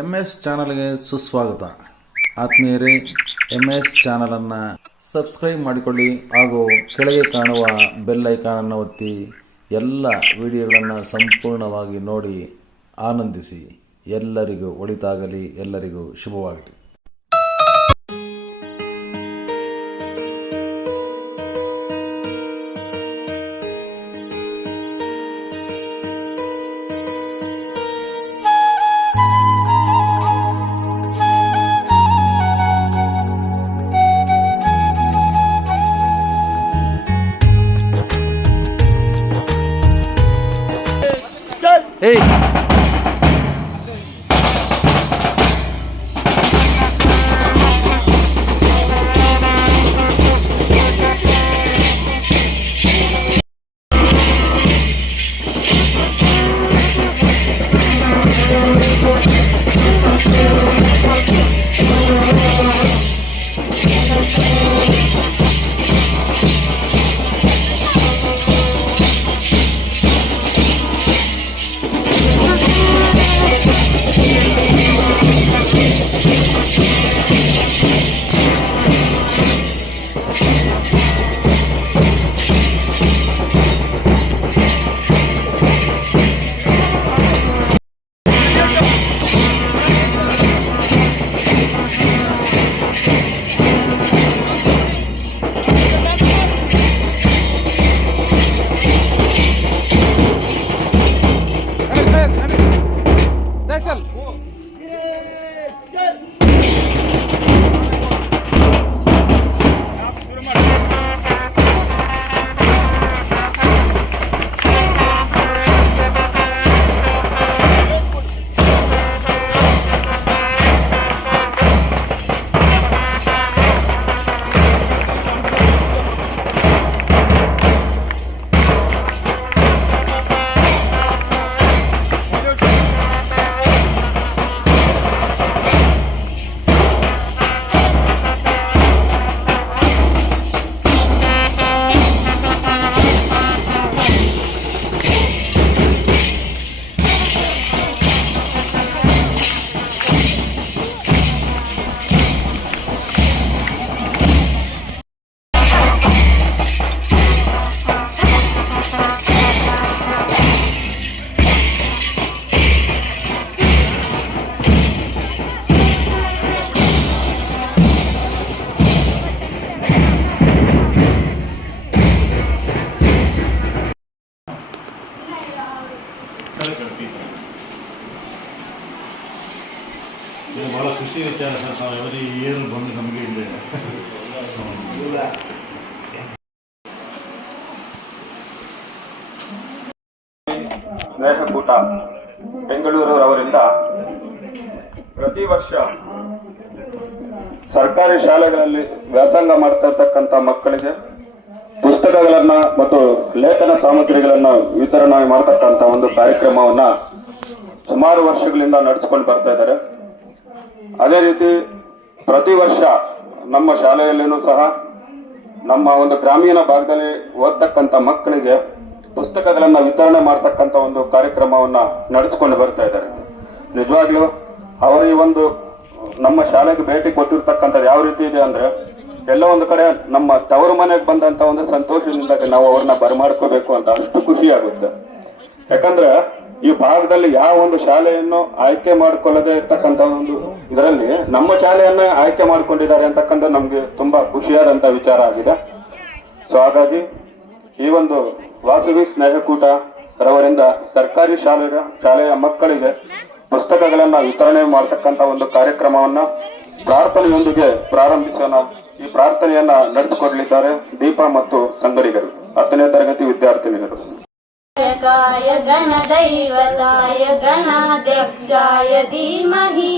MS ಚಾನಲ್ಗೆ ಸುಸ್ವಾಗತ. ಆತ್ಮೀಯರೇ, MS ಚಾನಲನ್ನು ಸಬ್ಸ್ಕ್ರೈಬ್ ಮಾಡಿಕೊಳ್ಳಿ ಹಾಗೂ ಕೆಳಗೆ ಕಾಣುವ ಬೆಲ್ ಐಕಾನನ್ನು ಒತ್ತಿ ಎಲ್ಲ ವಿಡಿಯೋಗಳನ್ನು ಸಂಪೂರ್ಣವಾಗಿ ನೋಡಿ ಆನಂದಿಸಿ. ಎಲ್ಲರಿಗೂ ಒಳಿತಾಗಲಿ, ಎಲ್ಲರಿಗೂ ಶುಭವಾಗಲಿ. Hey! ಇದು ಭಾಳ ಖುಷಿ ವಿಚಾರ ಸರ್. ನಾವು ಅವರಿ ಏನು ಬಂದು ನಮಗೆ ಇಲ್ಲಿ ಸ್ನೇಹಕೂಟ ಬೆಂಗಳೂರವರಿಂದ ಪ್ರತಿ ವರ್ಷ ಸರ್ಕಾರಿ ಶಾಲೆಗಳಲ್ಲಿ ವ್ಯಾಸಂಗ ಮಾಡ್ತಾ ಇರ್ತಕ್ಕಂಥ ಮಕ್ಕಳಿಗೆ ಪುಸ್ತಕಗಳನ್ನ ಮತ್ತು ಲೇಖನ ಸಾಮಗ್ರಿಗಳನ್ನ ವಿತರಣೆ ಮಾಡತಕ್ಕಂಥ ಒಂದು ಕಾರ್ಯಕ್ರಮವನ್ನ ಸುಮಾರು ವರ್ಷಗಳಿಂದ ನಡೆಸಿಕೊಂಡು ಬರ್ತಾ ಇದ್ದಾರೆ. ಅದೇ ರೀತಿ ಪ್ರತಿ ವರ್ಷ ನಮ್ಮ ಶಾಲೆಯಲ್ಲಿನೂ ಸಹ ನಮ್ಮ ಒಂದು ಗ್ರಾಮೀಣ ಭಾಗದಲ್ಲಿ ಓದ್ತಕ್ಕಂಥ ಮಕ್ಕಳಿಗೆ ಪುಸ್ತಕಗಳನ್ನ ವಿತರಣೆ ಮಾಡತಕ್ಕಂಥ ಒಂದು ಕಾರ್ಯಕ್ರಮವನ್ನ ನಡೆಸಿಕೊಂಡು ಬರ್ತಾ ಇದ್ದಾರೆ. ನಿಜವಾಗ್ಲೂ ಅವರು ಈ ಒಂದು ನಮ್ಮ ಶಾಲೆಗೆ ಭೇಟಿ ಕೊಟ್ಟಿರ್ತಕ್ಕಂಥದ್ದು ಯಾವ ರೀತಿ ಇದೆ ಅಂದ್ರೆ, ಎಲ್ಲ ಒಂದು ಕಡೆ ನಮ್ಮ ತವರು ಮನೆಗೆ ಬಂದಂತ ಒಂದು ಸಂತೋಷದಿಂದ ನಾವು ಅವ್ರನ್ನ ಬರಮಾಡ್ಕೋಬೇಕು ಅಂತ ಅಷ್ಟು ಖುಷಿ ಆಗುತ್ತೆ. ಯಾಕಂದ್ರೆ ಈ ಭಾಗದಲ್ಲಿ ಯಾವ ಒಂದು ಶಾಲೆಯನ್ನು ಆಯ್ಕೆ ಮಾಡ್ಕೊಳ್ಳದೆ ಇರ್ತಕ್ಕಂಥ ಒಂದು ಇದರಲ್ಲಿ ನಮ್ಮ ಶಾಲೆಯನ್ನ ಆಯ್ಕೆ ಮಾಡ್ಕೊಂಡಿದ್ದಾರೆ ಅಂತಕ್ಕಂಥ ನಮ್ಗೆ ತುಂಬಾ ಖುಷಿಯಾದಂತ ವಿಚಾರ ಆಗಿದೆ. ಸೊ ಹಾಗಾಗಿ ಈ ಒಂದು ವಾಸವಿ ಸ್ನೇಹಕೂಟ ರವರಿಂದ ಸರ್ಕಾರಿ ಶಾಲೆಯ ಮಕ್ಕಳಿಗೆ ಪುಸ್ತಕಗಳನ್ನ ವಿತರಣೆ ಮಾಡತಕ್ಕಂಥ ಒಂದು ಕಾರ್ಯಕ್ರಮವನ್ನ ಪ್ರಾರ್ಥನೆಯೊಂದಿಗೆ ಪ್ರಾರಂಭಿಸೋಣ. ಈ ಪ್ರಾರ್ಥನೆಯನ್ನ ನಡೆಸಿಕೊಡಲಿದ್ದಾರೆ ದೀಪಾ ಮತ್ತು ಸಂಗಡಿಗರು, 10ನೇ ತರಗತಿ ವಿದ್ಯಾರ್ಥಿನಿಯರು. गाय गणदैवताय गणाध्यक्षाय धीमहि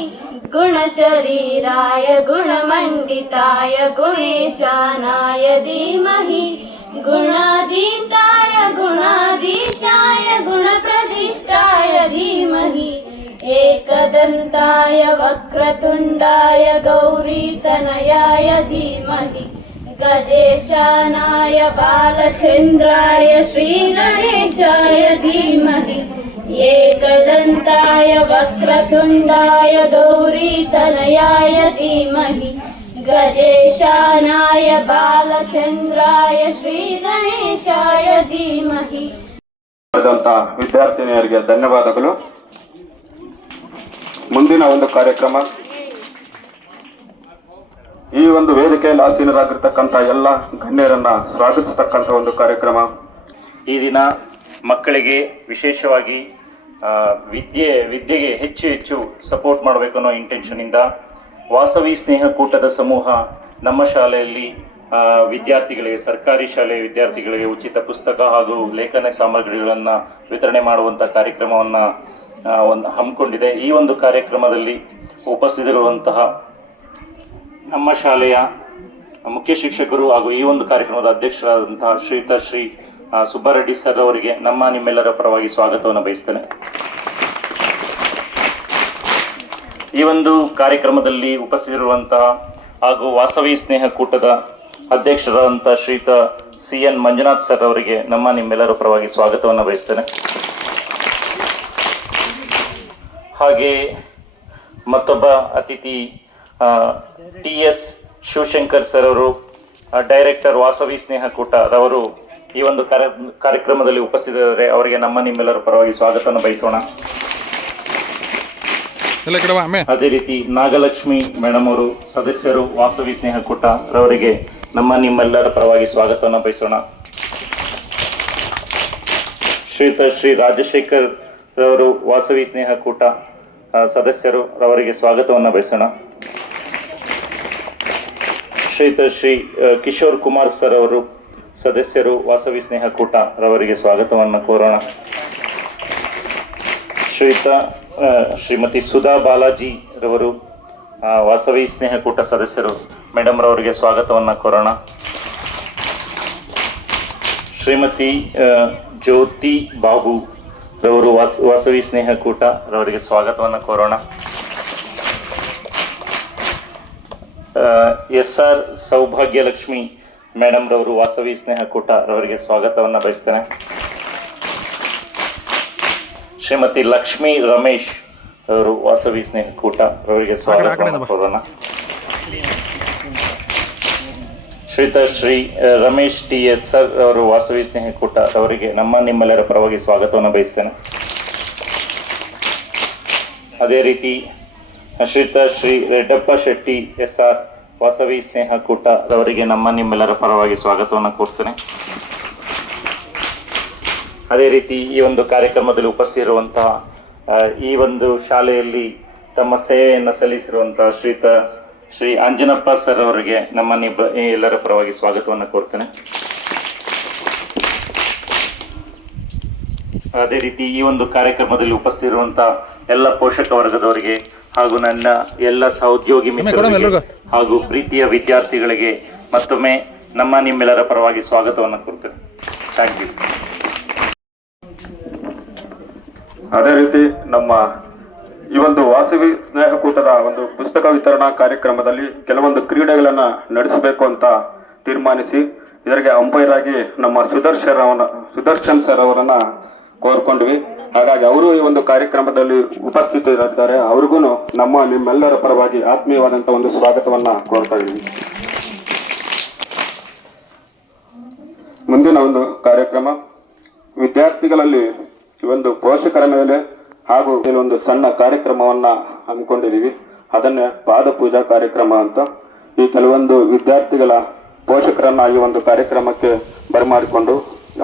गुणशरीराय गुणमण्डिताय गुणेशानाय धीमहि गुणातीताय गुणाधीशाय गुणप्रदिष्टाय धीमहि एकदन्ताय वक्रतुण्डाय गौरीतनयाय धीमहि गजेशानाय बालचन्द्राय श्रीगणेशाय धीमहि एकदन्ताय वक्रतुण्डाय गौरीतनयाय धीमहि गजेशानाय बालचन्द्राय श्रीगणेशाय धीमहि. ವಿದ್ಯಾರ್ಥಿನಿಯರಿಗೆ ಧನ್ಯವಾದಗಳು. ಮುಂದಿನ ಒಂದು ಕಾರ್ಯಕ್ರಮ, ಈ ಒಂದು ವೇದಿಕೆಯಲ್ಲಿ ಆಸೀನರಾಗಿರ್ತಕ್ಕಂಥ ಎಲ್ಲ ಗಣ್ಯರನ್ನ ಸ್ವಾಗತಿಸತಕ್ಕಂಥ ಒಂದು ಕಾರ್ಯಕ್ರಮ. ಈ ದಿನ ಮಕ್ಕಳಿಗೆ ವಿಶೇಷವಾಗಿ ವಿದ್ಯೆಗೆ ಹೆಚ್ಚು ಸಪೋರ್ಟ್ ಮಾಡಬೇಕು ಅನ್ನೋ ಇಂಟೆನ್ಷನಿಂದ ವಾಸವಿ ಸ್ನೇಹ ಕೂಟದ ಸಮೂಹ ನಮ್ಮ ಶಾಲೆಯಲ್ಲಿ ವಿದ್ಯಾರ್ಥಿಗಳಿಗೆ, ಸರ್ಕಾರಿ ಶಾಲೆಯ ವಿದ್ಯಾರ್ಥಿಗಳಿಗೆ ಉಚಿತ ಪುಸ್ತಕ ಹಾಗೂ ಲೇಖನ ಸಾಮಗ್ರಿಗಳನ್ನು ವಿತರಣೆ ಮಾಡುವಂಥ ಕಾರ್ಯಕ್ರಮವನ್ನು ಹಮ್ಮಿಕೊಂಡಿದೆ. ಈ ಒಂದು ಕಾರ್ಯಕ್ರಮದಲ್ಲಿ ಉಪಸ್ಥಿತರಿರುವಂತಹ ನಮ್ಮ ಶಾಲೆಯ ಮುಖ್ಯ ಶಿಕ್ಷಕರು ಹಾಗೂ ಈ ಒಂದು ಕಾರ್ಯಕ್ರಮದ ಅಧ್ಯಕ್ಷರಾದಂತಹ ಶ್ರೀಯುತ ಶ್ರೀ ಸುಬ್ಬಾರೆಡ್ಡಿ ಸರ್ ಅವರಿಗೆ ನಿಮ್ಮೆಲ್ಲರ ಪರವಾಗಿ ಸ್ವಾಗತವನ್ನು ಬಯಸ್ತೇನೆ. ಈ ಒಂದು ಕಾರ್ಯಕ್ರಮದಲ್ಲಿ ಉಪಸ್ಥಿತರಿರುವಂತಹ ಹಾಗೂ ವಾಸವಿ ಸ್ನೇಹ ಕೂಟದ ಅಧ್ಯಕ್ಷರಾದಂತಹ ಶ್ರೀಯುತ CN ಮಂಜುನಾಥ್ ಸರ್ ಅವರಿಗೆ ನಿಮ್ಮೆಲ್ಲರ ಪರವಾಗಿ ಸ್ವಾಗತವನ್ನು ಬಯಸ್ತೇನೆ. ಹಾಗೆ ಮತ್ತೊಬ್ಬ ಅತಿಥಿ TS ಶಿವಶಂಕರ್ ಸರ್ ಅವರು, ಡೈರೆಕ್ಟರ್ ವಾಸವಿ ಸ್ನೇಹ ಕೂಟ ರವರು ಈ ಒಂದು ಕಾರ್ಯಕ್ರಮದಲ್ಲಿ ಉಪಸ್ಥಿತರಿದ್ದಾರೆ. ಅವರಿಗೆ ನಿಮ್ಮೆಲ್ಲರ ಪರವಾಗಿ ಸ್ವಾಗತವನ್ನು ಬಯಸೋಣ. ಅದೇ ರೀತಿ ನಾಗಲಕ್ಷ್ಮಿ ಮೇಡಮ್ ಅವರು, ಸದಸ್ಯರು ವಾಸವಿ ಸ್ನೇಹ ಕೂಟ ರವರಿಗೆ ನಿಮ್ಮೆಲ್ಲರ ಪರವಾಗಿ ಸ್ವಾಗತವನ್ನು ಬಯಸೋಣ. ಶ್ರೀಯುತ ಶ್ರೀ ರಾಜಶೇಖರ್ ರವರು, ವಾಸವಿ ಸ್ನೇಹ ಕೂಟ ಸದಸ್ಯರು ರವರಿಗೆ ಸ್ವಾಗತವನ್ನು ಬಯಸೋಣ. ಶ್ರೀಯುತ ಶ್ರೀ ಕಿಶೋರ್ ಕುಮಾರ್ ಸರ್ ಅವರು, ಸದಸ್ಯರು ವಾಸವಿ ಸ್ನೇಹ ಕೂಟ ರವರಿಗೆ ಸ್ವಾಗತವನ್ನು ಕೋರೋಣ. ಶ್ರೀಯುತ ಶ್ರೀಮತಿ ಸುಧಾ ಬಾಲಾಜಿ ರವರು, ವಾಸವಿ ಸ್ನೇಹ ಕೂಟ ಸದಸ್ಯರು, ಮೇಡಮ್ ರವರಿಗೆ ಸ್ವಾಗತವನ್ನು ಕೋರೋಣ. ಶ್ರೀಮತಿ ಜ್ಯೋತಿ ಬಾಬು ರವರು, ವಾಸವಿ ಸ್ನೇಹ ಕೂಟ ರವರಿಗೆ ಸ್ವಾಗತವನ್ನು ಕೋರೋಣ. SR ಸೌಭಾಗ್ಯಲಕ್ಷ್ಮಿ ಮೇಡಮ್ ರವರು, ವಾಸವಿ ಸ್ನೇಹ ಕೂಟ ರವರಿಗೆ ಸ್ವಾಗತವನ್ನು ಬಯಸ್ತೇನೆ. ಶ್ರೀಮತಿ ಲಕ್ಷ್ಮೀ ರಮೇಶ್ ಅವರು, ವಾಸವಿ ಸ್ನೇಹ ಕೂಟ ರವರಿಗೆ ಸ್ವಾಗತವನ್ನು ಕೋರೋಣ. ಶ್ರೀಯುತ ಶ್ರೀ ರಮೇಶ್ TS ಸರ್ ಅವರು, ವಾಸವಿ ಸ್ನೇಹ ಕೂಟ ರವರಿಗೆ ನಿಮ್ಮೆಲ್ಲರ ಪರವಾಗಿ ಸ್ವಾಗತವನ್ನು ಬಯಸ್ತೇನೆ. ಅದೇ ರೀತಿ ಶ್ರೀಯುತ ಶ್ರೀ ರೆಡ್ಡಪ್ಪ ಶೆಟ್ಟಿ SR, ವಾಸವಿ ಸ್ನೇಹ ಕೂಟ ರವರಿಗೆ ನಿಮ್ಮೆಲ್ಲರ ಪರವಾಗಿ ಸ್ವಾಗತವನ್ನು ಕೋರ್ತೇನೆ. ಅದೇ ರೀತಿ ಈ ಒಂದು ಕಾರ್ಯಕ್ರಮದಲ್ಲಿ ಉಪಸ್ಥಿತಿರುವಂತಹ ಈ ಒಂದು ಶಾಲೆಯಲ್ಲಿ ತಮ್ಮ ಸೇವೆಯನ್ನು ಸಲ್ಲಿಸಿರುವಂತಹ ಶ್ರೀಯುತ ಶ್ರೀ ಅಂಜನಪ್ಪ ಸರ್ ಅವರಿಗೆ ಎಲ್ಲರ ಪರವಾಗಿ ಸ್ವಾಗತವನ್ನು ಕೋರ್ತೇನೆ. ಅದೇ ರೀತಿ ಈ ಒಂದು ಕಾರ್ಯಕ್ರಮದಲ್ಲಿ ಉಪಸ್ಥಿತಿರುವಂತಹ ಎಲ್ಲ ಪೋಷಕ ವರ್ಗದವರಿಗೆ ಹಾಗೂ ನನ್ನ ಎಲ್ಲ ಸಹೋದ್ಯೋಗಿ ಮಿತ್ರರಿಗೆ ಹಾಗೂ ಪ್ರೀತಿಯ ವಿದ್ಯಾರ್ಥಿಗಳಿಗೆ ಮತ್ತೊಮ್ಮೆ ನಿಮ್ಮೆಲ್ಲರ ಪರವಾಗಿ ಸ್ವಾಗತವನ್ನು ಕೋರ್ತೇನೆ. Thank you. ಅದೇ ರೀತಿ ನಮ್ಮ ಈ ಒಂದು ವಾಸವಿ ಸ್ನೇಹ ಕೂಟದ ಒಂದು ಪುಸ್ತಕ ವಿತರಣಾ ಕಾರ್ಯಕ್ರಮದಲ್ಲಿ ಕೆಲವೊಂದು ಕ್ರೀಡೆಗಳನ್ನ ನಡೆಸಬೇಕು ಅಂತ ತೀರ್ಮಾನಿಸಿ ಇದರಿಗೆ ಅಂಪೈರ್ ಆಗಿ ನಮ್ಮ ಸುದರ್ಶನ್ ಸರ್ ಅವರನ್ನ ಕೋರ್ಕೊಂಡ್ವಿ. ಹಾಗಾಗಿ ಅವರು ಈ ಒಂದು ಕಾರ್ಯಕ್ರಮದಲ್ಲಿ ಉಪಸ್ಥಿತರಿದ್ದಾರೆ. ಅವ್ರಿಗೂ ನಿಮ್ಮೆಲ್ಲರ ಪರವಾಗಿ ಆತ್ಮೀಯವಾದಂತ ಒಂದು ಸ್ವಾಗತವನ್ನ ಕೋರ್ತಾ ಇದ್ದೀವಿ. ಮುಂದಿನ ಒಂದು ಕಾರ್ಯಕ್ರಮ, ವಿದ್ಯಾರ್ಥಿಗಳಲ್ಲಿ ಒಂದು ಪೋಷಕರ ಮೇಲೆ ಹಾಗೂ ಕೆಲವೊಂದು ಸಣ್ಣ ಕಾರ್ಯಕ್ರಮವನ್ನ ಹಮ್ಮಿಕೊಂಡಿದ್ದೀವಿ. ಅದನ್ನೇ ಪಾದ ಪೂಜಾ ಕಾರ್ಯಕ್ರಮ ಅಂತ. ಈ ಕೆಲವೊಂದು ವಿದ್ಯಾರ್ಥಿಗಳ ಪೋಷಕರನ್ನ ಈ ಒಂದು ಕಾರ್ಯಕ್ರಮಕ್ಕೆ ಬರಮಾಡಿಕೊಂಡು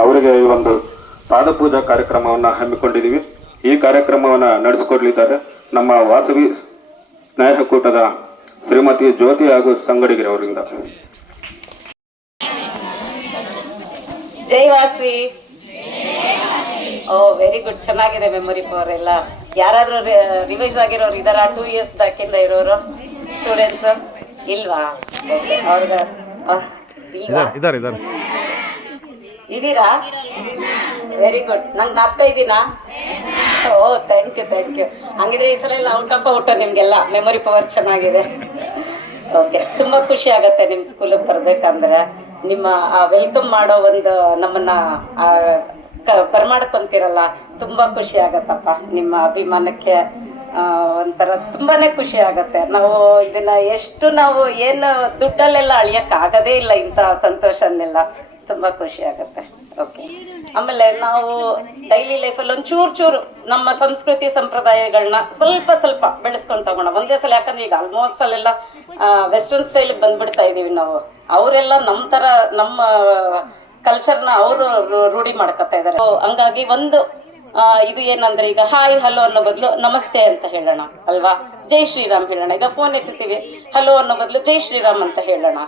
ಅವರಿಗೆ ಈ ಒಂದು ಪಾದ ಪೂಜಾ ಕಾರ್ಯಕ್ರಮವನ್ನ ಹಮ್ಮಿಕೊಂಡಿದ್ದೀವಿ. ಈ ಕಾರ್ಯಕ್ರಮವನ್ನ ನಡೆಸಿಕೊಡ್ಲಿದ್ದಾರೆ ನಮ್ಮ ವಾಸವಿ ಸ್ನೇಹ ಕೂಟದ ಶ್ರೀಮತಿ ಜ್ಯೋತಿ ಹಾಗೂ ಸಂಗಡಿಗರ ಅವರಿಂದ. ಜೈ ವಾಸವಿ. ಓ ವೆರಿ ಗುಡ್, ಚೆನ್ನಾಗಿದೆ ಮೆಮೊರಿ ಪವರ್ ಎಲ್ಲ. ಯಾರಾದ್ರೂ ರಿವೈಸ್ ಆಗಿರೋರು ಇದಾರ? 2 years ಬ್ಯಾಕಿಂದ ಇರೋರು ಸ್ಟೂಡೆಂಟ್ಸ್ ಇಲ್ವಾ? ಅವ್ರಿಗೆ ಇದೀರಾ? Very good. ನಂಗೆ ಜ್ಞಾಪಕ ಇದ್ದೀನಾ? ಓ ಥ್ಯಾಂಕ್ ಯು. ಹಂಗಿದ್ರೆ ಈ ಸಲ ಎಲ್ಲ ಔಟ್ ಆಫ್ ಔಟ್ ನಿಮಗೆಲ್ಲ ಮೆಮೊರಿ ಪವರ್ ಚೆನ್ನಾಗಿದೆ. ಓಕೆ, ತುಂಬ ಖುಷಿ ಆಗುತ್ತೆ ನಿಮ್ಮ ಸ್ಕೂಲಿಗೆ ಬರಬೇಕಂದ್ರೆ. ನಿಮ್ಮ ವೆಲ್ಕಮ್ ಮಾಡೋ ಒಂದು ನಮ್ಮನ್ನ ಬರ್ಮಾಡ್ಕೊಂತೀರಲ್ಲ, ತುಂಬಾ ಖುಷಿ ಆಗತ್ತಪ್ಪ. ನಿಮ್ಮ ಅಭಿಮಾನಕ್ಕೆ ಒಂಥರ ತುಂಬಾನೇ ಖುಷಿ ಆಗತ್ತೆ. ನಾವು ಇದನ್ನ ಎಷ್ಟು ನಾವು ಏನು ದುಡ್ಡಲ್ಲೆಲ್ಲ ಅಳಿಯಕ್ ಆಗದೇ ಇಲ್ಲ ಇಂಥ ಸಂತೋಷನ್ನೆಲ್ಲ. ತುಂಬಾ ಖುಷಿ ಆಗತ್ತೆ. ಓಕೆ. ಆಮೇಲೆ ನಾವು ಡೈಲಿ ಲೈಫಲ್ಲಿ ಚೂರು ನಮ್ಮ ಸಂಸ್ಕೃತಿ ಸಂಪ್ರದಾಯಗಳನ್ನ ಸ್ವಲ್ಪ ಬೆಳೆಸ್ಕೊಂಡು ತಗೋಣ ಒಂದೇ ಸಲ. ಯಾಕಂದ್ರೆ ಈಗ ಆಲ್ಮೋಸ್ಟ್ ಅಲ್ಲೆಲ್ಲ ವೆಸ್ಟರ್ನ್ ಸ್ಟೈಲ್ ಬಂದ್ಬಿಡ್ತಾ ಇದೀವಿ ನಾವು. ಅವರೆಲ್ಲ ನಮ್ಮ ತರ ನಮ್ಮ ಕಲ್ಚರ್ನ ಅವರು ರೂಢಿ ಮಾಡ್ಕೊತಾ ಇದಾರೆ. ಹಂಗಾಗಿ ಇದು ಏನಂದ್ರೆ ಈಗ ಹಾಯ್ ಹಲೋ ಅನ್ನೋ ಬದಲು ನಮಸ್ತೆ ಅಂತ ಹೇಳೋಣ ಅಲ್ವಾ, ಜೈ ಶ್ರೀರಾಮ್ ಹೇಳೋಣ. ಈಗ ಫೋನ್ ಎತ್ತೀವಿ, ಹಲೋ ಅನ್ನೋ ಬದಲು ಜೈ ಶ್ರೀರಾಮ್ ಅಂತ ಹೇಳೋಣ.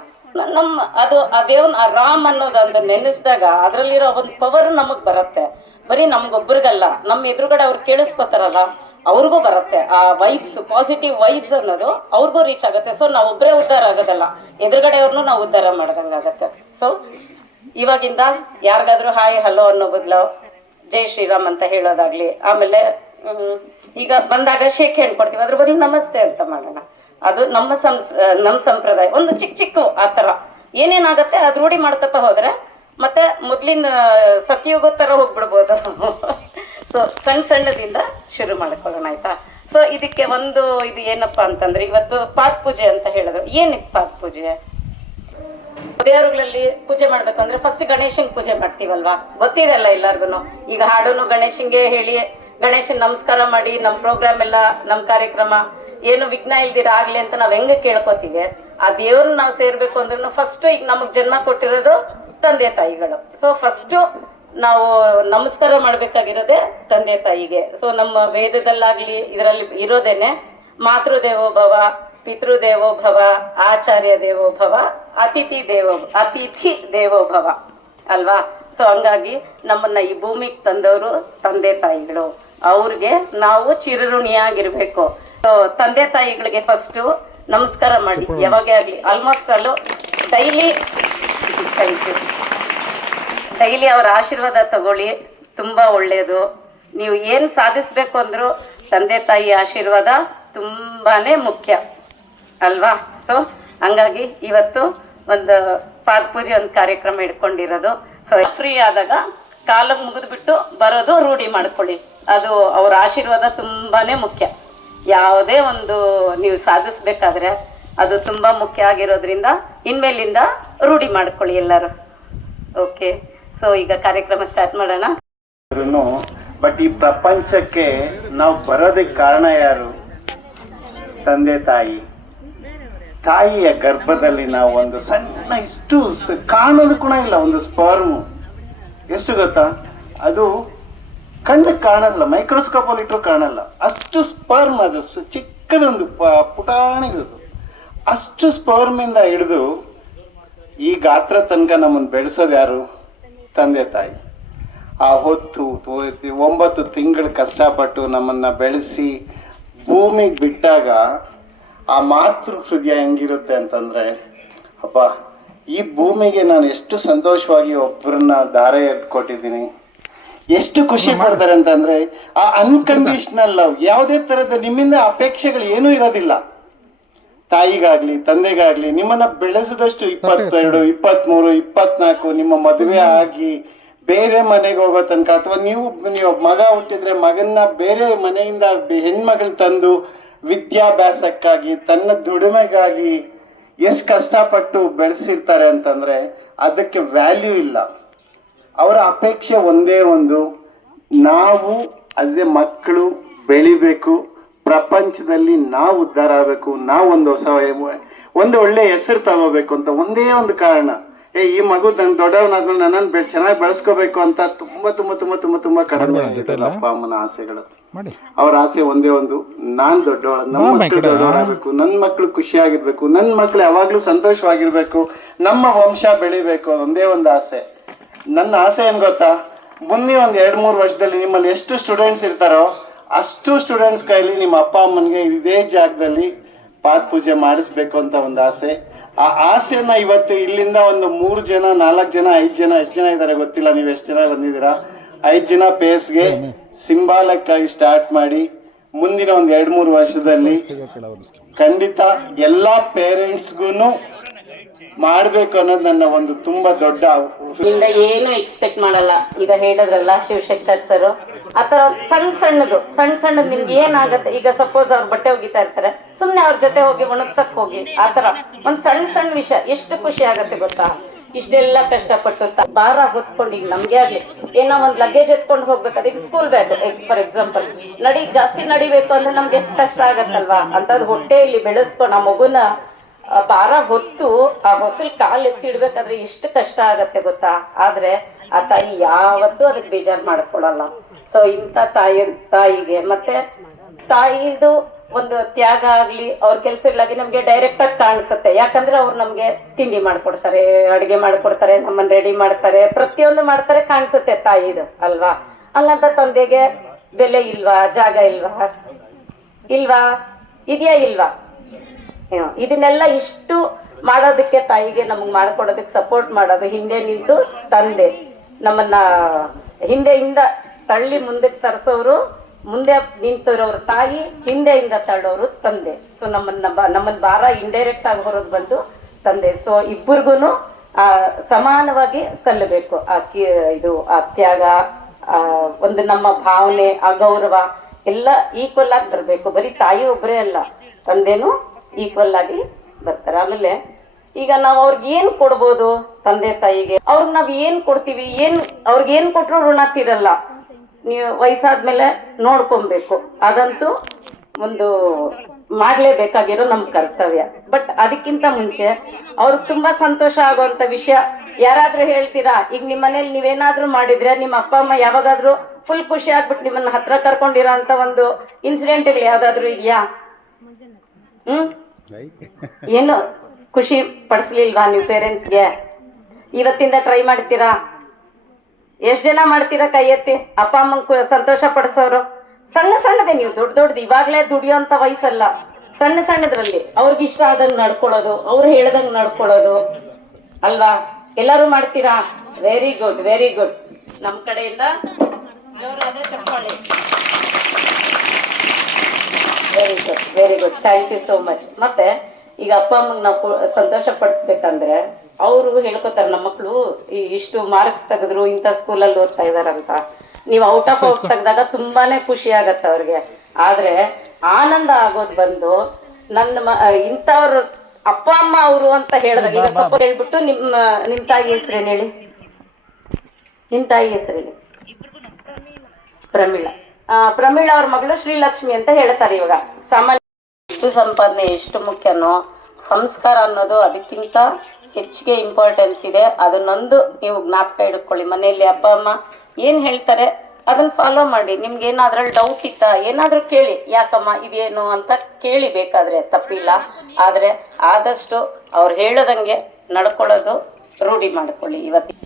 ಅದು ಆ ದೇವ್ನ ಆ ರಾಮ್ ಅನ್ನೋದೊಂದು ನೆನೆಸಿದಾಗ ಅದರಲ್ಲಿರೋ ಒಂದು ಪವರ್ ನಮಗ್ ಬರುತ್ತೆ. ಬರೀ ನಮ್ಗೊಬ್ರಿಗಲ್ಲ, ನಮ್ಮ ಎದುರುಗಡೆ ಅವ್ರು ಕೇಳಿಸ್ಕೊತಾರಲ್ಲ ಅವ್ರಿಗೂ ಬರುತ್ತೆ. ಆ ವೈಬ್ಸ್, ಪಾಸಿಟಿವ್ ವೈಬ್ಸ್ ಅನ್ನೋದು ಅವ್ರಿಗೂ ರೀಚ್ ಆಗುತ್ತೆ. ಸೊ ನಾವು ಒಬ್ಬರೇ ಉದ್ಧಾರ ಆಗೋದಲ್ಲ, ಎದುರುಗಡೆ ಅವ್ರನ್ನೂ ನಾವು ಉದ್ಧಾರ ಮಾಡ್ದಂಗಾಗತ್ತೆ. ಸೊ ಇವಾಗಿಂದ ಯಾರಿಗಾದ್ರೂ ಹಾಯ್ ಹಲೋ ಅನ್ನೋ ಬದಲು ಜೈ ಶ್ರೀರಾಮ್ ಅಂತ ಹೇಳೋದಾಗ್ಲಿ. ಆಮೇಲೆ ಈಗ ಬಂದಾಗ ಶೇಕ್ ಹ್ಯಾಂಡ್ ಕೊಡ್ತೀವಿ, ಅದ್ರ ಬದಲು ನಮಸ್ತೆ ಅಂತ ಮಾಡೋಣ. ಅದು ನಮ್ಮ ಸಂಪ್ರದಾಯ. ಒಂದು ಚಿಕ್ಕ ಆ ಥರ ಏನೇನಾಗತ್ತೆ ಅದು ರೂಢಿ ಮಾಡ್ಕೊತಾ ಹೋದ್ರೆ ಮತ್ತೆ ಮೊದ್ಲಿನ ಸತ್ಯುಗ ಥರ ಹೋಗ್ಬಿಡ್ಬೋದು. ಸೊ ಸಣ್ಣದಿಂದ ಶುರು ಮಾಡ್ಕೊಳ್ಳೋಣ, ಆಯ್ತಾ? ಸೊ ಇದಕ್ಕೆ ಇದು ಏನಪ್ಪಾ ಅಂತಂದ್ರೆ, ಇವತ್ತು ಪಾತ್ ಪೂಜೆ ಅಂತ ಹೇಳಿದ್ರು. ಏನಕ್ಕೆ ಪಾತ್ ಪೂಜೆ? ದೇವರುಗಳಲ್ಲಿ ಪೂಜೆ ಮಾಡ್ಬೇಕಂದ್ರೆ ಫಸ್ಟ್ ಗಣೇಶನ್ ಪೂಜೆ ಮಾಡ್ತೀವಲ್ವಾ, ಗೊತ್ತಿದೆಲ್ಲ ಎಲ್ಲಾರ್ಗು. ಈಗ ಹಾಡುನು ಗಣೇಶನ್ಗೆ ಹೇಳಿ ಗಣೇಶನ್ ನಮಸ್ಕಾರ ಮಾಡಿ ನಮ್ಮ ಪ್ರೋಗ್ರಾಮ್ ಎಲ್ಲ ನಮ್ಮ ಕಾರ್ಯಕ್ರಮ ಏನು ವಿಘ್ನ ಇಲ್ದಿರ ಆಗ್ಲಿ ಅಂತ ನಾವ್ ಹೆಂಗ ಕೇಳ್ಕೊತೀವಿ. ಆ ದೇವ್ರನ್ನ ನಾವು ಸೇರ್ಬೇಕು ಅಂದ್ರೂ ಫಸ್ಟ್ ಈಗ ನಮಗ್ ಜನ್ಮ ಕೊಟ್ಟಿರೋದು ತಂದೆ ತಾಯಿಗಳು. ಸೊ ಫಸ್ಟ್ ನಾವು ನಮಸ್ಕಾರ ಮಾಡ್ಬೇಕಾಗಿರೋದೇ ತಂದೆ ತಾಯಿಗೆ. ಸೊ ನಮ್ಮ ವೇದದಲ್ಲಾಗ್ಲಿ ಇದರಲ್ಲಿ ಇರೋದೇನೆ ಮಾತೃದೇವೋ ಭವ, ಪಿತೃದೇವೋ ಭವ, ಆಚಾರ್ಯ ದೇವೋ ಭವ, ಅತಿಥಿ ದೇವೋ ಭವ ಅಲ್ವಾ. ಸೊ ಹಂಗಾಗಿ ನಮ್ಮನ್ನ ಈ ಭೂಮಿಗೆ ತಂದವರು ತಂದೆ ತಾಯಿಗಳು. ಅವ್ರಿಗೆ ನಾವು ಚಿರಋಣಿಯಾಗಿರ್ಬೇಕು. ಸೊ ತಂದೆ ತಾಯಿಗಳಿಗೆ ಫಸ್ಟ್ ನಮಸ್ಕಾರ ಮಾಡಿ ಯಾವಾಗೇ ಆಗ್ಲಿ, ಆಲ್ಮೋಸ್ಟ್ ಅಲ್ಲೂ ಡೈಲಿ ಅವರ ಆಶೀರ್ವಾದ ತಗೊಳ್ಳಿ, ತುಂಬಾ ಒಳ್ಳೇದು. ನೀವು ಏನ್ ಸಾಧಿಸ್ಬೇಕು ಅಂದ್ರೂ ತಂದೆ ತಾಯಿ ಆಶೀರ್ವಾದ ತುಂಬಾನೇ ಮುಖ್ಯ ಅಲ್ವಾ. ಸೊ ಹಂಗಾಗಿ ಇವತ್ತು ಒಂದು ಪಾದ ಪೂಜೆ ಒಂದು ಕಾರ್ಯಕ್ರಮ ಇಟ್ಕೊಂಡಿರೋದು. ಸೊ ಫ್ರೀ ಆದಾಗ ಕಾಲಿಗೆ ಮುಗಿದ್ಬಿಟ್ಟು ಬರೋದು ರೂಢಿ ಮಾಡ್ಕೊಳ್ಳಿ. ಅದು ಅವ್ರ ಆಶೀರ್ವಾದ ತುಂಬಾನೇ ಮುಖ್ಯ. ಯಾವುದೇ ಒಂದು ನೀವು ಸಾಧಿಸ್ಬೇಕಾದ್ರೆ ಅದು ತುಂಬಾ ಮುಖ್ಯ ಆಗಿರೋದ್ರಿಂದ ಇನ್ಮೇಲಿಂದ ರೂಢಿ ಮಾಡ್ಕೊಳ್ಳಿ ಎಲ್ಲರೂ. ಓಕೆ. ಸೊ ಈಗ ಕಾರ್ಯಕ್ರಮ ಸ್ಟಾರ್ಟ್ ಮಾಡೋಣ. ಬಟ್ ಈ ಪ್ರಪಂಚಕ್ಕೆ ನಾವು ಬರೋದಕ್ಕೆ ಕಾರಣ ಯಾರು? ತಂದೆ ತಾಯಿ. ತಾಯಿಯ ಗರ್ಭದಲ್ಲಿ ನಾವು ಒಂದು ಸಣ್ಣ ಇಷ್ಟು ಕಾಣೋದು ಕೂಡ ಇಲ್ಲ, ಒಂದು ಸ್ಪರ್ಮ್. ಎಷ್ಟು ಗೊತ್ತಾ? ಅದು ಕಣ್ಣಿಗೆ ಕಾಣಲ್ಲ, ಮೈಕ್ರೋಸ್ಕೋಪ್ ಅಲ್ಲಿ ಇಟ್ಟರು ಕಾಣಲ್ಲ. ಅಷ್ಟು ಸ್ಪರ್ಮ್, ಅದು ಚಿಕ್ಕದೊಂದು ಪುಟಾಣಿದು. ಅಷ್ಟು ಸ್ಪರ್ಮ್ ಇಂದ ಹಿಡಿದು ಈ ಗಾತ್ರ ತನಕ ನಮ್ಮನ್ನು ಬೆಳೆಸೋದು ಯಾರು? ತಂದೆ ತಾಯಿ. ಆ ಹೊತ್ತು 9 ತಿಂಗಳು ಕಷ್ಟಪಟ್ಟು ನಮ್ಮನ್ನ ಬೆಳೆಸಿ ಭೂಮಿಗೆ ಬಿಟ್ಟಾಗ ಆ ಮಾತೃ ಹೃದಯ ಹೆಂಗಿರುತ್ತೆ ಅಂತಂದ್ರೆ, ಅಪ್ಪ ಈ ಭೂಮಿಗೆ ನಾನು ಎಷ್ಟು ಸಂತೋಷವಾಗಿ ಒಬ್ಬರನ್ನ ದಾರೆ ಎತ್ಕೊಟ್ಟಿದ್ದೀನಿ, ಎಷ್ಟು ಖುಷಿ ಪಡ್ತಾರೆ ಅಂತಂದ್ರೆ ಆ ಅನ್ಕಂಡೀಷನಲ್ ಲವ್. ಯಾವುದೇ ತರದ ನಿಮ್ಮಿಂದ ಅಪೇಕ್ಷೆಗಳು ಏನೂ ಇರೋದಿಲ್ಲ. ತಾಯಿಗಾಗ್ಲಿ ತಂದೆಗಾಗ್ಲಿ ನಿಮ್ಮನ್ನ ಬೆಳೆಸಿದಷ್ಟು 22, 23, 24 ನಿಮ್ಮ ಮದುವೆ ಆಗಿ ಬೇರೆ ಮನೆಗೆ ಹೋಗೋ ತನಕ, ಅಥವಾ ನೀವು ಮಗ ಹುಟ್ಟಿದ್ರೆ ಮಗನ್ನ ಬೇರೆ ಮನೆಯಿಂದ ಹೆಣ್ಮಗಳು ತಂದು ವಿದ್ಯಾಭ್ಯಾಸಕ್ಕಾಗಿ ತನ್ನ ದುಡಿಮೆಗಾಗಿ ಎಷ್ಟು ಕಷ್ಟಪಟ್ಟು ಬೆಳೆಸಿರ್ತಾರೆ ಅಂತಂದ್ರೆ ಅದಕ್ಕೆ ವ್ಯಾಲ್ಯೂ ಇಲ್ಲ. ಅವರ ಅಪೇಕ್ಷೆ ಒಂದೇ ಒಂದು, ನಾವು ಅದೇ ಮಕ್ಕಳು ಬೆಳಿಬೇಕು, ಪ್ರಪಂಚದಲ್ಲಿ ನಾವು ಉದ್ಧಾರ ಆಗಬೇಕು, ನಾವು ಒಂದು ಒಳ್ಳೆ ಹೆಸರು ತಗೋಬೇಕು ಅಂತ ಒಂದೇ ಒಂದು ಕಾರಣ. ಈ ಮಗು ದೊಡ್ಡವನಾದ್ಮೇಲೆ ನನ್ನನ್ನು ಚೆನ್ನಾಗಿ ಬೆಳೆಸ್ಕೋಬೇಕು ಅಂತ ತುಂಬಾ ತುಂಬಾ ತುಂಬಾ ತುಂಬಾ ತುಂಬಾ ಕಡಿಮೆ ಅಪ್ಪ ಅಮ್ಮನ ಆಸೆಗಳು. ಅವ್ರ ಆಸೆ ಒಂದೇ ಒಂದು, ನಾನ್ ದೊಡ್ಡವಳ, ನನ್ನ ಮಕ್ಕಳು ದೊಡ್ಡವರಾಗಬೇಕು, ನನ್ನ ಮಕ್ಕಳು ಖುಷಿಯಾಗಿರ್ಬೇಕು, ನನ್ನ ಮಕ್ಕಳು ಯಾವಾಗ್ಲೂ ಸಂತೋಷವಾಗಿರ್ಬೇಕು, ನಮ್ಮ ವಂಶ ಬೆಳಿಬೇಕು, ಒಂದೇ ಒಂದು ಆಸೆ. ನನ್ನ ಆಸೆ ಏನ್ ಗೊತ್ತಾ? ಮುಂದೆ 1-2-3 ವರ್ಷದಲ್ಲಿ ನಿಮ್ಮಲ್ಲಿ ಎಷ್ಟು ಸ್ಟೂಡೆಂಟ್ಸ್ ಇರ್ತಾರೋ ಅಷ್ಟು ಸ್ಟೂಡೆಂಟ್ಸ್ ಕೈಲಿ ನಿಮ್ಮ ಅಪ್ಪ ಅಮ್ಮನಿಗೆ ಇದೇ ಜಾಗದಲ್ಲಿ ಪಾದ ಪೂಜೆ ಮಾಡಿಸ್ಬೇಕು ಅಂತ ಒಂದು ಆಸೆ. ಆ ಆಸೆನ ಇವತ್ತು ಇಲ್ಲಿಂದ ಒಂದು 3 ಜನ 4 ಜನ 5 ಜನ ಎಷ್ಟು ಜನ ಇದ್ದಾರೆ ಗೊತ್ತಿಲ್ಲ, ನೀವು ಎಷ್ಟು ಜನ ಬಂದಿದ್ದೀರಾ, 5 ಜನ ಪೇಸ್ಗೆ ಸಿಂಬಾಲಿಕ್ ಆಗಿ ಸ್ಟಾರ್ಟ್ ಮಾಡಿ ಮುಂದಿನ 1-2-3 ವರ್ಷದಲ್ಲಿ ಖಂಡಿತ ಎಲ್ಲಾ ಪೇರೆಂಟ್ಸ್ಗೂ ಮಾಡ್ಬೇಕು ಅನ್ನೋದು ನನ್ನ ಒಂದು ತುಂಬಾ ದೊಡ್ಡ ನಿಂದ ಏನು ಎಕ್ಸ್ಪೆಕ್ಟ್ ಮಾಡಲ್ಲ. ಈಗ ಹೇಳಿದ್ರಲ್ಲ ಶಿವಶಂಕರ್ ಸರ್, ಆತರ ಸಣ್ಣದು ನಿಮ್ಗೆ ಏನಾಗತ್ತೆ, ಈಗ ಸಪೋಸ್ ಅವ್ರ ಬಟ್ಟೆ ಒಗಿತಾ ಇರ್ತಾರೆ, ಸುಮ್ನೆ ಅವ್ರ ಜೊತೆ ಹೋಗಿ ಒಣಗ್ಸಕ್ ಹೋಗಿ, ಆತರ ಒಂದ್ ಸಣ್ಣ ವಿಷಯ ಎಷ್ಟು ಖುಷಿ ಆಗತ್ತೆ ಗೊತ್ತಾ. ಇಷ್ಟೆಲ್ಲ ಕಷ್ಟಪಟ್ಟು ಭಾರ ಹೊತ್ಕೊಂಡು, ಈಗ ನಮ್ಗೆ ಆಗ್ಲಿ ಏನೋ ಒಂದ್ ಲಗೇಜ್ ಎತ್ಕೊಂಡು ಹೋಗ್ಬೇಕಾದ್ರೆ, ಈಗ ಸ್ಕೂಲ್ ಬ್ಯಾಗ್ ಫಾರ್ ಎಕ್ಸಾಂಪಲ್ ಜಾಸ್ತಿ ನಡಿಬೇಕು ಅಂದ್ರೆ ನಮ್ಗೆ ಎಷ್ಟು ಕಷ್ಟ ಆಗತ್ತಲ್ವಾ. ಅಂತದ್ ಹೊಟ್ಟೆಯಲ್ಲಿ ಬೆಳೆಸ್ಕೊಂಡು ಆ ಮಗುನ ಭಾರ ಹೊತ್ತು ಆ ಹೊಸಲ್ ಕಾಲ್ ಎತ್ತಿಡ್ಬೇಕಾದ್ರೆ ಎಷ್ಟು ಕಷ್ಟ ಆಗತ್ತೆ ಗೊತ್ತಾ. ಆದ್ರೆ ಆ ತಾಯಿ ಯಾವತ್ತೂ ಅದಕ್ಕೆ ಬೇಜಾರ್ ಮಾಡ್ಕೊಳಲ್ಲ. ಸೊ ಇಂಥ ತಾಯಿಗೆ ಮತ್ತೆ ತಾಯಿದು ಒಂದು ತ್ಯಾಗ ಆಗ್ಲಿ, ಅವ್ರ ಕೆಲ್ಸಗಳಾಗಿ ನಮ್ಗೆ ಡೈರೆಕ್ಟ್ ಆಗಿ ಕಾಣಿಸುತ್ತೆ. ಯಾಕಂದ್ರೆ ಅವ್ರು ನಮ್ಗೆ ತಿಂಡಿ ಮಾಡ್ಕೊಡ್ತಾರೆ, ಅಡಿಗೆ ಮಾಡ್ಕೊಡ್ತಾರೆ, ನಮ್ಮನ್ನ ರೆಡಿ ಮಾಡ್ತಾರೆ, ಪ್ರತಿಯೊಂದು ಮಾಡ್ತಾರೆ, ಕಾಣಿಸುತ್ತೆ ತಾಯಿದು ಅಲ್ವಾ. ಹಂಗಂತ ತಂದೆಗೆ ಬೆಲೆ ಇಲ್ವಾ, ಜಾಗ ಇಲ್ವಾ, ಇದೆಯಾ ಇಲ್ವಾ? ಇದನ್ನೆಲ್ಲ ಇಷ್ಟು ಮಾಡೋದಕ್ಕೆ ತಾಯಿಗೆ ನಮಗ್ ಮಾಡ್ಕೊಡೋದಕ್ಕೆ ಸಪೋರ್ಟ್ ಮಾಡೋದು ಹಿಂದೆ ನಿಂತು ತಂದೆ, ನಮ್ಮನ್ನ ಹಿಂದೆಯಿಂದ ತಳ್ಳಿ ಮುಂದಕ್ಕೆ ತರಿಸೋರು, ಮುಂದೆ ನಿಂತಿರೋರು ತಾಯಿ, ಹಿಂದೆಯಿಂದ ತಳ್ಳೋರು ತಂದೆ. ಸೊ ನಮ್ಮನ್ನ ಭಾರ ಇಂಡೈರೆಕ್ಟ್ ಆಗಿ ಹೊರದು ಬಂದು ತಂದೆ. ಸೊ ಇಬ್ಬರಿಗೂ ಸಮಾನವಾಗಿ ಸಲ್ಲಬೇಕು ಆ ತ್ಯಾಗ, ಒಂದು ನಮ್ಮ ಭಾವನೆ, ಆ ಗೌರವ ಎಲ್ಲ ಈಕ್ವಲ್ ಆಗಿ ಬರಬೇಕು. ಬರೀ ತಾಯಿ ಒಬ್ಬರೇ ಅಲ್ಲ, ತಂದೆನೂ ಈಕ್ವಲ್ ಆಗಿ ಬರ್ತಾರೆ. ಆಮೇಲೆ ಈಗ ನಾವು ಅವ್ರಿಗೆ ಏನ್ ಕೊಡ್ಬೋದು, ತಂದೆ ತಾಯಿಗೆ ಅವ್ರಿಗೆ ನಾವ್ ಏನ್ ಕೊಡ್ತೀವಿ, ಅವ್ರಿಗೆ ಏನ್ ಕೊಟ್ರು ಋಣ ತೀರಲ್ಲ. ನೀವು ವಯಸ್ಸಾದ್ಮೇಲೆ ನೋಡ್ಕೊಬೇಕು, ಅದಂತೂ ಒಂದು ಮಾಡ್ಲೇಬೇಕಾಗಿರೋ ನಮ್ ಕರ್ತವ್ಯ. ಬಟ್ ಅದಕ್ಕಿಂತ ಮುಂಚೆ ಅವ್ರಿಗೆ ತುಂಬಾ ಸಂತೋಷ ಆಗುವಂತ ವಿಷಯ ಯಾರಾದ್ರೂ ಹೇಳ್ತೀರಾ? ಈಗ ನಿಮ್ಮ ಮನೇಲಿ ನೀವೇನಾದ್ರೂ ಮಾಡಿದ್ರೆ, ನಿಮ್ಮ ಅಪ್ಪ ಅಮ್ಮ ಯಾವಾಗಾದ್ರೂ ಫುಲ್ ಖುಷಿ ಆಗ್ಬಿಟ್ಟು ನಿಮ್ಮನ್ನ ಹತ್ರ ಕರ್ಕೊಂಡಿರೋ ಅಂತ ಒಂದು ಇನ್ಸಿಡೆಂಟ್ಗಳು ಯಾವ್ದಾದ್ರು ಇದೆಯಾ? ಏನು ಖುಷಿ ಪಡಿಸ್ಲಿಲ್ವಾ ನೀವು ಪೇರೆಂಟ್ಸ್ಗೆ? ಇವತ್ತಿಂದ ಟ್ರೈ ಮಾಡ್ತೀರಾ? ಎಷ್ಟ್ ಜನ ಮಾಡ್ತೀರಾ? ಕೈ ಎತ್ತಿ. ಅಪ್ಪ ಅಮ್ಮಂಗ್ ಸಂತೋಷ ಪಡಿಸೋರು ಸಣ್ಣದೇ, ನೀವು ದೊಡ್ಡದು ಇವಾಗ್ಲೇ ದುಡಿಯೋಂತ ವಯಸ್ಸಲ್ಲ, ಸಣ್ಣದ್ರಲ್ಲಿ ಅವ್ರಿಗೆ ಇಷ್ಟ ಆದಂಗ್ ನಡ್ಕೊಳ್ಳೋದು, ಅವ್ರು ಹೇಳ್ದಂಗ್ ನಡ್ಕೊಳ್ಳೋದು ಅಲ್ವಾ? ಎಲ್ಲರೂ ಮಾಡ್ತೀರಾ? Very good. ನಮ್ ಕಡೆಯಿಂದ ಜೋರಾದ ಚಪ್ಪಾಳೆ. Very good. Thank you so much. ಮತ್ತೆ ಈಗ ಅಪ್ಪ ಅಮ್ಮಂಗ್ ನಾವು ಸಂತೋಷ ಪಡಿಸ್ಬೇಕಂದ್ರೆ ಅವರು ಹೇಳ್ಕೊತಾರೆ, ನಮ್ಮ ಮಕ್ಕಳು ಇಷ್ಟು ಮಾರ್ಕ್ಸ್ ತೆಗೆದ್ರು, ಇಂಥ ಸ್ಕೂಲಲ್ಲಿ ಓದ್ತಾ ಇದಾರಂತ. ನೀವು ಔಟ್ ತೆಗ್ದಾಗ ತುಂಬಾನೇ ಖುಷಿ ಆಗತ್ತೆ ಅವ್ರಿಗೆ. ಆದ್ರೆ ಆನಂದ ಆಗೋದು ಬಂದು ಇಂಥವ್ರು ಅಪ್ಪ ಅಮ್ಮ ಅವರು ಅಂತ ಹೇಳಿದಾಗ, ಈಗ ಸ್ವಲ್ಪ ಹೇಳ್ಬಿಟ್ಟು ನಿಮ್ ತಾಯಿ ಹೆಸರೇನು ಹೇಳಿ? ನಿಮ್ ತಾಯಿ ಹೆಸರೇಳಿ? ಪ್ರಮೀಳಾ ಅವ್ರ ಮಗಳು ಶ್ರೀಲಕ್ಷ್ಮಿ ಅಂತ ಹೇಳ್ತಾರೆ. ಇವಾಗ ಸಾಮಾನ್ಯ ಸಂಪಾದನೆ ಎಷ್ಟು ಮುಖ್ಯನೋ, ಸಂಸ್ಕಾರ ಅನ್ನೋದು ಅದಕ್ಕಿಂತ ಹೆಚ್ಚಿಗೆ ಇಂಪಾರ್ಟೆನ್ಸ್ ಇದೆ. ಅದನ್ನೊಂದು ನೀವು ಜ್ಞಾಪಕ ಇಟ್ಕೊಳ್ಳಿ. ಮನೆಯಲ್ಲಿ ಅಪ್ಪ ಅಮ್ಮ ಏನ್ ಹೇಳ್ತಾರೆ ಅದನ್ನ ಫಾಲೋ ಮಾಡಿ. ನಿಮ್ಗೆ ಏನಾದ್ರಲ್ಲಿ ಡೌಟ್ ಇತ್ತಾ, ಏನಾದ್ರೂ ಕೇಳಿ, ಯಾಕಮ್ಮ ಇದೇನು ಅಂತ ಕೇಳಿ, ಬೇಕಾದ್ರೆ ತಪ್ಪಿಲ್ಲ. ಆದ್ರೆ ಆದಷ್ಟು ಅವ್ರು ಹೇಳೋದಂಗೆ ನಡ್ಕೊಳ್ಳೋದು ರೂಢಿ ಮಾಡ್ಕೊಳ್ಳಿ. ಇವತ್ತು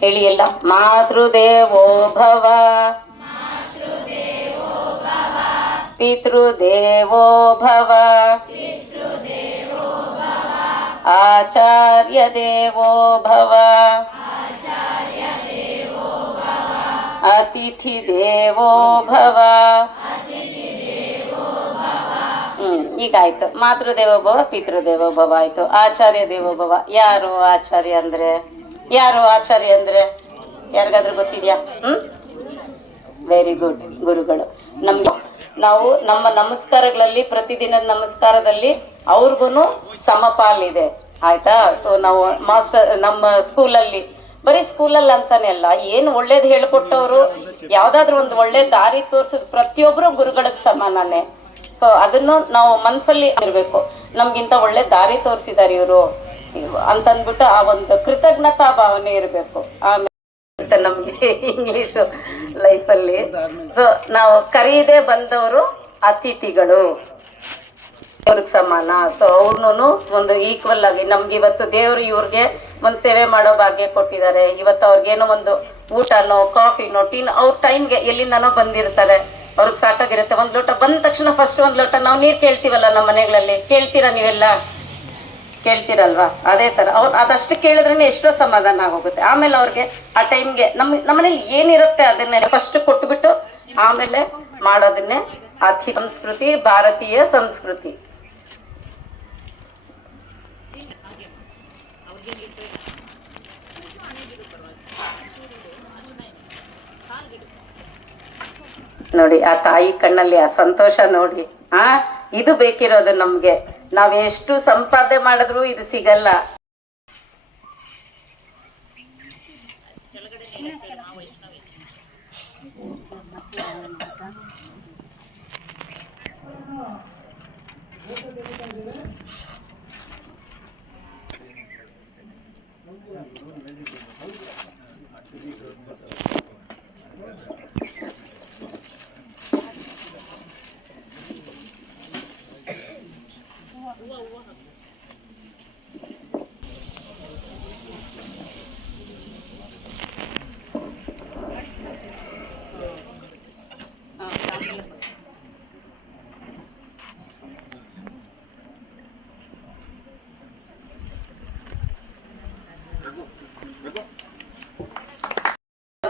ಹೇಳಿ ಎಲ್ಲ. ಮಾತೃದೇವೋ ಭವ, ಪಿತೃದೇವೋ ಭವ, ಆಚಾರ್ಯ ದೇವೋ ಭವ, ಅತಿಥಿ ದೇವೋ ಭವ. ಈಗ ಆಯ್ತು. ಮಾತೃದೇವೋ ಭವ, ಪಿತೃದೇವೋ ಭವ ಆಯ್ತು. ಆಚಾರ್ಯ ದೇವೋ ಭವ. ಯಾರು ಆಚಾರ್ಯ ಅಂದ್ರೆ ಯಾರಿಗಾದ್ರೂ ಗೊತ್ತಿದ್ಯಾ? Very good. ಗುರುಗಳು. ನಾವು ನಮ್ಮ ನಮಸ್ಕಾರಗಳಲ್ಲಿ, ಪ್ರತಿದಿನದ ನಮಸ್ಕಾರದಲ್ಲಿ ಅವ್ರಿಗೂ ಸಮಪಾಲಿದೆ, ಆಯ್ತಾ? ಸೊ ನಾವು ನಮ್ಮ ಸ್ಕೂಲಲ್ಲಿ, ಬರೀ ಸ್ಕೂಲಲ್ಲಿ ಅಂತಾನೆ ಅಲ್ಲ, ಏನು ಒಳ್ಳೇದು ಹೇಳ್ಕೊಟ್ಟವ್ರು, ಯಾವ್ದಾದ್ರು ಒಂದು ಒಳ್ಳೆ ದಾರಿ ತೋರ್ಸಿದ್ ಪ್ರತಿಯೊಬ್ರು ಗುರುಗಳಿಗೆ ಸಮಾನನೇ. ಸೊ ಅದನ್ನು ನಾವು ಮನಸ್ಸಲ್ಲಿ ಇರಬೇಕು, ನಮ್ಗಿಂತ ಒಳ್ಳೆ ದಾರಿ ತೋರಿಸಿದಾರೆ ಇವರು ಅಂತಂದ್ಬಿಟ್ಟು ಆ ಒಂದು ಕೃತಜ್ಞತಾ ಭಾವನೆ ಇರಬೇಕು. ಆಮೇಲೆ ನಮ್ಗೆ ಇಂಗ್ಲಿಷ್ ಲೈಫಲ್ಲಿ ಸೊ ನಾವು ಕರೀದೇ ಬಂದವರು ಅತಿಥಿಗಳು, ಅವ್ರಿಗೆ ಸಮಾನ. ಸೊ ಅವ್ರನ್ನೂ ಒಂದು ಈಕ್ವಲ್ ಆಗಿ ನಮ್ಗೆ ಇವತ್ತು ದೇವರು ಇವ್ರಿಗೆ ಒಂದು ಸೇವೆ ಮಾಡೋ ಭಾಗ್ಯ ಕೊಟ್ಟಿದ್ದಾರೆ. ಇವತ್ತು ಅವ್ರಿಗೇನೋ ಒಂದು ಊಟನೋ ಕಾಫಿನೋ ಟೀನೋ ಅವ್ರ ಟೈಮ್ಗೆ ಎಲ್ಲಿಂದನೋ ಬಂದಿರ್ತಾರೆ, ಅವ್ರಿಗೆ ಸಾಕಾಗಿರುತ್ತೆ. ಒಂದು ಲೋಟ ಬಂದ ತಕ್ಷಣ ಫಸ್ಟ್ ಒಂದು ಲೋಟ ನಾವು ನೀರು ಕೇಳ್ತೀವಲ್ಲ ನಮ್ಮ ಮನೆಗಳಲ್ಲಿ, ಕೇಳ್ತೀರಾ ನೀವೆಲ್ಲ? ಕೇಳ್ತೀರಲ್ವಾ, ಅದೇ ಥರ ಅವ್ರು ಅದಷ್ಟು ಕೇಳಿದ್ರೇ ಎಷ್ಟೋ ಸಮಾಧಾನ ಆಗೋಗುತ್ತೆ. ಆಮೇಲೆ ಅವ್ರಿಗೆ ಆ ಟೈಮ್ಗೆ ನಮ್ಮನೇಲಿ ಏನಿರುತ್ತೆ ಅದನ್ನೆಲ್ಲ ಫಸ್ಟ್ ಕೊಟ್ಬಿಟ್ಟು ಆಮೇಲೆ ಮಾಡೋದನ್ನೇ ಅತಿ ಸಂಸ್ಕೃತಿ, ಭಾರತೀಯ ಸಂಸ್ಕೃತಿ. ನೋಡಿ ಆ ತಾಯಿ ಕಣ್ಣಲ್ಲಿ ಆ ಸಂತೋಷ ನೋಡಿ. ಇದು ಬೇಕಿರೋದು ನಮ್ಗೆ. ನಾವ್ ಎಷ್ಟು ಸಂಪಾದನೆ ಮಾಡಿದ್ರು ಇದು ಸಿಗಲ್ಲ.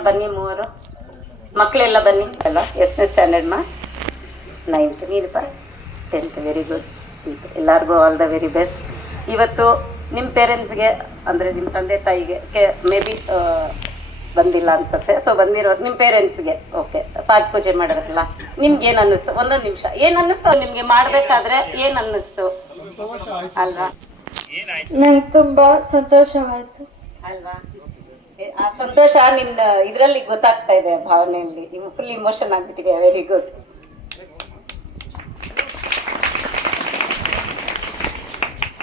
ಬನ್ನಿ ಮೂವರು ಮಕ್ಕಳೆಲ್ಲ ಬನ್ನಿ. ಅಲ್ಲ ಎಷ್ಟನೇ ಸ್ಟ್ಯಾಂಡರ್ಡ್ ಮಾ? 9th. ನೀನಪ್ಪ 10th. Very good. ಎಲ್ಲರಿಗೂ ಆಲ್ ದ ವೆರಿ ಬೆಸ್ಟ್. ಇವತ್ತು ನಿಮ್ಮ ಪೇರೆಂಟ್ಸ್ಗೆ ಅಂದರೆ ನಿಮ್ಮ ತಂದೆ ತಾಯಿಗೆ ಮೇ ಬಿ ಬಂದಿಲ್ಲ ಅನ್ಸುತ್ತೆ. ಸೊ ಬಂದಿರೋರು ನಿಮ್ಮ ಪೇರೆಂಟ್ಸ್ಗೆ ಓಕೆ ಪಾದ ಪೂಜೆ ಮಾಡಿದ್ರಲ್ಲ, ನಿಮ್ಗೆ ಏನು ಅನ್ನಿಸ್ತು? ಒಂದೊಂದು ನಿಮಿಷ ಏನು ಅನ್ನಿಸ್ತು ನಿಮಗೆ ಮಾಡಬೇಕಾದ್ರೆ? ಏನು ಅನ್ನಿಸ್ತು ಅಲ್ವಾ? ನಂಗೆ ತುಂಬಾ ಸಂತೋಷವಾಯ್ತು ಅಲ್ವಾ? ಆ ಸಂತೋಷ ನಿನ್ನ ಇದರಲ್ಲಿ ಗೊತ್ತಾಗ್ತಾ ಇದೆ, ಭಾವನೆಯಲ್ಲಿ. ನೀವು ಫುಲ್ ಇಮೋಷನ್ ಆಗ್ಬಿಟ್ಟಿದೆ. Very good.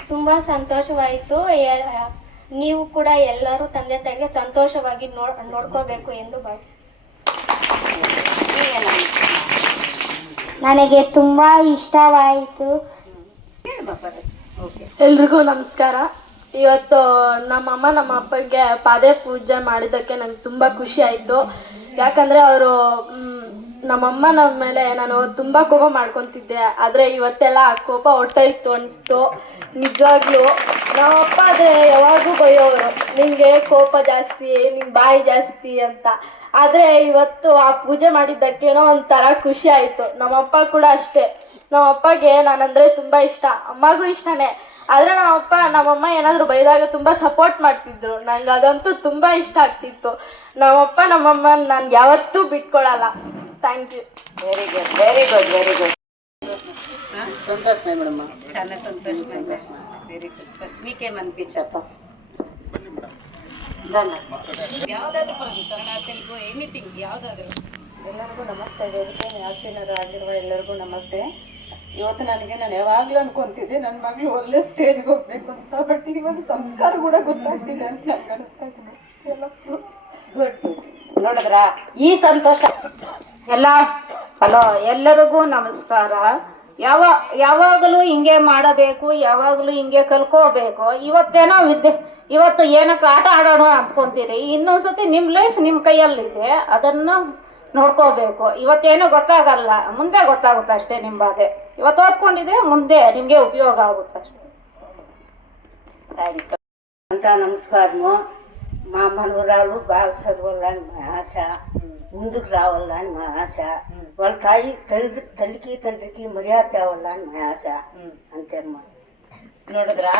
ತುಂಬಾ ಸಂತೋಷವಾಯಿತು. ನೀವು ಕೂಡ ಎಲ್ಲರೂ ತಂದೆ ತಾಯಿಗೆ ಸಂತೋಷವಾಗಿ ನೋಡ್ಕೋಬೇಕು ಎಂದು ನನಗೆ ತುಂಬಾ ಇಷ್ಟವಾಯಿತು. ಎಲ್ರಿಗೂ ನಮಸ್ಕಾರ. ಇವತ್ತು ನಮ್ಮಮ್ಮ ನಮ್ಮ ಅಪ್ಪಗೆ ಪಾದೆ ಪೂಜೆ ಮಾಡಿದ್ದಕ್ಕೆ ನಂಗೆ ತುಂಬ ಖುಷಿ ಆಯಿತು. ಯಾಕಂದರೆ ಅವರು ನಮ್ಮಮ್ಮ ನಮ್ಮ ಮೇಲೆ ನಾನು ತುಂಬ ಕೋಪ ಮಾಡ್ಕೊತಿದ್ದೆ. ಆದರೆ ಇವತ್ತೆಲ್ಲ ಆ ಕೋಪ ಹೊಟ್ಟೋಯ್ತು ಅನಿಸ್ತು. ನಿಜವಾಗ್ಲೂ ನಮ್ಮಪ್ಪ ಅದೇ ಯಾವಾಗೂ ಬೈಯೋರು, ನಿನಗೆ ಕೋಪ ಜಾಸ್ತಿ, ನಿನ್ನ ಬಾಯಿ ಜಾಸ್ತಿ ಅಂತ. ಆದರೆ ಇವತ್ತು ಆ ಪೂಜೆ ಮಾಡಿದ್ದಕ್ಕೇನೋ ಒಂಥರ ಖುಷಿ ಆಯಿತು. ನಮ್ಮಪ್ಪ ಕೂಡ ಅಷ್ಟೇ. ನಮ್ಮಪ್ಪಗೆ ನಾನಂದರೆ ತುಂಬ ಇಷ್ಟ, ಅಮ್ಮಗೂ ಇಷ್ಟನೇ. ಆದರೆ ನಮ್ಮಮ್ಮ ಏನಾದರೂ ಬೈದಾಗ ತುಂಬ ಸಪೋರ್ಟ್ ಮಾಡ್ತಿದ್ರು. ನಂಗೆ ಅದಂತೂ ತುಂಬ ಇಷ್ಟ ಆಗ್ತಿತ್ತು. ನಮ್ಮಪ್ಪ ನಮ್ಮಮ್ಮ ನಾನು ಯಾವತ್ತೂ ಬಿಟ್ಕೊಳಲ್ಲ. Thank you. Very good, very good, very good. ಸಂತೋಷ ಮೇಡಮ್, చాలా ಸಂತೋಷ. Very good sir. మీకేమనిపించప్ప? ಯಾವುದಾದ್ರೂ ಕನ್ನಡ, ತೆಲುಗು, ಎನಿಥಿಂಗ್ ಯಾವುದಾದ್ರೂ. ಎಲ್ಲರಿಗೂ ನಮಸ್ತೆ. ವೇದಿಕೆ ಆಸೀನರು ಆಗಿರುವ ಎಲ್ಲರಿಗೂ ನಮಸ್ತೆ. ಇವತ್ತು ನಾನು ಯಾವಾಗಲೂ ಅನ್ಕೊಂತಿದ್ದೆ ನನ್ನ ಮಗಳು ಒಳ್ಳೆ ಸ್ಟೇಜ್ಗೆ ಹೋಗ್ಬೇಕು ಅಂತ. ಬಟ್ ಇವಾಗ ಸಂಸ್ಕಾರ ಕೂಡ ಗೊತ್ತಾಗ್ತಿದೆ ಅಂತ ನನಗೆ ಅನಿಸ್ತಾ ಇದ್ದೀನಿ. ಎಲ್ಲ ಗುಡ್. ನೋಡಿದ್ರಾ ಈ ಸಂತೋಷ ಎಲ್ಲ. ಹಲೋ, ಎಲ್ಲರಿಗೂ ನಮಸ್ಕಾರ. ಯಾವಾಗಲೂ ಹಿಂಗೆ ಮಾಡಬೇಕು, ಯಾವಾಗಲೂ ಹಿಂಗೆ ಕಲ್ಕೋಬೇಕು. ಇವತ್ತು ಏನಕ್ಕೆ ಆಟ ಆಡೋಣ ಅಂದ್ಕೊಂತೀರಿ. ಇನ್ನೊಂದ್ಸತಿ ನಿಮ್ಮ ಲೈಫ್ ನಿಮ್ಮ ಕೈಯಲ್ಲಿದೆ, ಅದನ್ನು ನೋಡ್ಕೋಬೇಕು. ಇವತ್ತೇನೋ ಗೊತ್ತಾಗಲ್ಲ, ಮುಂದೆ ಗೊತ್ತಾಗುತ್ತೆ ಅಷ್ಟೇ. ನಿಮ್ಮ ಬಾಧೆ ಇವತ್ತು ಓದ್ಕೊಂಡಿದ್ರೆ ಮುಂದೆ ನಿಮಗೆ ಉಪಯೋಗ ಆಗುತ್ತೆ ಅಷ್ಟೇ. ಥ್ಯಾಂಕ್ಸ್ ಅಂತ నమస్కారము. మా మనవరాలు బాగా చదవాలని మా ఆశ, ముందుకు రావాలని మా ఆశ, వాళ్ళ తల్లికి తండ్రికి మర్యాద తేవాలని మా ఆశ. అంతే అమ్మా. ನೋಡಿದ್ರಾ?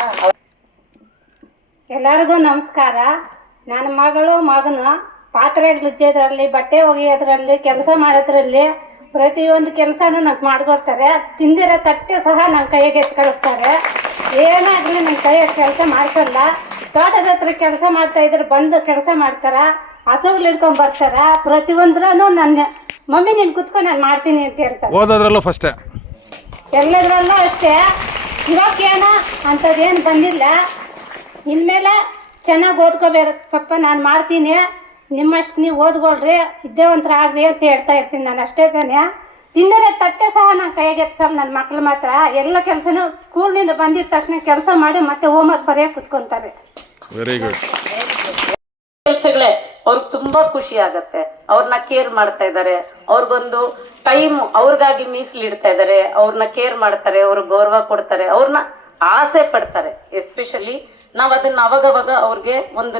ಎಲ್ಲರಿಗೂ ನಮಸ್ಕಾರ. ನನ್ನ ಮಗನ ಪಾತ್ರೆಗಳು ಉಜ್ಜೋದ್ರಲ್ಲಿ, ಬಟ್ಟೆ ಒಗೆಯೋದ್ರಲ್ಲಿ, ಕೆಲಸ ಮಾಡೋದ್ರಲ್ಲಿ ಪ್ರತಿಯೊಂದು ಕೆಲಸನೂ ನಂಗೆ ಮಾಡಿಕೊಡ್ತಾರೆ. ತಿಂದಿರೋ ತಟ್ಟೆ ಸಹ ನನ್ನ ಕೈಗೆ ಎತ್ತು ಕಳಿಸ್ತಾರೆ. ಏನಾಗಲಿ ನನ್ನ ಕೈಯಾಗ ಕೆಲಸ ಮಾಡ್ಸಲ್ಲ. ತೋಟದ ಹತ್ರ ಕೆಲಸ ಮಾಡ್ತಾಯಿದ್ರೆ ಬಂದು ಕೆಲಸ ಮಾಡ್ತಾರೆ. ಹಸುಗಳು ಹಿಡ್ಕೊಂಡು ಬರ್ತಾರೆ. ಪ್ರತಿಯೊಂದ್ರೂ ನನ್ನ ಮಮ್ಮಿ ನೀನು ಕುತ್ಕೊಂಡು ನಾನು ಮಾಡ್ತೀನಿ ಅಂತ ಹೇಳ್ತಾರೆ. ಓದೋದ್ರಲ್ಲೂ ಫಸ್ಟೇ, ಎಲ್ಲದ್ರಲ್ಲೂ ಅಷ್ಟೇ. ಇವಾಗೇನೋ ಅಂಥದ್ದೇನು ಬಂದಿಲ್ಲ. ಇನ್ಮೇಲೆ ಚೆನ್ನಾಗಿ ಓದ್ಕೋಬೇಕು ಪಪ್ಪ, ನಾನು ಮಾಡ್ತೀನಿ, ನಿಮ್ಮಷ್ಟು ನೀವು ಓದ್ಕೊಳ್ರಿ, ವಿದ್ಯಾವಂತರ ಆಗ್ರಿ ಅಂತ ಹೇಳ್ತಾ ಇರ್ತೀನಿ ನಾನು. ಅಷ್ಟೇ ತಾನೇ. ತಿಂದರೆ ತಟ್ಟೆ ಸಹ ನಾನು ಕೈಗೆ ಎತ್ಸಮ್. ನನ್ನ ಮಕ್ಳು ಮಾತ್ರ ಎಲ್ಲ ಕೆಲಸನೂ ಸ್ಕೂಲ್ನಿಂದ ಬಂದಿದ ತಕ್ಷಣ ಕೆಲಸ ಮಾಡಿ ಮತ್ತೆ ಹೋಮ್ವರ್ಕ್ ಬರೆಯೋಕೆ ಕುತ್ಕೊಂತಾರೆ. Very good. ಕೆಲಸಗಳೇ ಅವ್ರಿಗೆ ತುಂಬಾ ಖುಷಿ ಆಗತ್ತೆ. ಅವ್ರನ್ನ ಕೇರ್ ಮಾಡ್ತಾ ಇದ್ದಾರೆ. ಅವ್ರಿಗೊಂದು ಟೈಮ್ ಅವ್ರಿಗಾಗಿ ಮೀಸಲಿಡ್ತಾ ಇದ್ದಾರೆ. ಅವ್ರನ್ನ ಕೇರ್ ಮಾಡ್ತಾರೆ, ಅವ್ರಿಗೆ ಗೌರವ ಕೊಡ್ತಾರೆ. ಆಸೆ ಪಡ್ತಾರೆ. ಎಸ್ಪೆಷಲಿ ನಾವು ಅದನ್ನ ಅವಾಗವಾಗ ಅವ್ರಿಗೆ ಒಂದು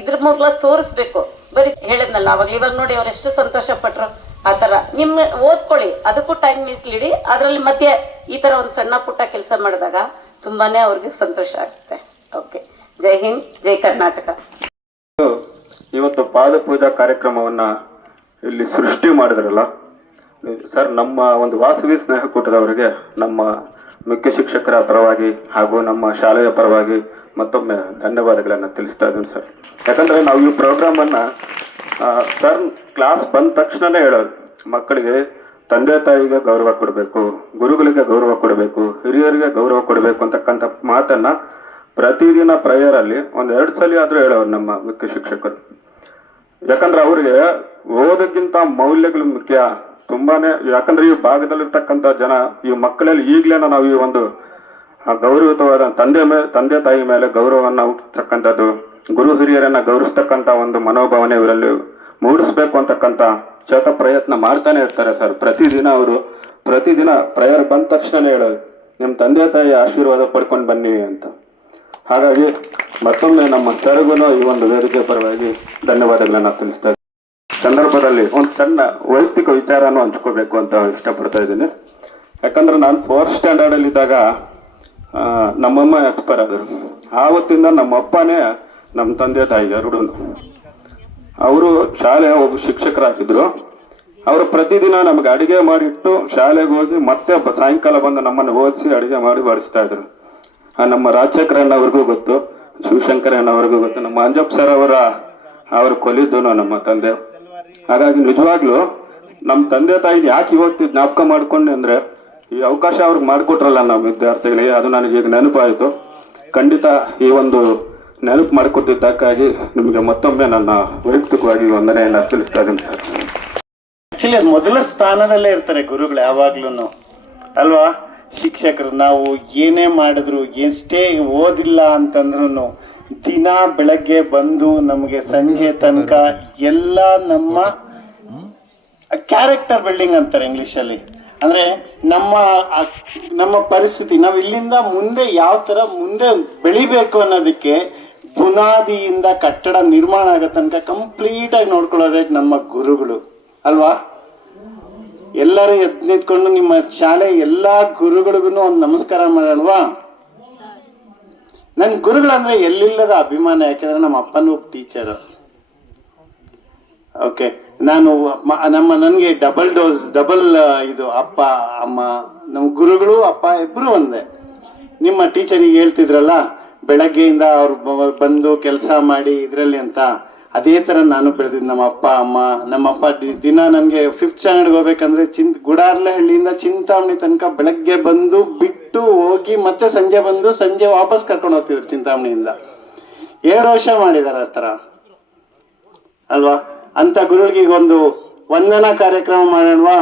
ಇದ್ರ ಮೂಲಕ ತೋರಿಸ್ಬೇಕು. ಬರೀ ಹೇಳಿದ್ನಲ್ಲ ಅವಾಗ, ಇವಾಗ ನೋಡಿ ಅವ್ರು ಎಷ್ಟು ಸಂತೋಷ ಪಟ್ರು. ಆ ಥರ ನಿಮ್ಮ ಓದ್ಕೊಳ್ಳಿ, ಅದಕ್ಕೂ ಟೈಮ್ ಮೀಸಲಿಡಿ. ಅದರಲ್ಲಿ ಮಧ್ಯೆ ಈ ಥರ ಒಂದು ಸಣ್ಣ ಪುಟ್ಟ ಕೆಲಸ ಮಾಡಿದಾಗ ತುಂಬಾನೇ ಅವ್ರಿಗೆ ಸಂತೋಷ ಆಗುತ್ತೆ. ಓಕೆ, ಜೈ ಹಿಂದ್, ಜೈ ಕರ್ನಾಟಕ. ಇವತ್ತು ಪಾದ ಪೂಜಾ ಕಾರ್ಯಕ್ರಮವನ್ನ ಇಲ್ಲಿ ಸೃಷ್ಟಿ ಮಾಡಿದ್ರಲ್ಲ ಸರ್, ನಮ್ಮ ಒಂದು ವಾಸವಿ ಸ್ನೇಹಕೂಟದವರಿಗೆ ನಮ್ಮ ಮುಖ್ಯ ಶಿಕ್ಷಕರ ಪರವಾಗಿ ಹಾಗೂ ನಮ್ಮ ಶಾಲೆಯ ಪರವಾಗಿ ಮತ್ತೊಮ್ಮೆ ಧನ್ಯವಾದಗಳನ್ನು ತಿಳಿಸ್ತಾ ಇದ್ದೀನಿ ಸರ್. ಯಾಕಂದ್ರೆ ನಾವು ಈ ಪ್ರೋಗ್ರಾಮ್ ಅನ್ನ ಸರ್ ಕ್ಲಾಸ್ ಬಂದ ತಕ್ಷಣನೇ ಹೇಳೋದು, ಮಕ್ಕಳಿಗೆ ತಂದೆ ತಾಯಿಗೆ ಗೌರವ ಕೊಡಬೇಕು, ಗುರುಗಳಿಗೆ ಗೌರವ ಕೊಡಬೇಕು, ಹಿರಿಯರಿಗೆ ಗೌರವ ಕೊಡಬೇಕು ಅಂತಕ್ಕಂಥ ಮಾತನ್ನ ಪ್ರತಿದಿನ ಪ್ರೇಯರ್ ಅಲ್ಲಿ 1-2 ಸಲ ಆದ್ರೂ ಹೇಳೋರು ನಮ್ಮ ಮುಖ್ಯ ಶಿಕ್ಷಕರು. ಯಾಕಂದ್ರೆ ಅವ್ರಿಗೆ ಓದಕ್ಕಿಂತ ಮೌಲ್ಯಗಳು ಮುಖ್ಯ ತುಂಬಾನೇ. ಯಾಕಂದ್ರೆ ಈ ಭಾಗದಲ್ಲಿರ್ತಕ್ಕಂಥ ಜನ, ಈ ಮಕ್ಕಳಲ್ಲಿ ಈಗ್ಲೇನ ನಾವು ಈ ಒಂದು ಗೌರವಯುತವಾದ ತಂದೆ ತಾಯಿ ಮೇಲೆ ಗೌರವವನ್ನ ಹುಟ್ಟತಕ್ಕಂಥದ್ದು, ಗುರು ಹಿರಿಯರನ್ನ ಗೌರವಿಸ್ತಕ್ಕಂಥ ಒಂದು ಮನೋಭಾವನೆ ಇವರಲ್ಲಿ ಮೂಡಿಸ್ಬೇಕು ಅಂತಕ್ಕಂಥ ಶತ ಪ್ರಯತ್ನ ಮಾಡ್ತಾನೆ ಇರ್ತಾರೆ ಸರ್. ಪ್ರತಿದಿನ ಪ್ರೇಯರ್ ಬಂದ ತಕ್ಷಣನೇ ಹೇಳೋದು, ನಿಮ್ಮ ತಂದೆ ತಾಯಿ ಆಶೀರ್ವಾದ ಪಡ್ಕೊಂಡು ಬನ್ನಿ ಅಂತ. ಹಾಗಾಗಿ ಮತ್ತೊಮ್ಮೆ ನಮ್ಮ ಸರ್ಗೂ ಈ ಒಂದು ವೇದಿಕೆ ಪರವಾಗಿ ಧನ್ಯವಾದಗಳನ್ನ ತಿಳಿಸ್ತಾ ಇದ್ದೀನಿ. ಸಂದರ್ಭದಲ್ಲಿ ಒಂದು ಸಣ್ಣ ವೈಯಕ್ತಿಕ ವಿಚಾರನೂ ಹಂಚ್ಕೋಬೇಕು ಅಂತ ಇಷ್ಟಪಡ್ತಾ ಇದ್ದೀನಿ. ಯಾಕಂದ್ರೆ ನಾನು 4th ಸ್ಟ್ಯಾಂಡರ್ಡ್ ಅಲ್ಲಿ ಇದ್ದಾಗ ನಮ್ಮಮ್ಮ ಎಕ್ಸ್ಪೈರ್ ಆದರು. ಆವತ್ತಿಂದ ನಮ್ಮ ಅಪ್ಪನೇ ನಮ್ಮ ತಂದೆ ತಾಯಿ ಎರಡೂ. ಅವರು ಶಾಲೆ ಒಬ್ಬ ಶಿಕ್ಷಕರಾಗಿದ್ರು. ಅವರು ಪ್ರತಿದಿನ ನಮ್ಗೆ ಅಡಿಗೆ ಮಾಡಿಟ್ಟು ಶಾಲೆಗೆ ಹೋಗಿ ಮತ್ತೆ ಸಾಯಂಕಾಲ ಬಂದು ನಮ್ಮನ್ನು ಓದಿಸಿ ಅಡಿಗೆ ಮಾಡಿ ಬಡಿಸ್ತಾ ಇದ್ರು. ನಮ್ಮ ರಾಜಶೇಖರಣ್ಣವ್ರಿಗೂ ಗೊತ್ತು, ಶಿವಶಂಕರಣ್ಣವ್ರಿಗೂ ಗೊತ್ತು, ನಮ್ಮ ಅಂಜಪ್ಪ ಸರ್ ಅವರು ಕೊಲಿದ್ದು ನಮ್ಮ ತಂದೆ. ಹಾಗಾಗಿ ನಿಜವಾಗ್ಲೂ ನಮ್ಮ ತಂದೆ ತಾಯಿ ಯಾಕೆ ಇವತ್ತು ಜ್ಞಾಪಕ ಮಾಡ್ಕೊಂಡೆ ಅಂದ್ರೆ, ಈ ಅವಕಾಶ ಅವ್ರಿಗೆ ಮಾಡಿಕೊಟ್ರಲ್ಲ ನಮ್ಮ ವಿದ್ಯಾರ್ಥಿಗಳಿಗೆ, ಅದು ನನಗೆ ಈಗ ನೆನಪಾಯಿತು. ಖಂಡಿತ ಈ ಒಂದು ನೆನಪು ಮಾಡಿಕೊಟ್ಟಿದ್ದಕ್ಕಾಗಿ ನಿಮಗೆ ಮತ್ತೊಮ್ಮೆ ನನ್ನ ವೈಯಕ್ತಿಕವಾಗಿ ವಂದನೆಯನ್ನು ತಿಳಿಸ್ತಾ ಇದ್ದೀನಿ ಸರ್. ಆಕ್ಚುಲಿ ಅದು ಮೊದಲ ಸ್ಥಾನದಲ್ಲೇ ಇರ್ತಾರೆ ಗುರುಗಳು ಯಾವಾಗ್ಲೂ ಅಲ್ವಾ. ಶಿಕ್ಷಕರು ನಾವು ಏನೇ ಮಾಡಿದ್ರು, ಎಷ್ಟೇ ಓದಿಲ್ಲ ಅಂತಂದ್ರೂ ದಿನ ಬೆಳಗ್ಗೆ ಬಂದು ನಮಗೆ ಸಂಜೆ ತನಕ ಎಲ್ಲ ಕ್ಯಾರೆಕ್ಟರ್ ಬಿಲ್ಡಿಂಗ್ ಅಂತಾರೆ ಇಂಗ್ಲಿಷಲ್ಲಿ. ಅಂದ್ರೆ ನಮ್ಮ ಪರಿಸ್ಥಿತಿ, ನಾವು ಇಲ್ಲಿಂದ ಮುಂದೆ ಯಾವ ತರ ಮುಂದೆ ಬೆಳಿಬೇಕು ಅನ್ನೋದಕ್ಕೆ ಬುನಾದಿಯಿಂದ ಕಟ್ಟಡ ನಿರ್ಮಾಣ ಆಗೋ ತನಕ ಕಂಪ್ಲೀಟ್ ಆಗಿ ನೋಡ್ಕೊಳ್ಳೋದೇ ನಮ್ಮ ಗುರುಗಳು ಅಲ್ವಾ. ಎಲ್ಲರೂ ಎದ್ದು ನಿಂತ್ಕೊಂಡು ನಿಮ್ಮ ಶಾಲೆ ಎಲ್ಲಾ ಗುರುಗಳಿಗೂ ಒಂದು ನಮಸ್ಕಾರ ಮಾಡೋಣವಾ. ನನ್ ಗುರುಗಳಂದ್ರೆ ಎಲ್ಲಿಲ್ಲದ ಅಭಿಮಾನ. ಯಾಕಂದ್ರೆ ನಮ್ಮ ಅಪ್ಪನೂ ಟೀಚರ್. ಓಕೆ, ನಾನು ನನ್ಗೆ ಡಬಲ್ ಇದು ಅಪ್ಪ ಅಮ್ಮ, ನಮ್ಮ ಗುರುಗಳು ಅಪ್ಪ ಇಬ್ರು ಒಂದೇ. ನಿಮ್ಮ ಟೀಚರಿಗೆ ಹೇಳ್ತಿದ್ರಲ್ಲ ಬೆಳಗ್ಗೆಯಿಂದ ಅವ್ರು ಬಂದು ಕೆಲಸ ಮಾಡಿ ಇದ್ರಲ್ಲಿ ಅಂತ, ಅದೇ ತರ ನಾನು ಬೆಳೆದಿದ್ದು. ನಮ್ಮ ಅಪ್ಪ ಅಮ್ಮ, ನಮ್ಮಪ್ಪ ದಿನ ನನ್ಗೆ 5th ಸ್ಟ್ಯಾಂಡರ್ಡ್ ಹೋಗ್ಬೇಕಂದ್ರೆ ಗುಡಾರ್ಲಹಳ್ಳಿಯಿಂದ ಚಿಂತಾಮಣಿ ತನಕ ಬೆಳಗ್ಗೆ ಬಂದು ಬಿಟ್ಟು ಹೋಗಿ ಮತ್ತೆ ಸಂಜೆ ಬಂದು ಸಂಜೆ ವಾಪಸ್ ಕರ್ಕೊಂಡು ಹೋಗ್ತಿದ್ರು ಚಿಂತಾಮಣಿಯಿಂದ. 7 ವರ್ಷ ಮಾಡಿದಾರೆ ಆ ತರ ಅಲ್ವಾ. ಅಂತ ಗುರುಗಳಿಗೆ ಒಂದು ವಂದನಾ ಕಾರ್ಯಕ್ರಮ ಮಾಡೋಣವಾ.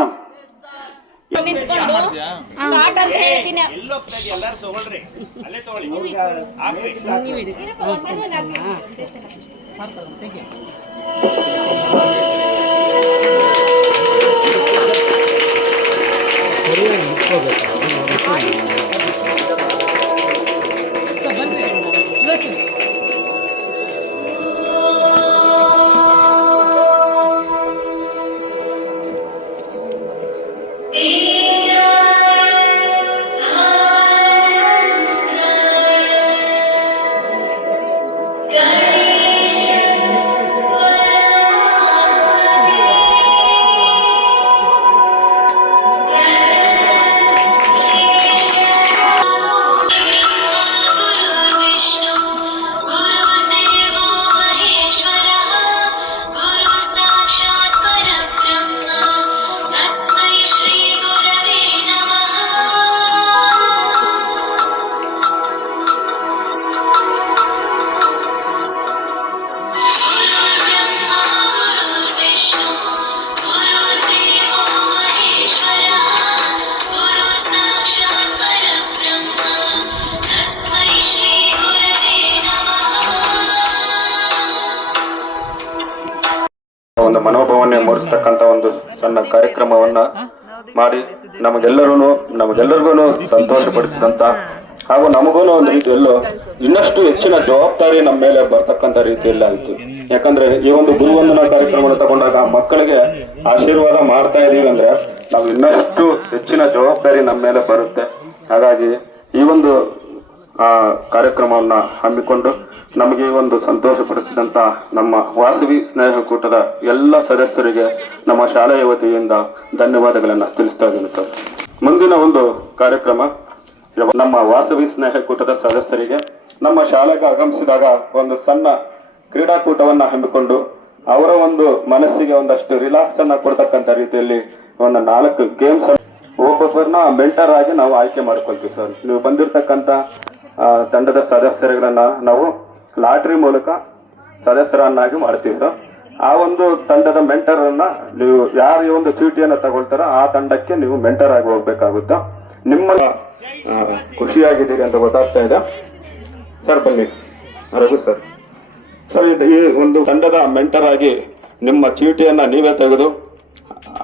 ಒಂದು ಮನೋಭಾವನೆ ಮೂಡಿಸ್ತಕ್ಕಂಥ ಒಂದು ಸಣ್ಣ ಕಾರ್ಯಕ್ರಮವನ್ನ ಮಾಡಿ ನಮಗೆಲ್ಲರಿಗೂ ಸಂತೋಷ ಪಡಿಸಿದಂತ ಹಾಗೂ ನಮಗೂ ಒಂದು ರೀತಿಯಲ್ಲೂ ಇನ್ನಷ್ಟು ಹೆಚ್ಚಿನ ಜವಾಬ್ದಾರಿ ನಮ್ಮ ಮೇಲೆ ಬರ್ತಕ್ಕಂಥ ರೀತಿಯಲ್ಲಿ ಆಯಿತು. ಯಾಕಂದ್ರೆ ಈ ಒಂದು ಗುರುವಂದನಾ ಕಾರ್ಯಕ್ರಮವನ್ನು ತಗೊಂಡಾಗ ಮಕ್ಕಳಿಗೆ ಆಶೀರ್ವಾದ ಮಾಡ್ತಾ ಇದೀವಿ ಅಂದ್ರೆ ನಾವು ಇನ್ನಷ್ಟು ಹೆಚ್ಚಿನ ಜವಾಬ್ದಾರಿ ನಮ್ಮ ಮೇಲೆ ಬರುತ್ತೆ. ಹಾಗಾಗಿ ಈ ಒಂದು ಕಾರ್ಯಕ್ರಮವನ್ನ ಹಮ್ಮಿಕೊಂಡು ನಮಗೆ ಈ ಒಂದು ಸಂತೋಷಪಡಿಸಿದಂತ ನಮ್ಮ ವಾಸವಿ ಸ್ನೇಹಕೂಟದ ಎಲ್ಲ ಸದಸ್ಯರಿಗೆ ನಮ್ಮ ಶಾಲೆಯ ವತಿಯಿಂದ ಧನ್ಯವಾದಗಳನ್ನ ತಿಳಿಸ್ತಾ ಇದ್ದೀನಿ ಸರ್. ಮುಂದಿನ ಒಂದು ಕಾರ್ಯಕ್ರಮ ನಮ್ಮ ವಾಸವಿ ಸ್ನೇಹಕೂಟದ ಸದಸ್ಯರಿಗೆ ನಮ್ಮ ಶಾಲೆಗೆ ಆಗಮಿಸಿದಾಗ ಒಂದು ಸಣ್ಣ ಕ್ರೀಡಾಕೂಟವನ್ನ ಹಮ್ಮಿಕೊಂಡು ಅವರ ಒಂದು ಮನಸ್ಸಿಗೆ ಒಂದಷ್ಟು ರಿಲ್ಯಾಕ್ಸ್ ಅನ್ನ ಕೊಡ್ತಕ್ಕಂಥ ರೀತಿಯಲ್ಲಿ ಒಂದು 4 ಗೇಮ್ಸ್ ಒಬ್ಬೊಬ್ಬರನ್ನ ಮೆಂಟರ್ ಆಗಿ ನಾವು ಆಯ್ಕೆ ಮಾಡ್ಕೊಳ್ತೀವಿ ಸರ್. ನೀವು ಬಂದಿರತಕ್ಕಂತ ತಂಡದ ಸದಸ್ಯರುಗಳನ್ನ ನಾವು ಲಾಟ್ರಿ ಮೂಲಕ ಸದಸ್ಯರನ್ನಾಗಿ ಮಾಡ್ತೀವಿ ಸರ್. ಆ ಒಂದು ತಂಡದ ಮೆಂಟರ್ ಅನ್ನ ನೀವು ಯಾರು ಈ ಒಂದು ಚೀಟಿಯನ್ನ ತಗೊಳ್ತಾರೋ ಆ ತಂಡಕ್ಕೆ ನೀವು ಮೆಂಟರ್ ಆಗಿ ಹೋಗ್ಬೇಕಾಗುತ್ತೆ. ನಿಮ್ಮ ಖುಷಿಯಾಗಿದ್ದೀರಿ ಅಂತ ಗೊತ್ತಾಗ್ತಾ ಇದೆ ಸರ್. ಬನ್ನಿ ರಘು ಸರ್. ಸರ್, ಈ ಒಂದು ತಂಡದ ಮೆಂಟರ್ ಆಗಿ ನಿಮ್ಮ ಚೀಟಿಯನ್ನ ನೀವೇ ತೆಗೆದು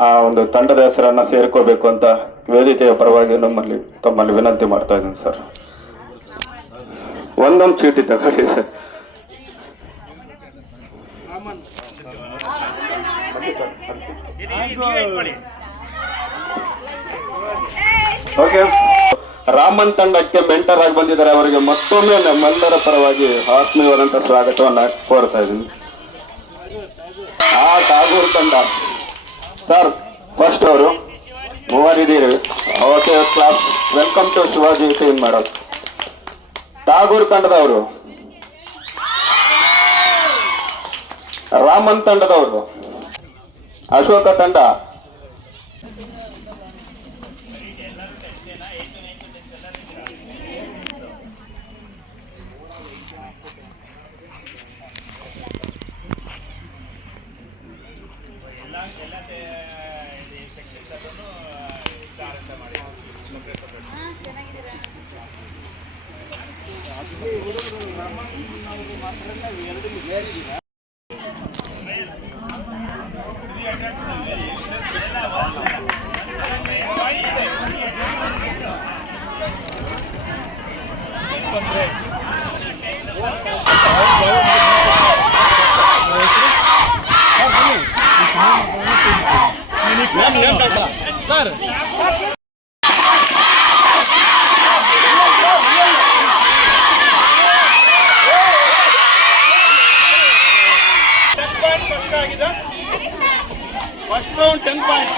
ಆ ಒಂದು ತಂಡದ ಹೆಸರನ್ನ ಸೇರ್ಕೋಬೇಕು ಅಂತ ವೇದಿಕೆಯ ಪರವಾಗಿ ತಮ್ಮಲ್ಲಿ ವಿನಂತಿ ಮಾಡ್ತಾ ಇದ್ದೀನಿ ಸರ್. ಒಂದೊಂದು ಚೀಟಿ ತಗೊಳ್ಳಿ ಸರ್. ಓಕೆ, ರಾಮನ್ ತಂಡಕ್ಕೆ ಮೆಂಟರ್ ಆಗಿ ಬಂದಿದ್ದಾರೆ. ಅವರಿಗೆ ಮತ್ತೊಮ್ಮೆ ನಮ್ಮೆಲ್ಲರ ಪರವಾಗಿ ಆತ್ಮೀಯವಾದಂತ ಸ್ವಾಗತವನ್ನ ಕೋರ್ತಾ ಇದ್ದೀನಿ. ಟಾಗೂರ್ ತಂಡ ಸರ್, ಫಸ್ಟ್ ಅವರು ಮೂವರಿದ್ದೀರಿ. Okay class, welcome to Shivaji team madam. Tagore ತಂಡದವರು, ರಾಮನ್ ತಂಡದವರು, ಅಶೋಕ ತಂಡ, sir first round 10 point.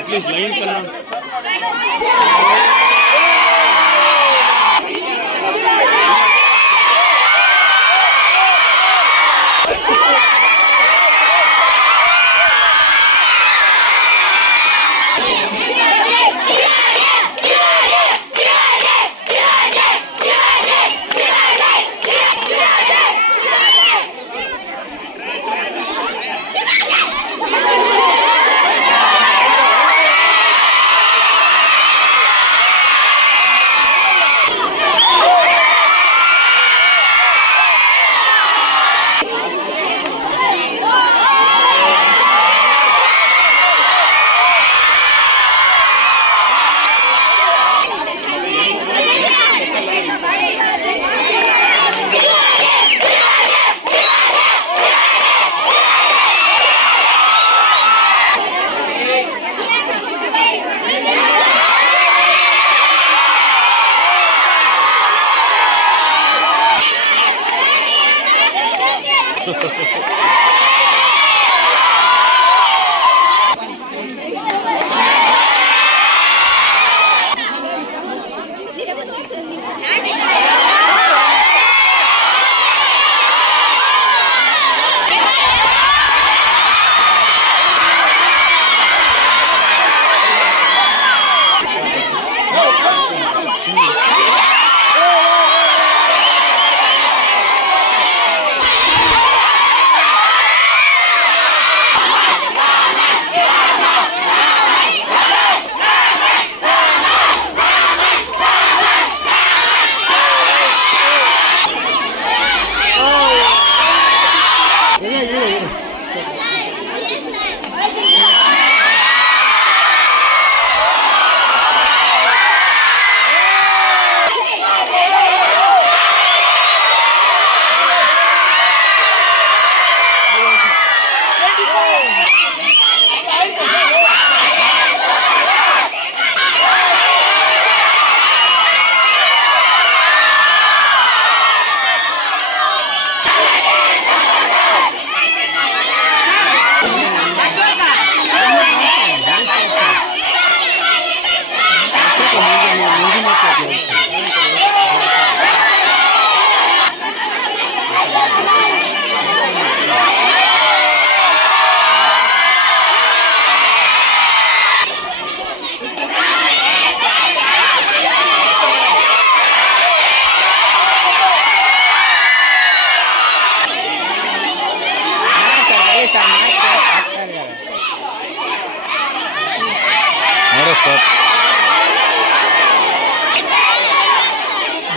At least line करना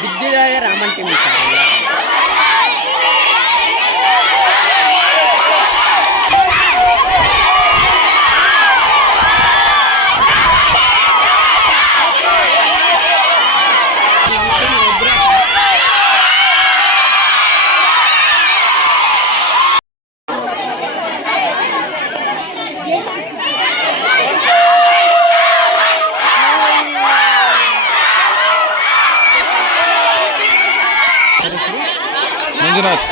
ಬಿದ್ದಿದಾಗ ರಾಮನ್ ಟೀಮ್ ಸರ್. ಮಂಜುನಾಥ್.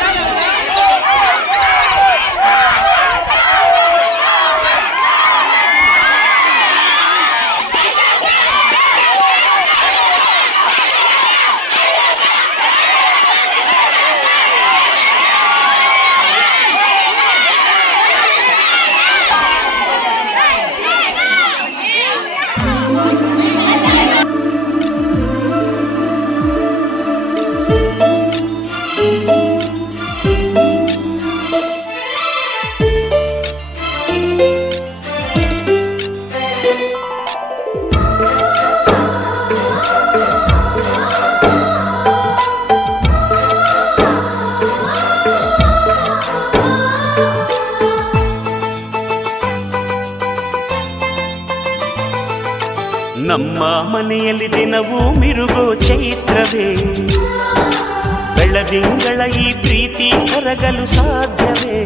ನಮ್ಮ ಮನೆಯಲ್ಲಿ ದಿನವೂ ಮಿರುಗೋ ಚೈತ್ರವೇ, ಬೆಳದಿಂಗಳ ಈ ಪ್ರೀತಿ ಕರಗಲು ಸಾಧ್ಯವೇ?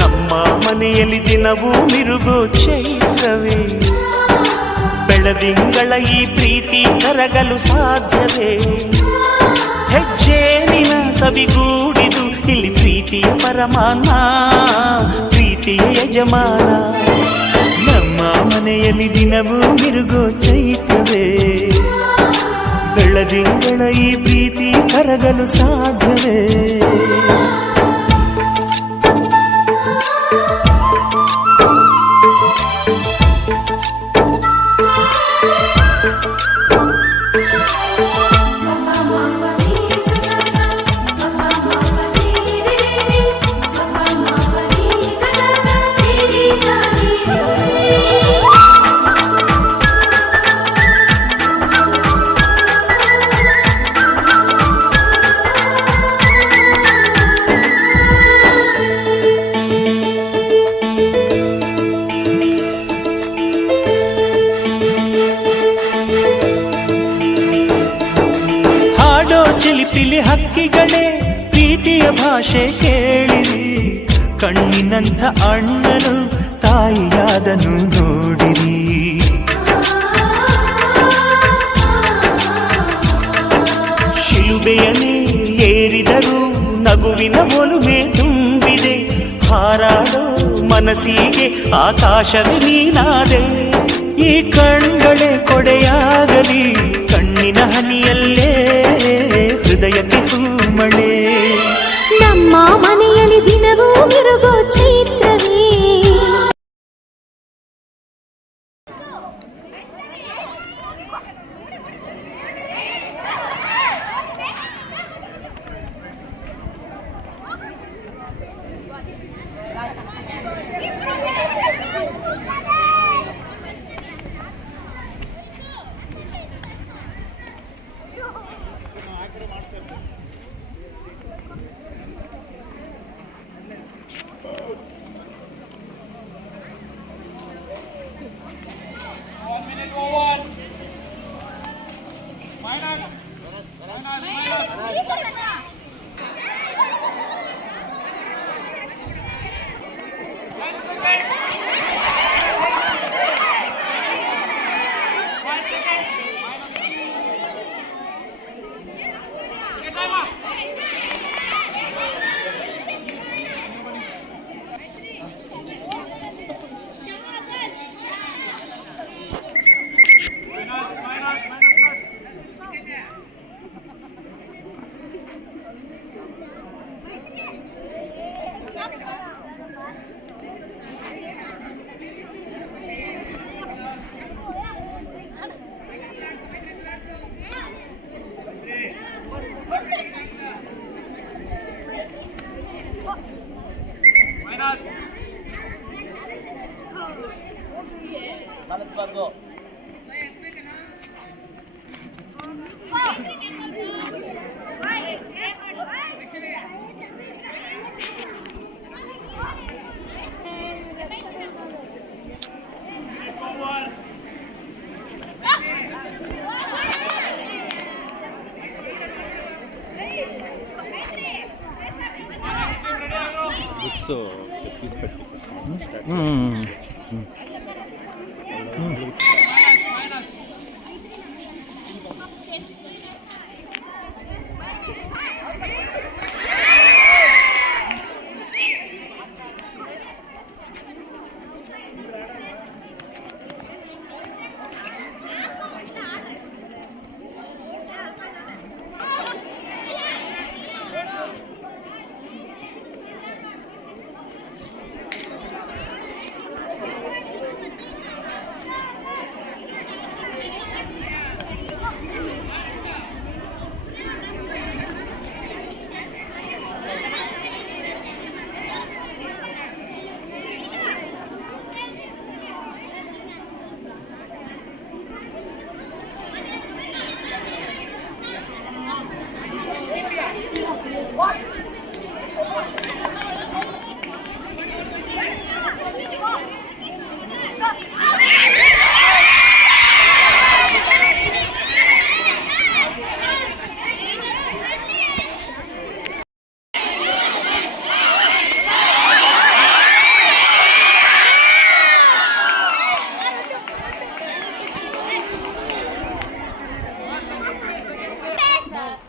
ನಮ್ಮ ಮನೆಯಲ್ಲಿ ದಿನವೂ ಮಿರುಗೋ ಚೈತ್ರವೇ, ಬೆಳದಿಂಗಳ ಈ ಪ್ರೀತಿ ಕರಗಲು ಸಾಧ್ಯವೇ? ಹೆಜ್ಜೇನಿನ ಸವಿಗೂಡಿದು ಇಲ್ಲಿ ಪ್ರೀತಿಯ ಪರಮಾನ, ಪ್ರೀತಿಯ ಯಜಮಾನ. ನಮ್ಮ ಮನೆಯಲ್ಲಿ ದಿನವೂ ಮಿರುಗೋ ಚೈತ್ರವೇ, ಬೆಳದಿಂಗಳ ಈ ಪ್ರೀತಿ ಕರಗಲು ಸಾಧ್ಯವೇ? ಚಿಲಿಪಿಲಿ ಹಕ್ಕಿಗಳೇ ಪ್ರೀತಿಯ ಭಾಷೆ ಕೇಳಿರಿ, ಕಣ್ಣಿನಂಥ ಅಣ್ಣನು ತಾಯಿಯಾದನು ನೋಡಿರಿ. ಶಿಲುಬೆಯನೇ ಏರಿದರೂ ನಗುವಿನ ಒಲುಮೆ ತುಂಬಿದೆ, ಹಾರಾಡೋ ಮನಸ್ಸಿಗೆ ಆಕಾಶವೇ ನೀನಾದೆ. ಈ ಕಣ್ಗಳೇ ಕೊಡೆಯಾಗಲಿ, ಕಣ್ಣಿನ ಹನಿಯಲ್ಲೇ ಹೃದಯಕ್ಕೆ ಹೂಮಳೆ. ನಮ್ಮ ಮನೆಯಲ್ಲಿ ದಿನವೂ ಮಿರುಗೋ ಚೈತ್ರವೇ.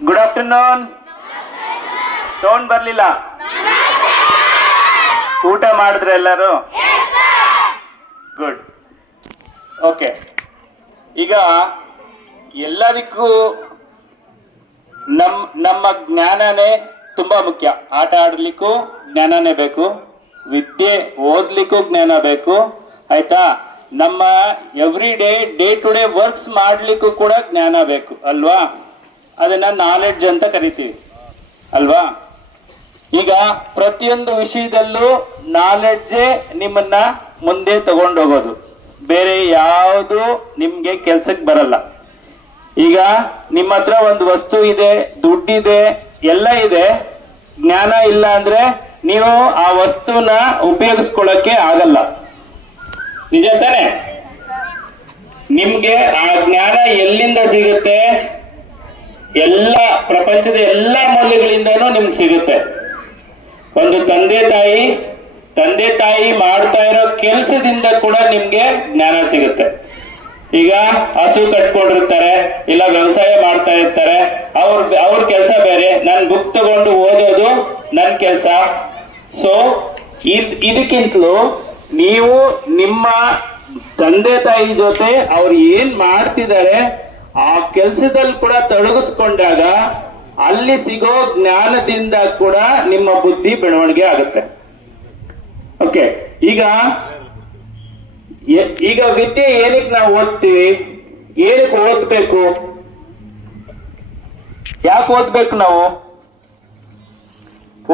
Good afternoon. ಸೌಂಡ್ ಬರ್ಲಿಲ್ಲ. ಊಟ ಮಾಡಿದ್ರೆ ಎಲ್ಲರೂ? ಗುಡ್. ಓಕೆ, ಈಗ ಎಲ್ಲದಕ್ಕೂ ನಮ್ಮ ಜ್ಞಾನನೇ ತುಂಬಾ ಮುಖ್ಯ. ಆಟ ಆಡ್ಲಿಕ್ಕೂ ಜ್ಞಾನನೇ ಬೇಕು, ವಿದ್ಯೆ ಓದ್ಲಿಕ್ಕೂ ಜ್ಞಾನ ಬೇಕು, ಆಯ್ತಾ? ನಮ್ಮ every day to day works ಮಾಡ್ಲಿಕ್ಕೂ ಕೂಡ ಜ್ಞಾನ ಬೇಕು ಅಲ್ವಾ? ಅದನ್ನ ನಾಲೆಡ್ಜ್ ಅಂತ ಕರಿತೀವಿ ಅಲ್ವಾ? ಈಗ ಪ್ರತಿಯೊಂದು ವಿಷಯದಲ್ಲೂ ನಾಲೆಡ್ಜೇ ನಿಮ್ಮನ್ನ ಮುಂದೆ ತಗೊಂಡೋಗೋದು, ಬೇರೆ ಯಾವುದು ನಿಮ್ಗೆ ಕೆಲ್ಸಕ್ಕೆ ಬರಲ್ಲ. ಈಗ ನಿಮ್ಮ ಹತ್ರ ಒಂದು ವಸ್ತು ಇದೆ, ದುಡ್ಡಿದೆ, ಎಲ್ಲ ಇದೆ, ಜ್ಞಾನ ಇಲ್ಲ ಅಂದ್ರೆ ನೀವು ಆ ವಸ್ತುನ ಉಪಯೋಗಿಸ್ಕೊಳ್ಳಕ್ಕೆ ಆಗಲ್ಲ. ನಿಜ ತಾನೆ? ನಿಮ್ಗೆ ಆ ಜ್ಞಾನ ಎಲ್ಲಿಂದ ಸಿಗುತ್ತೆ? ಎಲ್ಲ ಪ್ರಪಂಚದ ಎಲ್ಲ ಮೂಲೆಗಳಿಂದನೂ ನಿಮ್ಗೆ ಸಿಗುತ್ತೆ. ಒಂದು ತಂದೆ ತಾಯಿ ಮಾಡ್ತಾ ಇರೋ ಕೆಲಸದಿಂದ ಕೂಡ ನಿಮ್ಗೆ ಜ್ಞಾನ ಸಿಗುತ್ತೆ. ಈಗ ಹಸು ಕಟ್ಕೊಂಡಿರ್ತಾರೆ, ಇಲ್ಲ ವ್ಯವಸಾಯ ಮಾಡ್ತಾ ಇರ್ತಾರೆ, ಅವ್ರ ಕೆಲಸ ಬೇರೆ, ನಾನು ಬುಕ್ ತಗೊಂಡು ಓದೋದು ನನ್ನ ಕೆಲಸ. ಸೊ ಇದಕ್ಕಿಂತಲೂ ನೀವು ನಿಮ್ಮ ತಂದೆ ತಾಯಿ ಜೊತೆ ಅವ್ರು ಏನ್ ಮಾಡ್ತಿದ್ದಾರೆ ಆ ಕೆಲಸದಲ್ಲಿ ಕೂಡ ತೊಡಗಿಸ್ಕೊಂಡಾಗ ಅಲ್ಲಿ ಸಿಗೋ ಜ್ಞಾನದಿಂದ ಕೂಡ ನಿಮ್ಮ ಬುದ್ಧಿ ಬೆಳವಣಿಗೆ ಆಗುತ್ತೆ. ಓಕೆ, ಈಗ ವಿದ್ಯೆ ಏನಕ್ಕೆ ನಾವು ಓದ್ತೀವಿ? ಏನಕ್ಕೆ ಓದ್ಬೇಕು? ಯಾಕೆ ಓದ್ಬೇಕು? ನಾವು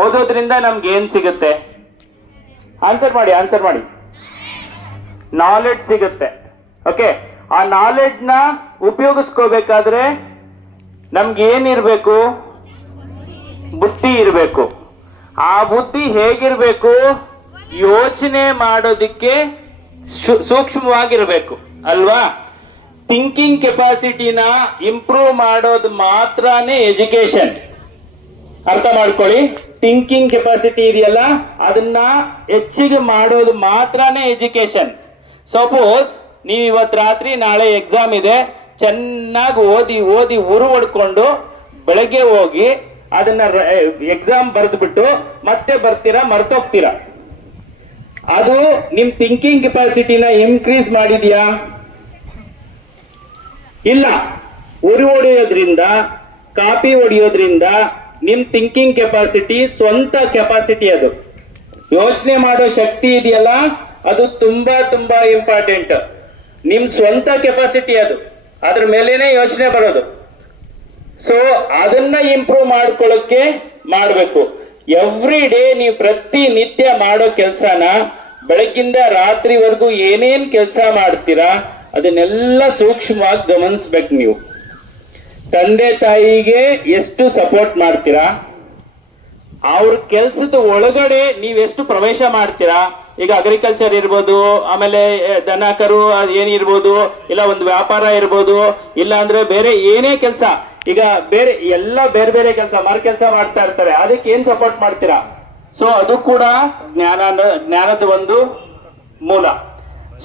ಓದೋದ್ರಿಂದ ನಮ್ಗೆ ಏನ್ ಸಿಗುತ್ತೆ? ಆನ್ಸರ್ ಮಾಡಿ. ನಾಲೆಡ್ಜ್ ಸಿಗುತ್ತೆ. ಓಕೆ, ಆ ನಾಲೆಡ್ಜ್ ನ ಉಪಯೋಗಿಸ್ಕೋಬೇಕಾದ್ರೆ ನಮ್ಗೆ ಏನಿರ್ಬೇಕು? ಬುದ್ಧಿ ಇರಬೇಕು. ಆ ಬುದ್ಧಿ ಹೇಗಿರ್ಬೇಕು? ಯೋಚನೆ ಮಾಡೋದಿಕ್ಕೆ ಸೂಕ್ಷ್ಮವಾಗಿರ್ಬೇಕು ಅಲ್ವಾ? ಥಿಂಕಿಂಗ್ ಕೆಪಾಸಿಟಿನ ಇಂಪ್ರೂವ್ ಮಾಡೋದು ಮಾತ್ರನೇ ಎಜುಕೇಶನ್. ಅರ್ಥ ಮಾಡ್ಕೊಳ್ಳಿ, ಥಿಂಕಿಂಗ್ ಕೆಪಾಸಿಟಿ ಇದೆಯಲ್ಲ ಅದನ್ನ ಹೆಚ್ಚಿಗೆ ಮಾಡೋದು ಮಾತ್ರನೇ ಎಜುಕೇಶನ್. ಸಪೋಸ್ ನೀವು ಇವತ್ತು ರಾತ್ರಿ ನಾಳೆ ಎಕ್ಸಾಮ್ ಇದೆ, ಚೆನ್ನಾಗಿ ಓದಿ ಉರು ಹೊಡ್ಕೊಂಡು ಬೆಳಗ್ಗೆ ಹೋಗಿ ಅದನ್ನ ಎಕ್ಸಾಮ್ ಬರೆದ್ಬಿಟ್ಟು ಮತ್ತೆ ಬರ್ತೀರಾ, ಮರ್ತೋಗ್ತೀರಾ. ಅದು ನಿಮ್ ಥಿಂಕಿಂಗ್ ಕೆಪಾಸಿಟಿನ ಇನ್ಕ್ರೀಸ್ ಮಾಡಿದ್ಯಾ? ಇಲ್ಲ. ಉರಿ ಹೊಡೆಯೋದ್ರಿಂದ, ಕಾಪಿ ಹೊಡೆಯೋದ್ರಿಂದ ನಿಮ್ ಥಿಂಕಿಂಗ್ ಕೆಪಾಸಿಟಿ, ಸ್ವಂತ ಕೆಪಾಸಿಟಿ, ಅದು ಯೋಚನೆ ಮಾಡೋ ಶಕ್ತಿ ಇದೆಯಲ್ಲ, ಅದು ತುಂಬಾ ತುಂಬಾ ಇಂಪಾರ್ಟೆಂಟ್. ನಿಮ್ ಸ್ವಂತ ಕೆಪಾಸಿಟಿ ಅದು, ಅದ್ರ ಮೇಲೇನೆ ಯೋಚನೆ ಬರೋದು. ಸೊ ಅದನ್ನ ಇಂಪ್ರೂವ್ ಮಾಡ್ಕೊಳ್ಳೋಕೆ ಮಾಡ್ಬೇಕು. ಎವ್ರಿ ಡೇ ನೀವು ಪ್ರತಿನಿತ್ಯ ಮಾಡೋ ಕೆಲ್ಸನ ಬೆಳಗ್ಗಿಂದ ರಾತ್ರಿವರೆಗೂ ಏನೇನ್ ಕೆಲಸ ಮಾಡ್ತೀರಾ ಅದನ್ನೆಲ್ಲ ಸೂಕ್ಷ್ಮವಾಗಿ ಗಮನಿಸ್ಬೇಕು ನೀವು. ತಂದೆ ತಾಯಿಗೆ ಎಷ್ಟು ಸಪೋರ್ಟ್ ಮಾಡ್ತೀರಾ, ಅವ್ರ ಕೆಲ್ಸದ ಒಳಗಡೆ ನೀವೆಷ್ಟು ಪ್ರವೇಶ ಮಾಡ್ತೀರಾ. ಈಗ ಅಗ್ರಿಕಲ್ಚರ್ ಇರ್ಬೋದು, ಆಮೇಲೆ ದನ ಕರು ಏನಿರ್ಬೋದು, ಇಲ್ಲ ಒಂದು ವ್ಯಾಪಾರ ಇರ್ಬೋದು, ಇಲ್ಲ ಅಂದ್ರೆ ಬೇರೆ ಏನೇ ಕೆಲಸ, ಈಗ ಬೇರೆ ಎಲ್ಲ ಬೇರೆ ಬೇರೆ ಕೆಲಸ, ಮರ ಕೆಲಸ ಮಾಡ್ತಾ ಇರ್ತಾರೆ, ಅದಕ್ಕೆ ಏನ್ ಸಪೋರ್ಟ್ ಮಾಡ್ತೀರಾ? ಸೊ ಅದು ಕೂಡ ಜ್ಞಾನದ ಒಂದು ಮೂಲ.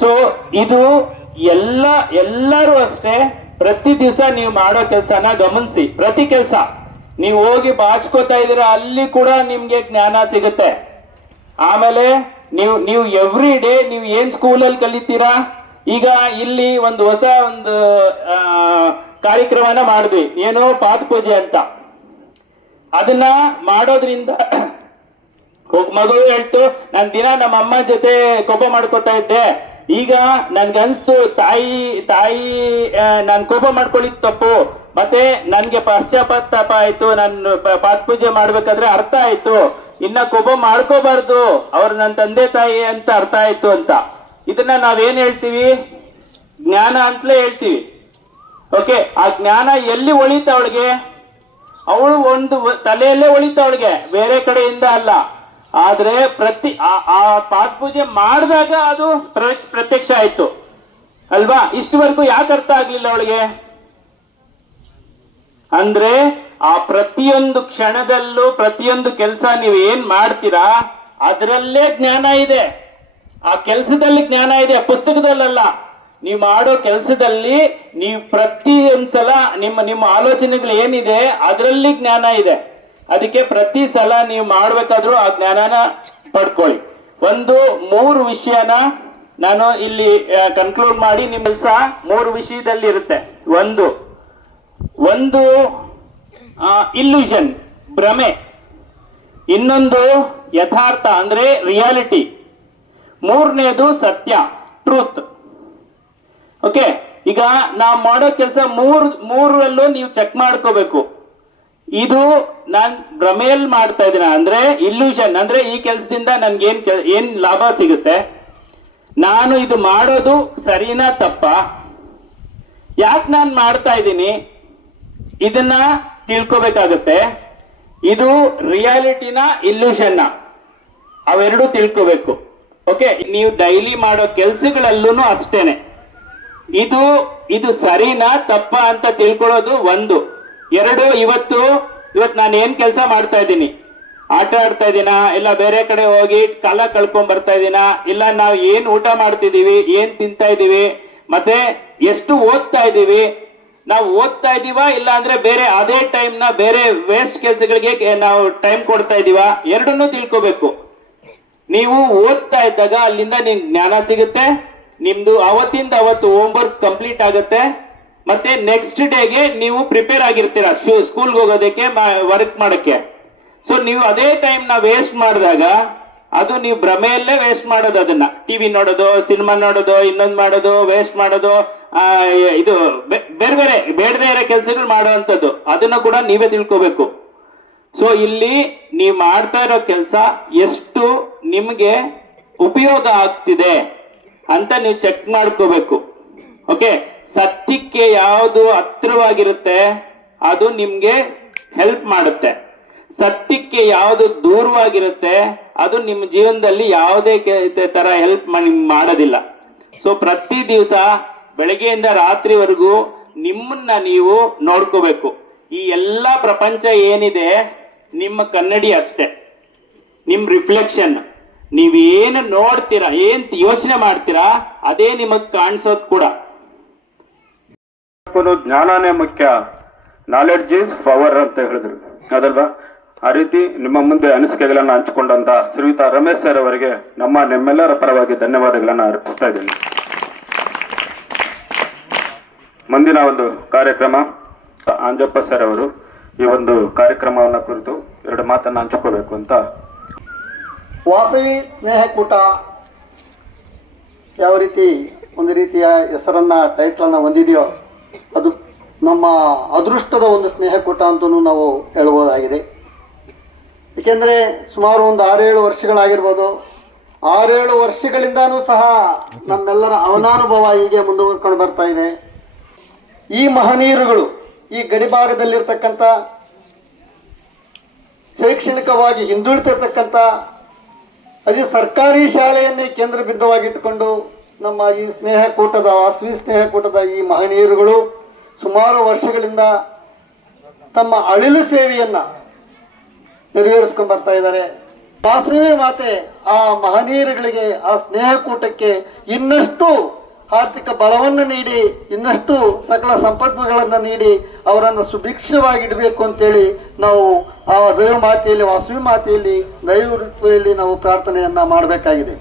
ಸೊ ಇದು ಎಲ್ಲರೂ ಅಷ್ಟೇ ಪ್ರತಿ ದಿವಸ ನೀವು ಮಾಡೋ ಕೆಲಸನ ಗಮನಿಸಿ. ಪ್ರತಿ ಕೆಲಸ ನೀವು ಹೋಗಿ ಬಾಚ್ಕೋತಾ ಇದ್ದೀರಾ, ಅಲ್ಲಿ ಕೂಡ ನಿಮ್ಗೆ ಜ್ಞಾನ ಸಿಗುತ್ತೆ. ಆಮೇಲೆ ನೀವು ಎವ್ರಿ ಡೇ ನೀವು ಏನ್ ಸ್ಕೂಲಲ್ಲಿ ಕಲಿತೀರಾ. ಈಗ ಇಲ್ಲಿ ಒಂದು ಹೊಸ ಒಂದು ಕಾರ್ಯಕ್ರಮನ ಮಾಡಿದ್ವಿ, ಏನೋ ಪಾದ ಪೂಜೆ ಅಂತ. ಅದನ್ನ ಮಾಡೋದ್ರಿಂದ ಮಗು ಹೇಳ್ತು, ನಾನು ದಿನ ನಮ್ಮ ಅಮ್ಮ ಜೊತೆ ಕೋಪ ಮಾಡ್ಕೋತಾ ಇದ್ದೆ, ಈಗ ನನ್ಗನ್ಸ್ತು ತಾಯಿ ನಾನು ಕೋಪ ಮಾಡ್ಕೊಳ್ಳಿದ್ ತಪ್ಪು, ಮತ್ತೆ ನನ್ಗೆ ಪಶ್ಚಾತ್ತಾಪ ಆಯ್ತು, ನಾನು ಪಾದ ಪೂಜೆ ಮಾಡ್ಬೇಕಾದ್ರೆ ಅರ್ಥ ಆಯ್ತು, ಇನ್ನ ಕೋಪ ಮಾಡ್ಕೋಬಾರ್ದು, ಅವ್ರು ನನ್ನ ತಂದೆ ತಾಯಿ ಅಂತ ಅರ್ಥ ಆಯ್ತು ಅಂತ. ಇದನ್ನ ನಾವೇನ್ ಹೇಳ್ತೀವಿ? ಜ್ಞಾನ ಅಂತಲೇ ಹೇಳ್ತೀವಿ. ಓಕೆ, ಆ ಜ್ಞಾನ ಎಲ್ಲಿ ಒಳಿತ ಅವಳಿಗೆ? ಅವಳು ಒಂದು ತಲೆಯಲ್ಲೇ ಒಳಿತ ಅವಳಿಗೆ, ಬೇರೆ ಕಡೆಯಿಂದ ಅಲ್ಲ. ಆದ್ರೆ ಆ ಪಾದ ಪೂಜೆ ಮಾಡಿದಾಗ ಅದು ಪ್ರತ್ಯಕ್ಷ ಆಯ್ತು ಅಲ್ವಾ? ಇಷ್ಟುವರೆಗೂ ಯಾಕೆ ಅರ್ಥ ಆಗ್ಲಿಲ್ಲ ಅವಳಿಗೆ? ಅಂದ್ರೆ ಆ ಪ್ರತಿಯೊಂದು ಕ್ಷಣದಲ್ಲೂ ಪ್ರತಿಯೊಂದು ಕೆಲಸ ನೀವು ಏನ್ ಮಾಡ್ತೀರಾ ಅದರಲ್ಲೇ ಜ್ಞಾನ ಇದೆ. ಆ ಕೆಲಸದಲ್ಲಿ ಜ್ಞಾನ ಇದೆ, ಪುಸ್ತಕದಲ್ಲ. ನೀವು ಮಾಡೋ ಕೆಲಸದಲ್ಲಿ ನೀವು ಪ್ರತಿಯೊಂದ್ಸಲ ನಿಮ್ಮ ಆಲೋಚನೆಗಳು ಏನಿದೆ ಅದರಲ್ಲಿ ಜ್ಞಾನ ಇದೆ. ಅದಕ್ಕೆ ಪ್ರತಿ ಸಲ ನೀವು ಮಾಡ್ಬೇಕಾದ್ರೂ ಆ ಜ್ಞಾನನ ಪಡ್ಕೊಳ್ಳಿ. ಒಂದು 3 ವಿಷಯನ ನಾನು ಇಲ್ಲಿ ಕನ್ಕ್ಲೂಡ್ ಮಾಡಿ, ನಿಮ್ಮ ಕೆಲಸ 3 ವಿಷಯದಲ್ಲಿ ಇರುತ್ತೆ. ಒಂದು ಇಲ್ಯೂಷನ್, ಭ್ರಮೆ. ಇನ್ನೊಂದು ಯಥಾರ್ಥ ಅಂದ್ರೆ ರಿಯಾಲಿಟಿ. 3ನೇದು ಸತ್ಯ, ಟ್ರೂತ್. ಓಕೆ, ಈಗ ನಾವು ಮಾಡೋ ಕೆಲಸ ಮೂರಲ್ಲೂ ನೀವು ಚೆಕ್ ಮಾಡ್ಕೋಬೇಕು. ಇದು ನಾನ್ ಭ್ರಮೆಯಲ್ಲಿ ಮಾಡ್ತಾ ಇದ್ದೀನ ಅಂದ್ರೆ ಇಲ್ಯೂಷನ್, ಅಂದ್ರೆ ಈ ಕೆಲಸದಿಂದ ನನ್ಗೆ ಏನ್ ಲಾಭ ಸಿಗುತ್ತೆ, ನಾನು ಇದು ಮಾಡೋದು ಸರಿನಾ ತಪ್ಪಾ, ಯಾಕೆ ನಾನು ಮಾಡ್ತಾ ಇದ್ದೀನಿ, ಇದನ್ನ ತಿಳ್ಕೋಬೇಕಾಗತ್ತೆ. ಇದು ರಿಯಾಲಿಟಿನ ಇಲ್ಯೂಷನ್ನ, ಅವೆರಡೂ ತಿಳ್ಕೋಬೇಕು. ಓಕೆ, ನೀವು ಡೈಲಿ ಮಾಡೋ ಕೆಲ್ಸಗಳಲ್ಲೂ ಅಷ್ಟೇನೆ ಇದು ಸರಿನಾ ತಪ್ಪಾ ಅಂತ ತಿಳ್ಕೊಳ್ಳೋದು ಒಂದು. 2, ಇವತ್ತು ನಾನು ಏನ್ ಕೆಲಸ ಮಾಡ್ತಾ ಇದ್ದೀನಿ, ಆಟ ಆಡ್ತಾ ಇದ್ದೀನ, ಇಲ್ಲ ಬೇರೆ ಕಡೆ ಹೋಗಿ ಕಾಲ ಕಳ್ಕೊಂಡ್ ಬರ್ತಾ ಇದ್ದೀನ, ಇಲ್ಲ ನಾವು ಏನ್ ಊಟ ಮಾಡ್ತಿದೀವಿ, ಏನ್ ತಿಂತಾ ಇದೀವಿ, ಮತ್ತೆ ಎಷ್ಟು ಓದ್ತಾ ಇದೀವಿ, ನಾವು ಓದ್ತಾ ಇದೀವ ಇಲ್ಲ ಅಂದ್ರೆ ಬೇರೆ ಅದೇ ಟೈಮ್ ನ ಬೇರೆ ವೇಸ್ಟ್ ಕೆಲಸಗಳಿಗೆ ನಾವು ಟೈಮ್ ಕೊಡ್ತಾ ಇದೀವ, ಎರಡನ್ನೂ ತಿಳ್ಕೋಬೇಕು. ನೀವು ಓದ್ತಾ ಇದ್ದಾಗ ಅಲ್ಲಿಂದ ನಿಮ್ಗೆ ಜ್ಞಾನ ಸಿಗುತ್ತೆ, ನಿಮ್ದು ಅವತ್ತಿಂದ ಅವತ್ತು ಹೋಮ್ವರ್ಕ್ ಕಂಪ್ಲೀಟ್ ಆಗುತ್ತೆ, ಮತ್ತೆ ನೆಕ್ಸ್ಟ್ ಡೇಗೆ ನೀವು ಪ್ರಿಪೇರ್ ಆಗಿರ್ತೀರಾ ಸ್ಕೂಲ್ಗೆ ಹೋಗೋದಕ್ಕೆ, ವರ್ಕ್ ಮಾಡಕ್ಕೆ. ಸೊ ನೀವು ಅದೇ ಟೈಮ್ ನ ವೇಸ್ಟ್ ಮಾಡಿದಾಗ ಅದು ನೀವು ಭ್ರಮೆಯಲ್ಲೇ ವೇಸ್ಟ್ ಮಾಡೋದು. ಅದನ್ನ ಟಿವಿ ನೋಡೋದು, ಸಿನಿಮಾ ನೋಡೋದು, ಇನ್ನೊಂದು ಮಾಡೋದು, ವೇಸ್ಟ್ ಮಾಡೋದು, ಇದು ಬೇರೆ ಬೇಡದೇ ಇರೋ ಕೆಲಸಗಳು ಮಾಡುವಂಥದ್ದು, ಅದನ್ನ ಕೂಡ ನೀವೇ ತಿಳ್ಕೋಬೇಕು. ಸೊ ಇಲ್ಲಿ ನೀವು ಮಾಡ್ತಾ ಇರೋ ಕೆಲಸ ಎಷ್ಟು ನಿಮ್ಗೆ ಉಪಯೋಗ ಆಗ್ತಿದೆ ಅಂತ ನೀವು ಚೆಕ್ ಮಾಡ್ಕೋಬೇಕು. ಓಕೆ, ಸತ್ಯಕ್ಕೆ ಯಾವುದು ಹತ್ರವಾಗಿರುತ್ತೆ ಅದು ನಿಮ್ಗೆ ಹೆಲ್ಪ್ ಮಾಡುತ್ತೆ, ಸತ್ಯಕ್ಕೆ ಯಾವುದು ದೂರವಾಗಿರುತ್ತೆ ಅದು ನಿಮ್ಮ ಜೀವನದಲ್ಲಿ ಯಾವುದೇ ತರ ಹೆಲ್ಪ್ ಮಾಡೋದಿಲ್ಲ. ಸೊ ಪ್ರತಿ ದಿವಸ ಬೆಳಗ್ಗೆಯಿಂದ ರಾತ್ರಿವರೆಗೂ ನಿಮ್ಮನ್ನ ನೀವು ನೋಡ್ಕೋಬೇಕು. ಈ ಎಲ್ಲ ಪ್ರಪಂಚ ಏನಿದೆ ನಿಮ್ಮ ಕನ್ನಡಿ ಅಷ್ಟೇ, ನಿಮ್ ರಿಫ್ಲೆಕ್ಷನ್. ನೀವೇನು ನೋಡ್ತೀರಾ, ಏನ್ ಯೋಚನೆ ಮಾಡ್ತೀರಾ ಅದೇ ನಿಮಗ್ ಕಾಣಿಸೋದು ಕೂಡ. ಜ್ಞಾನನೇ ಮುಖ್ಯ, ನಾಲೆಡ್ಜ್ ಇಸ್ ಪವರ್ ಅಂತ ಹೇಳಿದ್ರು ಅದಲ್ವಾ? ಆ ರೀತಿ ನಿಮ್ಮ ಮುಂದೆ ಅನಿಸಿಕೆಗಳನ್ನ ಹಂಚಿಕೊಂಡಂತ ಶ್ರೀಯುತ ರಮೇಶ್ ಸರ್ ಅವರಿಗೆ ನಮ್ಮೆಲ್ಲರ ಪರವಾಗಿ ಧನ್ಯವಾದಗಳನ್ನ ಅರ್ಪಿಸ್ತಾ ಇದ್ದೀನಿ. ಮುಂದಿನ ಒಂದು ಕಾರ್ಯಕ್ರಮ ಅಂಜಪ್ಪ ಸರ್ ಅವರು ಈ ಒಂದು ಕಾರ್ಯಕ್ರಮವನ್ನ ಕುರಿತು 2 ಮಾತನ್ನ ಹಂಚಿಕೋಬೇಕು ಅಂತ. ವಾಸವಿ ಸ್ನೇಹಕೂಟ ಯಾವ ರೀತಿ ಒಂದು ರೀತಿಯ ಹೆಸರನ್ನ ಟೈಟ್ಲನ್ನು ಹೊಂದಿದೆಯೋ ಅದು ನಮ್ಮ ಅದೃಷ್ಟದ ಒಂದು ಸ್ನೇಹಕೂಟ ಅಂತಲೂ ನಾವು ಹೇಳ್ಬೋದಾಗಿದೆ. ಏಕೆಂದರೆ ಸುಮಾರು ಒಂದು 6-7 ವರ್ಷಗಳಾಗಿರ್ಬೋದು 6-7 ವರ್ಷಗಳಿಂದಾನೂ ಸಹ ನಮ್ಮೆಲ್ಲರ ಅವನಾನುಭವ ಹೀಗೆ ಮುಂದುವರ್ಕೊಂಡು ಬರ್ತಾ ಇದೆ. ಈ ಮಹನೀಯರುಗಳು ಈ ಗಡಿಭಾಗದಲ್ಲಿರ್ತಕ್ಕಂಥ ಶೈಕ್ಷಣಿಕವಾಗಿ ಹಿಂದುಳಿತಿರ್ತಕ್ಕಂಥ ಅದೇ ಸರ್ಕಾರಿ ಶಾಲೆಯನ್ನೇ ಕೇಂದ್ರ ಬಿಂದುವಾಗಿಟ್ಟುಕೊಂಡು ನಮ್ಮ ಈ ಸ್ನೇಹಕೂಟದ ವಾಸವಿ ಸ್ನೇಹಕೂಟದ ಈ ಮಹನೀಯರುಗಳು ಸುಮಾರು ವರ್ಷಗಳಿಂದ ತಮ್ಮ ಅಳಿಲು ಸೇವೆಯನ್ನ ನೆರವೇರಿಸ್ಕೊಂಡು ಬರ್ತಾ ಇದ್ದಾರೆ. ವಾಸವಿ ಮಾತೆ ಆ ಮಹನೀಯರುಗಳಿಗೆ, ಆ ಸ್ನೇಹಕೂಟಕ್ಕೆ ಇನ್ನಷ್ಟು ಆರ್ಥಿಕ ಬಲವನ್ನು ನೀಡಿ, ಇನ್ನಷ್ಟು ಸಕಲ ಸಂಪನ್ಮೂಲಗಳನ್ನು ನೀಡಿ ಅವರನ್ನು ಸುಭಿಕ್ಷವಾಗಿಡಬೇಕು ಅಂತೇಳಿ ನಾವು ಆ ದೈವ ಮಾತೆಯಲ್ಲಿ, ವಾಸವಿ ಮಾತೆಯಲ್ಲಿ ದೈವತ್ವದಲ್ಲಿ ನಾವು ಪ್ರಾರ್ಥನೆಯನ್ನ ಮಾಡಬೇಕಾಗಿದೆ.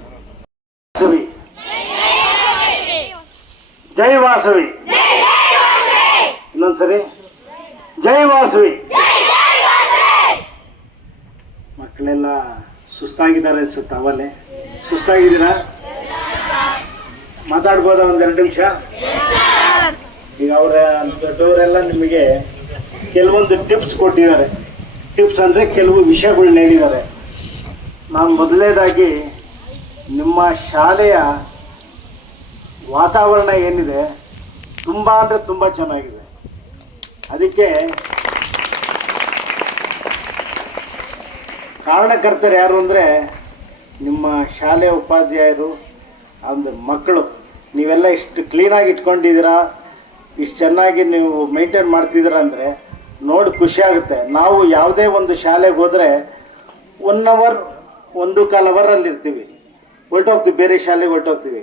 ಜೈ ವಾಸವಿ. ಇನ್ನೊಂದ್ಸರಿ ಜೈ ವಾಸವಿ. ಮಕ್ಕಳೆಲ್ಲ ಸುಸ್ತಾಗಿದ್ದಾರೆ ಅನ್ಸುತ್ತೆ. ಅವಲ್ಲೇ ಸುಸ್ತಾಗಿದ್ದೀರಾ? ಮಾತಾಡ್ಬೋದಾ 1-2 ನಿಮಿಷ? ಈಗ ಅವರ ದೊಡ್ಡವರೆಲ್ಲ ನಿಮಗೆ ಕೆಲವೊಂದು ಟಿಪ್ಸ್ ಕೊಟ್ಟಿದ್ದಾರೆ. ಟಿಪ್ಸ್ ಅಂದರೆ ಕೆಲವು ವಿಷಯಗಳನ್ನ ಹೇಳಿದ್ದಾರೆ. ನಾನು ಮೊದಲನೇದಾಗಿ ನಿಮ್ಮ ಶಾಲೆಯ ವಾತಾವರಣ ಏನಿದೆ ತುಂಬ ಅಂದರೆ ತುಂಬ ಚೆನ್ನಾಗಿದೆ. ಅದಕ್ಕೆ ಕಾರಣಕರ್ತರು ಯಾರು ಅಂದರೆ ನಿಮ್ಮ ಶಾಲೆಯ ಉಪಾಧ್ಯಾಯರು, ಅಂದರೆ ಮಕ್ಕಳು. ನೀವೆಲ್ಲ ಇಷ್ಟು ಕ್ಲೀನಾಗಿ ಇಟ್ಕೊಂಡಿದ್ದೀರಾ, ಇಷ್ಟು ಚೆನ್ನಾಗಿ ನೀವು ಮೇಂಟೈನ್ ಮಾಡ್ತಿದ್ದೀರಾ ಅಂದರೆ ನೋಡಿ ಖುಷಿ ಆಗುತ್ತೆ. ನಾವು ಯಾವುದೇ ಒಂದು ಶಾಲೆಗೆ ಹೋದರೆ 1 ಅವರ್ 1.25 ಅವರಲ್ಲಿರ್ತೀವಿ, ಹೊರಟೋಗ್ತೀವಿ, ಬೇರೆ ಶಾಲೆಗೆ ಹೊರಟೋಗ್ತೀವಿ.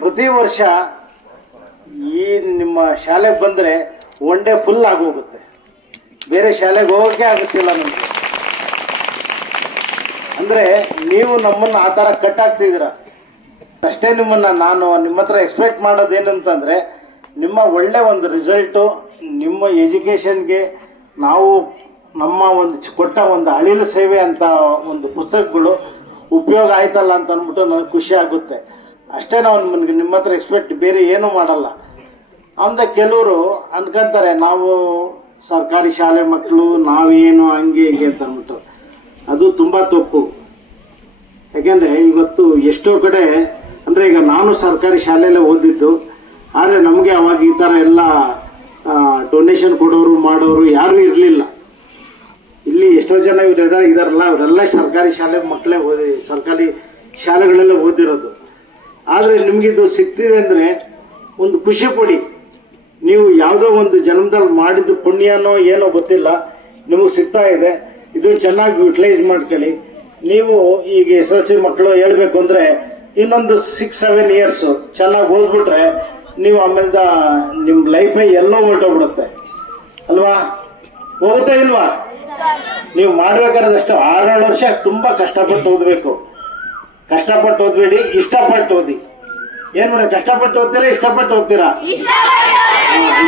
ಪ್ರತಿ ವರ್ಷ ಈ ನಿಮ್ಮ ಶಾಲೆಗೆ ಬಂದರೆ 1 ಡೇ ಫುಲ್ ಆಗೋಗುತ್ತೆ. ಬೇರೆ ಶಾಲೆಗೆ ಹೋಗೋಕ್ಕೆ ಆಗುತ್ತಿಲ್ಲ ನಮಗೆ. ಅಂದರೆ ನೀವು ನಮ್ಮನ್ನು ಆ ಥರ ಕಟ್ಟಾಗ್ತಿದ್ದೀರ ಅಷ್ಟೇ. ನಾನು ನಿಮ್ಮ ಹತ್ರ ಎಕ್ಸ್ಪೆಕ್ಟ್ ಮಾಡೋದೇನಂತಂದರೆ ನಿಮ್ಮ ಒಳ್ಳೆ ಒಂದು ರಿಸಲ್ಟು, ನಿಮ್ಮ ಎಜುಕೇಷನ್ಗೆ ನಾವು ನಮ್ಮ ಒಂದು ಕೊಟ್ಟ ಒಂದು ಅಳಿಲು ಸೇವೆ ಅಂತ ಒಂದು ಪುಸ್ತಕಗಳು ಉಪಯೋಗ ಆಯ್ತಲ್ಲ ಅಂತ ಅಂದ್ಬಿಟ್ಟು ನನಗೆ ಖುಷಿ ಆಗುತ್ತೆ. ಅಷ್ಟೇ ನಾವು ನಿಮ್ಮ ಹತ್ರ ಎಕ್ಸ್ಪೆಕ್ಟ್, ಬೇರೆ ಏನೂ ಮಾಡಲ್ಲ. ಆಮೇಲೆ ಕೆಲವರು ಅಂದ್ಕೊಂತಾರೆ ನಾವು ಸರ್ಕಾರಿ ಶಾಲೆ ಮಕ್ಕಳು, ನಾವೇನು ಹಂಗೆ ಹಿಂಗೆ ಅಂತ ಅಂದ್ಬಿಟ್ಟು. ಅದು ತುಂಬ ತಪ್ಪು. ಯಾಕೆಂದರೆ ಇವತ್ತು ಎಷ್ಟೋ ಕಡೆ, ಅಂದರೆ ಈಗ ನಾನು ಸರ್ಕಾರಿ ಶಾಲೆಯಲ್ಲೇ ಓದಿದ್ದು, ಆದರೆ ನಮಗೆ ಅವಾಗ ಈ ಥರ ಎಲ್ಲ ಡೊನೇಷನ್ ಕೊಡೋರು ಮಾಡೋರು ಯಾರೂ ಇರಲಿಲ್ಲ. ಇಲ್ಲಿ ಎಷ್ಟೋ ಜನ ಇದಾರಲ್ಲ, ಅವರೆಲ್ಲ ಸರ್ಕಾರಿ ಶಾಲೆ ಮಕ್ಕಳೇ ಸರ್ಕಾರಿ ಶಾಲೆಗಳಲ್ಲೇ ಓದಿರೋದು. ಆದರೆ ನಿಮಗಿದು ಸಿಗ್ತಿದೆ ಅಂದರೆ ಒಂದು ಖುಷಿ ಪಡಿ. ನೀವು ಯಾವುದೋ ಒಂದು ಜನ್ಮದಲ್ಲಿ ಮಾಡಿದ್ದು ಪುಣ್ಯನೋ ಏನೋ ಗೊತ್ತಿಲ್ಲ, ನಿಮಗೆ ಸಿಗ್ತಾ ಇದೆ. ಇದು ಚೆನ್ನಾಗಿ ಯುಟಿಲೈಸ್ ಮಾಡ್ಕೊಳ್ಳಿ. ನೀವು ಈಗ SLC ಮಕ್ಕಳು ಹೇಳ್ಬೇಕು ಅಂದರೆ ಇನ್ನೊಂದು 6-7 ಇಯರ್ಸು ಚೆನ್ನಾಗಿ ಓದ್ಬಿಟ್ರೆ ನೀವು ಆಮೇಲೆ ನಿಮ್ಮ ಲೈಫೇ ಎಲ್ಲೋ ಹೊರಟೋಗ್ಬಿಡುತ್ತೆ ಅಲ್ವಾ? ಹೋಗುತ್ತಾ ಇಲ್ವಾ? ನೀವು ಮಾಡಬೇಕಾದಷ್ಟು 6-7 ವರ್ಷ ತುಂಬ ಕಷ್ಟಪಟ್ಟು ಓದಬೇಕು. ಕಷ್ಟಪಟ್ಟು ಓದ್ಬೇಡಿ, ಇಷ್ಟಪಟ್ಟು ಓದಿ. ಏನು ಮಾಡಿ, ಕಷ್ಟಪಟ್ಟು ಓದ್ತೀರಾ, ಇಷ್ಟಪಟ್ಟು ಓದ್ತೀರಾ?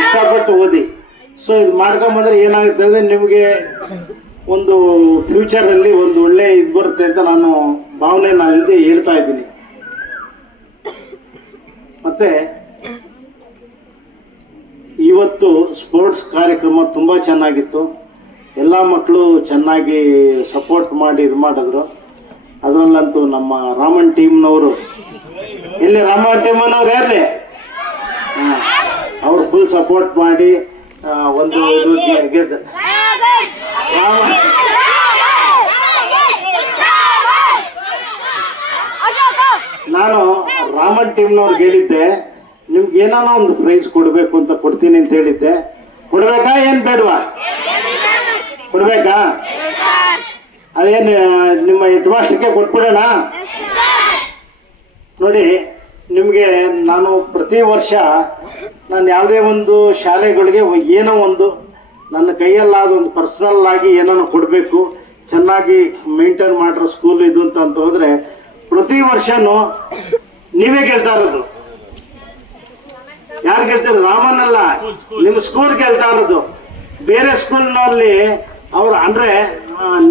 ಇಷ್ಟಪಟ್ಟು ಓದಿ. ಸೊ ಇದು ಮಾಡ್ಕೊಂಬಂದ್ರೆ ಏನಾಗುತ್ತೆ ಅಂದರೆ ನಿಮಗೆ ಒಂದು ಫ್ಯೂಚರಲ್ಲಿ ಒಂದು ಒಳ್ಳೆ ಇದು ಬರುತ್ತೆ ಅಂತ ನಾನು ಭಾವನೆ ನಾನಿಂದ ಹೇಳ್ತಾ ಇದ್ದೀನಿ. ಮತ್ತು ಇವತ್ತು ಸ್ಪೋರ್ಟ್ಸ್ ಕಾರ್ಯಕ್ರಮ ತುಂಬ ಚೆನ್ನಾಗಿತ್ತು. ಎಲ್ಲ ಮಕ್ಕಳು ಚೆನ್ನಾಗಿ ಸಪೋರ್ಟ್ ಮಾಡಿ ಇದು ಮಾಡಿದ್ರು. ಅದರಲ್ಲಂತೂ ನಮ್ಮ ರಾಮನ್ ಟೀಮ್ನವರು, ಎಲ್ಲಿ ರಾಮನ್ ಟೀಮ್ನವ್ರು ಯಾರೇ ಅವರು ಫುಲ್ ಸಪೋರ್ಟ್ ಮಾಡಿ ಒಂದು ಗೆದ್ದ. ನಾನು ರಾಮನ್ ಟೀಮ್ನವ್ರಿಗೆ ಹೇಳಿದ್ದೆ, ನಿಮ್ಗೆ ಏನಾನ ಒಂದು ಪ್ರೈಸ್ ಕೊಡಬೇಕು ಅಂತ ಕೊಡ್ತೀನಿ ಅಂತ ಹೇಳಿದ್ದೆ. ಕೊಡ್ಬೇಕಾ ಏನು ಬೇಡವಾ? ಕೊಡ್ಬೇಕಾ? ಅದೇನು ನಿಮ್ಮ ಹೆಡ್ ಮಾಸ್ಟರ್ಗೆ ಕೊಟ್ಬಿಡೋಣ? ನೋಡಿ, ನಿಮಗೆ ನಾನು ಪ್ರತಿ ವರ್ಷ ನಾನು ಯಾವುದೇ ಒಂದು ಶಾಲೆಗಳಿಗೆ ಏನೋ ಒಂದು ನನ್ನ ಕೈಯಲ್ಲಾದ ಒಂದು ಪರ್ಸನಲ್ ಆಗಿ ಏನೋ ಕೊಡಬೇಕು, ಚೆನ್ನಾಗಿ ಮೇಂಟೈನ್ ಮಾಡಿರೋ ಸ್ಕೂಲ್ ಇದು ಅಂತ ಹೋದರೆ ಪ್ರತಿ ವರ್ಷನೂ ನೀವೇ ಗೆಲ್ತಾ ಇರೋದು. ಯಾರು ಗೆಲ್ತಾರೆ? ರಾಮನ್ ಅಲ್ಲ, ನಿಮ್ಮ ಸ್ಕೂಲ್ ಗೆಲ್ತಾ ಇರೋದು. ಬೇರೆ ಸ್ಕೂಲ್ನಲ್ಲಿ ಅವರು ಅಂದರೆ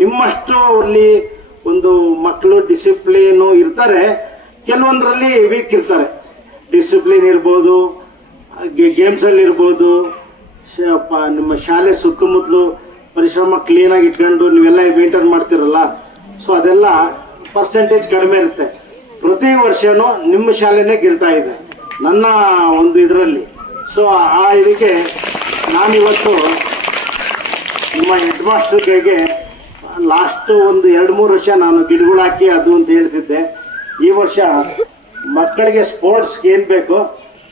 ನಿಮ್ಮಷ್ಟು ಅಲ್ಲಿ ಒಂದು ಮಕ್ಕಳು ಡಿಸಿಪ್ಲಿನು ಇರ್ತಾರೆ, ಕೆಲವೊಂದರಲ್ಲಿ ವೀಕ್ ಇರ್ತಾರೆ. ಡಿಸಿಪ್ಲಿನ್ ಇರ್ಬೋದು, ಗೇಮ್ಸಲ್ಲಿ ಇರ್ಬೋದು, ನಿಮ್ಮ ಶಾಲೆ ಸುತ್ತಮುತ್ತಲು ಪರಿಶ್ರಮ ಕ್ಲೀನಾಗಿ ಇಟ್ಕೊಂಡು ನೀವೆಲ್ಲ ಮೇಂಟೈನ್ ಮಾಡ್ತಿರಲ್ಲ. ಸೊ ಅದೆಲ್ಲ ಪರ್ಸೆಂಟೇಜ್ ಕಡಿಮೆ ಇರುತ್ತೆ. ಪ್ರತಿ ವರ್ಷವೂ ನಿಮ್ಮ ಶಾಲೆನೇ ಗೆಲ್ತಾ ಇದೆ ನನ್ನ ಒಂದು ಇದರಲ್ಲಿ. ಸೊ ಆ ಇದಕ್ಕೆ ನಾನಿವತ್ತು ನಿಮ್ಮ ಹೆಡ್ ಮಾಸ್ಟರ್ ಕೈಗೆ ಲಾಸ್ಟ್ ಒಂದು 2-3 ವರ್ಷ ನಾನು ಗಿಡಗಳು ಹಾಕಿ ಅದು ಅಂತ ಹೇಳ್ತಿದ್ದೆ. ಈ ವರ್ಷ ಮಕ್ಕಳಿಗೆ ಸ್ಪೋರ್ಟ್ಸ್ಗೆ ಏನು ಬೇಕು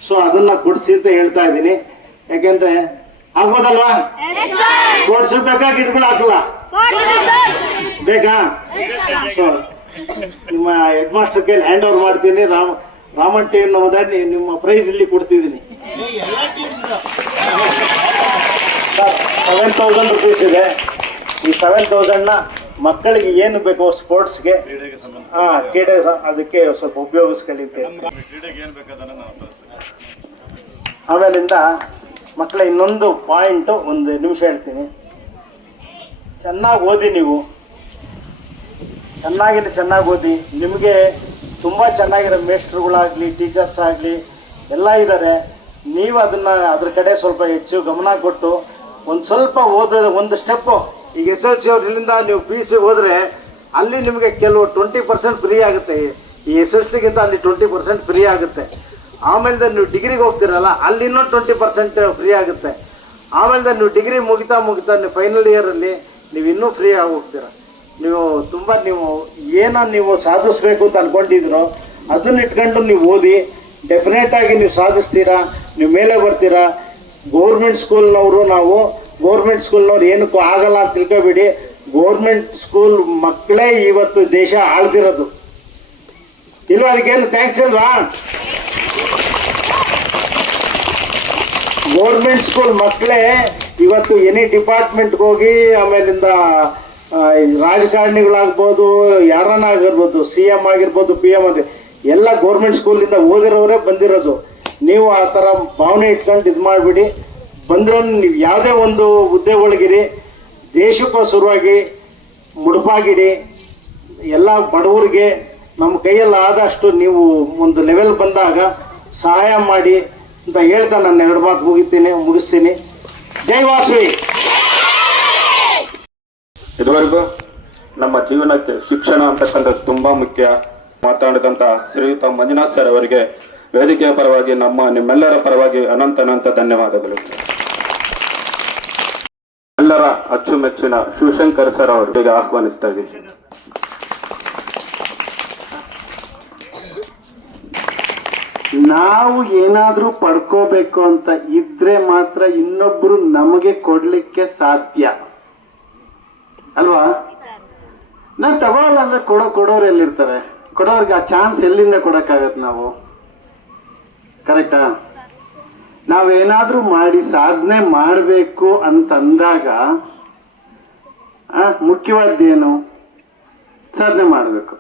ಸೊ ಅದನ್ನು ಕೊಡಿಸಿ ಅಂತ ಹೇಳ್ತಾ ಇದ್ದೀನಿ. ಯಾಕೆಂದರೆ ಆಗ್ಬೋದಲ್ವಾ? ಸ್ಪೋರ್ಟ್ಸ್ ಬೇಕಾ ಗಿಡಗಳು ಹಾಕಲ್ಲ ಬೇಕಾ? ಸೊ ನಿಮ್ಮ ಹೆಡ್ ಮಾಸ್ಟರ್ ಕೈಲಿ ಹ್ಯಾಂಡ್ ಓವರ್ ಮಾಡ್ತೀನಿ. ರಾಮನ್ ಟೀಮ್ ಹೋದಾಗ ನಿಮ್ಮ ಪ್ರೈಸ್ ಇಲ್ಲಿ ಕೊಡ್ತಿದ್ದೀನಿ. 7,000 ರುಪೀಸ್ ಇದೆ. ಈ 7,000ನ ಮಕ್ಕಳಿಗೆ ಏನು ಬೇಕು ಸ್ಪೋರ್ಟ್ಸ್ಗೆ ಕ್ರೀಡೆ ಅದಕ್ಕೆ ಸ್ವಲ್ಪ ಉಪಯೋಗಿಸ್ಕೊಳ್ಳಿಕ್ಕೆ. ಆಮೇಲಿಂದ ಮಕ್ಕಳ ಇನ್ನೊಂದು ಪಾಯಿಂಟು 1 ನಿಮಿಷ ಹೇಳ್ತೀನಿ. ಚೆನ್ನಾಗಿ ಓದಿ, ನೀವು ಚೆನ್ನಾಗಿ ಓದಿ. ನಿಮಗೆ ತುಂಬ ಚೆನ್ನಾಗಿರೋ ಮೇಸ್ಟ್ರುಗಳಾಗಲಿ ಟೀಚರ್ಸ್ ಆಗಲಿ ಎಲ್ಲ ಇದ್ದಾರೆ. ನೀವು ಅದ್ರ ಕಡೆ ಸ್ವಲ್ಪ ಹೆಚ್ಚು ಗಮನ ಕೊಟ್ಟು ಒಂದು ಸ್ವಲ್ಪ ಓದೋದು ಒಂದು ಸ್ಟೆಪ್ಪು. ಈಗ SLC ಅವ್ರಿಂದ ನೀವು PUC ಹೋದರೆ ಅಲ್ಲಿ ನಿಮಗೆ ಕೆಲವು 20% ಫ್ರೀ ಆಗುತ್ತೆ. ಈ SLCಗಿಂತ ಅಲ್ಲಿ 20% ಫ್ರೀ ಆಗುತ್ತೆ. ಆಮೇಲೆ ನೀವು ಡಿಗ್ರಿಗೆ ಹೋಗ್ತೀರಲ್ಲ ಅಲ್ಲಿ ಇನ್ನೂ 20% ಫ್ರೀ ಆಗುತ್ತೆ. ಆಮೇಲೆ ನೀವು ಡಿಗ್ರಿ ಮುಗಿತಾ ನೀವು ಫೈನಲ್ ಇಯರಲ್ಲಿ ನೀವು ಇನ್ನೂ ಫ್ರೀ ಆಗಿ ಹೋಗ್ತೀರ. ನೀವು ತುಂಬ ನೀವು ಸಾಧಿಸ್ಬೇಕು ಅಂತ ಅಂದ್ಕೊಂಡಿದ್ದೀರೋ ಅದನ್ನ ಇಟ್ಕೊಂಡು ನೀವು ಓದಿ. ಡೆಫಿನೆಟಾಗಿ ನೀವು ಸಾಧಿಸ್ತೀರಾ, ನೀವು ಮೇಲೆ ಬರ್ತೀರಾ. ಗೌರ್ಮೆಂಟ್ ಸ್ಕೂಲ್ನವ್ರು ಏನಕ್ಕೂ ಆಗಲ್ಲ ಅಂತ ತಿಳ್ಕೊಬೇಡಿ. ಗೌರ್ಮೆಂಟ್ ಸ್ಕೂಲ್ ಮಕ್ಕಳೇ ಇವತ್ತು ದೇಶ ಆಳ್ತಿರೋದು ಇಲ್ವಾ? ಅದಕ್ಕೇನು ಥ್ಯಾಂಕ್ಸ್ ಇಲ್ವಾ? ಗೌರ್ಮೆಂಟ್ ಸ್ಕೂಲ್ ಮಕ್ಕಳೇ ಇವತ್ತು ಎನಿ ಡಿಪಾರ್ಟ್ಮೆಂಟ್ಗೆ ಹೋಗಿ ಆಮೇಲಿಂದ ರಾಜಕಾರಣಿಗಳಾಗ್ಬೋದು, ಯಾರನ್ನ ಆಗಿರ್ಬೋದು, CM ಆಗಿರ್ಬೋದು, PM ಎಲ್ಲ ಗೌರ್ಮೆಂಟ್ ಸ್ಕೂಲಿಂದ ಓದಿರೋರೇ ಬಂದಿರೋದು. ನೀವು ಆ ಥರ ಭಾವನೆ ಇಟ್ಕೊಂಡು ಇದು ಮಾಡಿಬಿಡಿ. ಬಂದರೂ ನೀವು ಯಾವುದೇ ಒಂದು ಹುದ್ದೆ ಒಳಗಿರಿ, ದೇಶಕ್ಕೋಸ್ಕರವಾಗಿ ಮುಡುಪಾಗಿಡಿ. ಎಲ್ಲ ಬಡವರಿಗೆ ನಮ್ಮ ಕೈಯಲ್ಲಿ ಆದಷ್ಟು ನೀವು ಒಂದು ಲೆವೆಲ್ ಬಂದಾಗ ಸಹಾಯ ಮಾಡಿ ಅಂತ ಹೇಳ್ತಾ ನಾನು 2 ಮಾತು ಮುಗಿಸ್ತೀನಿ. ಜೈ ವಾಸವಿ. ಇದುವರೆಗೂ ನಮ್ಮ ಜೀವನಕ್ಕೆ ಶಿಕ್ಷಣ ಅಂತಕ್ಕಂಥದ್ದು ತುಂಬಾ ಮುಖ್ಯ ಮಾತಾಡಿದಂಥ ಶ್ರೀಯುತ ಮಂಜುನಾಥ್ ಸರ್ ಅವರಿಗೆ ವೇದಿಕೆಯ ಪರವಾಗಿ ನಿಮ್ಮೆಲ್ಲರ ಪರವಾಗಿ ಅನಂತ ಧನ್ಯವಾದಗಳು. ಎಲ್ಲರ ಅಚ್ಚುಮೆಚ್ಚಿನ ಶಿವಶಂಕರ್ ಸರ್ ಅವರಿಗೆ ಆಹ್ವಾನಿಸ್ತಾ ಇದ್ದೀವಿ. ನಾವು ಏನಾದ್ರೂ ಪಡ್ಕೋಬೇಕು ಅಂತ ಇದ್ರೆ ಮಾತ್ರ ಇನ್ನೊಬ್ರು ನಮಗೆ ಕೊಡ್ಲಿಕ್ಕೆ ಸಾಧ್ಯ ಅಲ್ವಾ? ನಾವು ತಗೊಳ್ಳಲ್ಲ ಅಂದ್ರೆ ಕೊಡೋರು ಎಲ್ಲಿರ್ತಾರೆ? ಕೊಡೋರ್ಗೆ ಆ ಚಾನ್ಸ್ ಎಲ್ಲಿಂದ ಕೊಡಕ್ಕಾಗತ್ತೆ? ನಾವು ಕರೆಕ್ಟಾ? ನಾವೇನಾದ್ರೂ ಮಾಡಿ ಸಾಧನೆ ಮಾಡಬೇಕು ಅಂತಂದಾಗ ಮುಖ್ಯವಾದ್ದೇನು? ಸಾಧನೆ ಮಾಡಬೇಕು.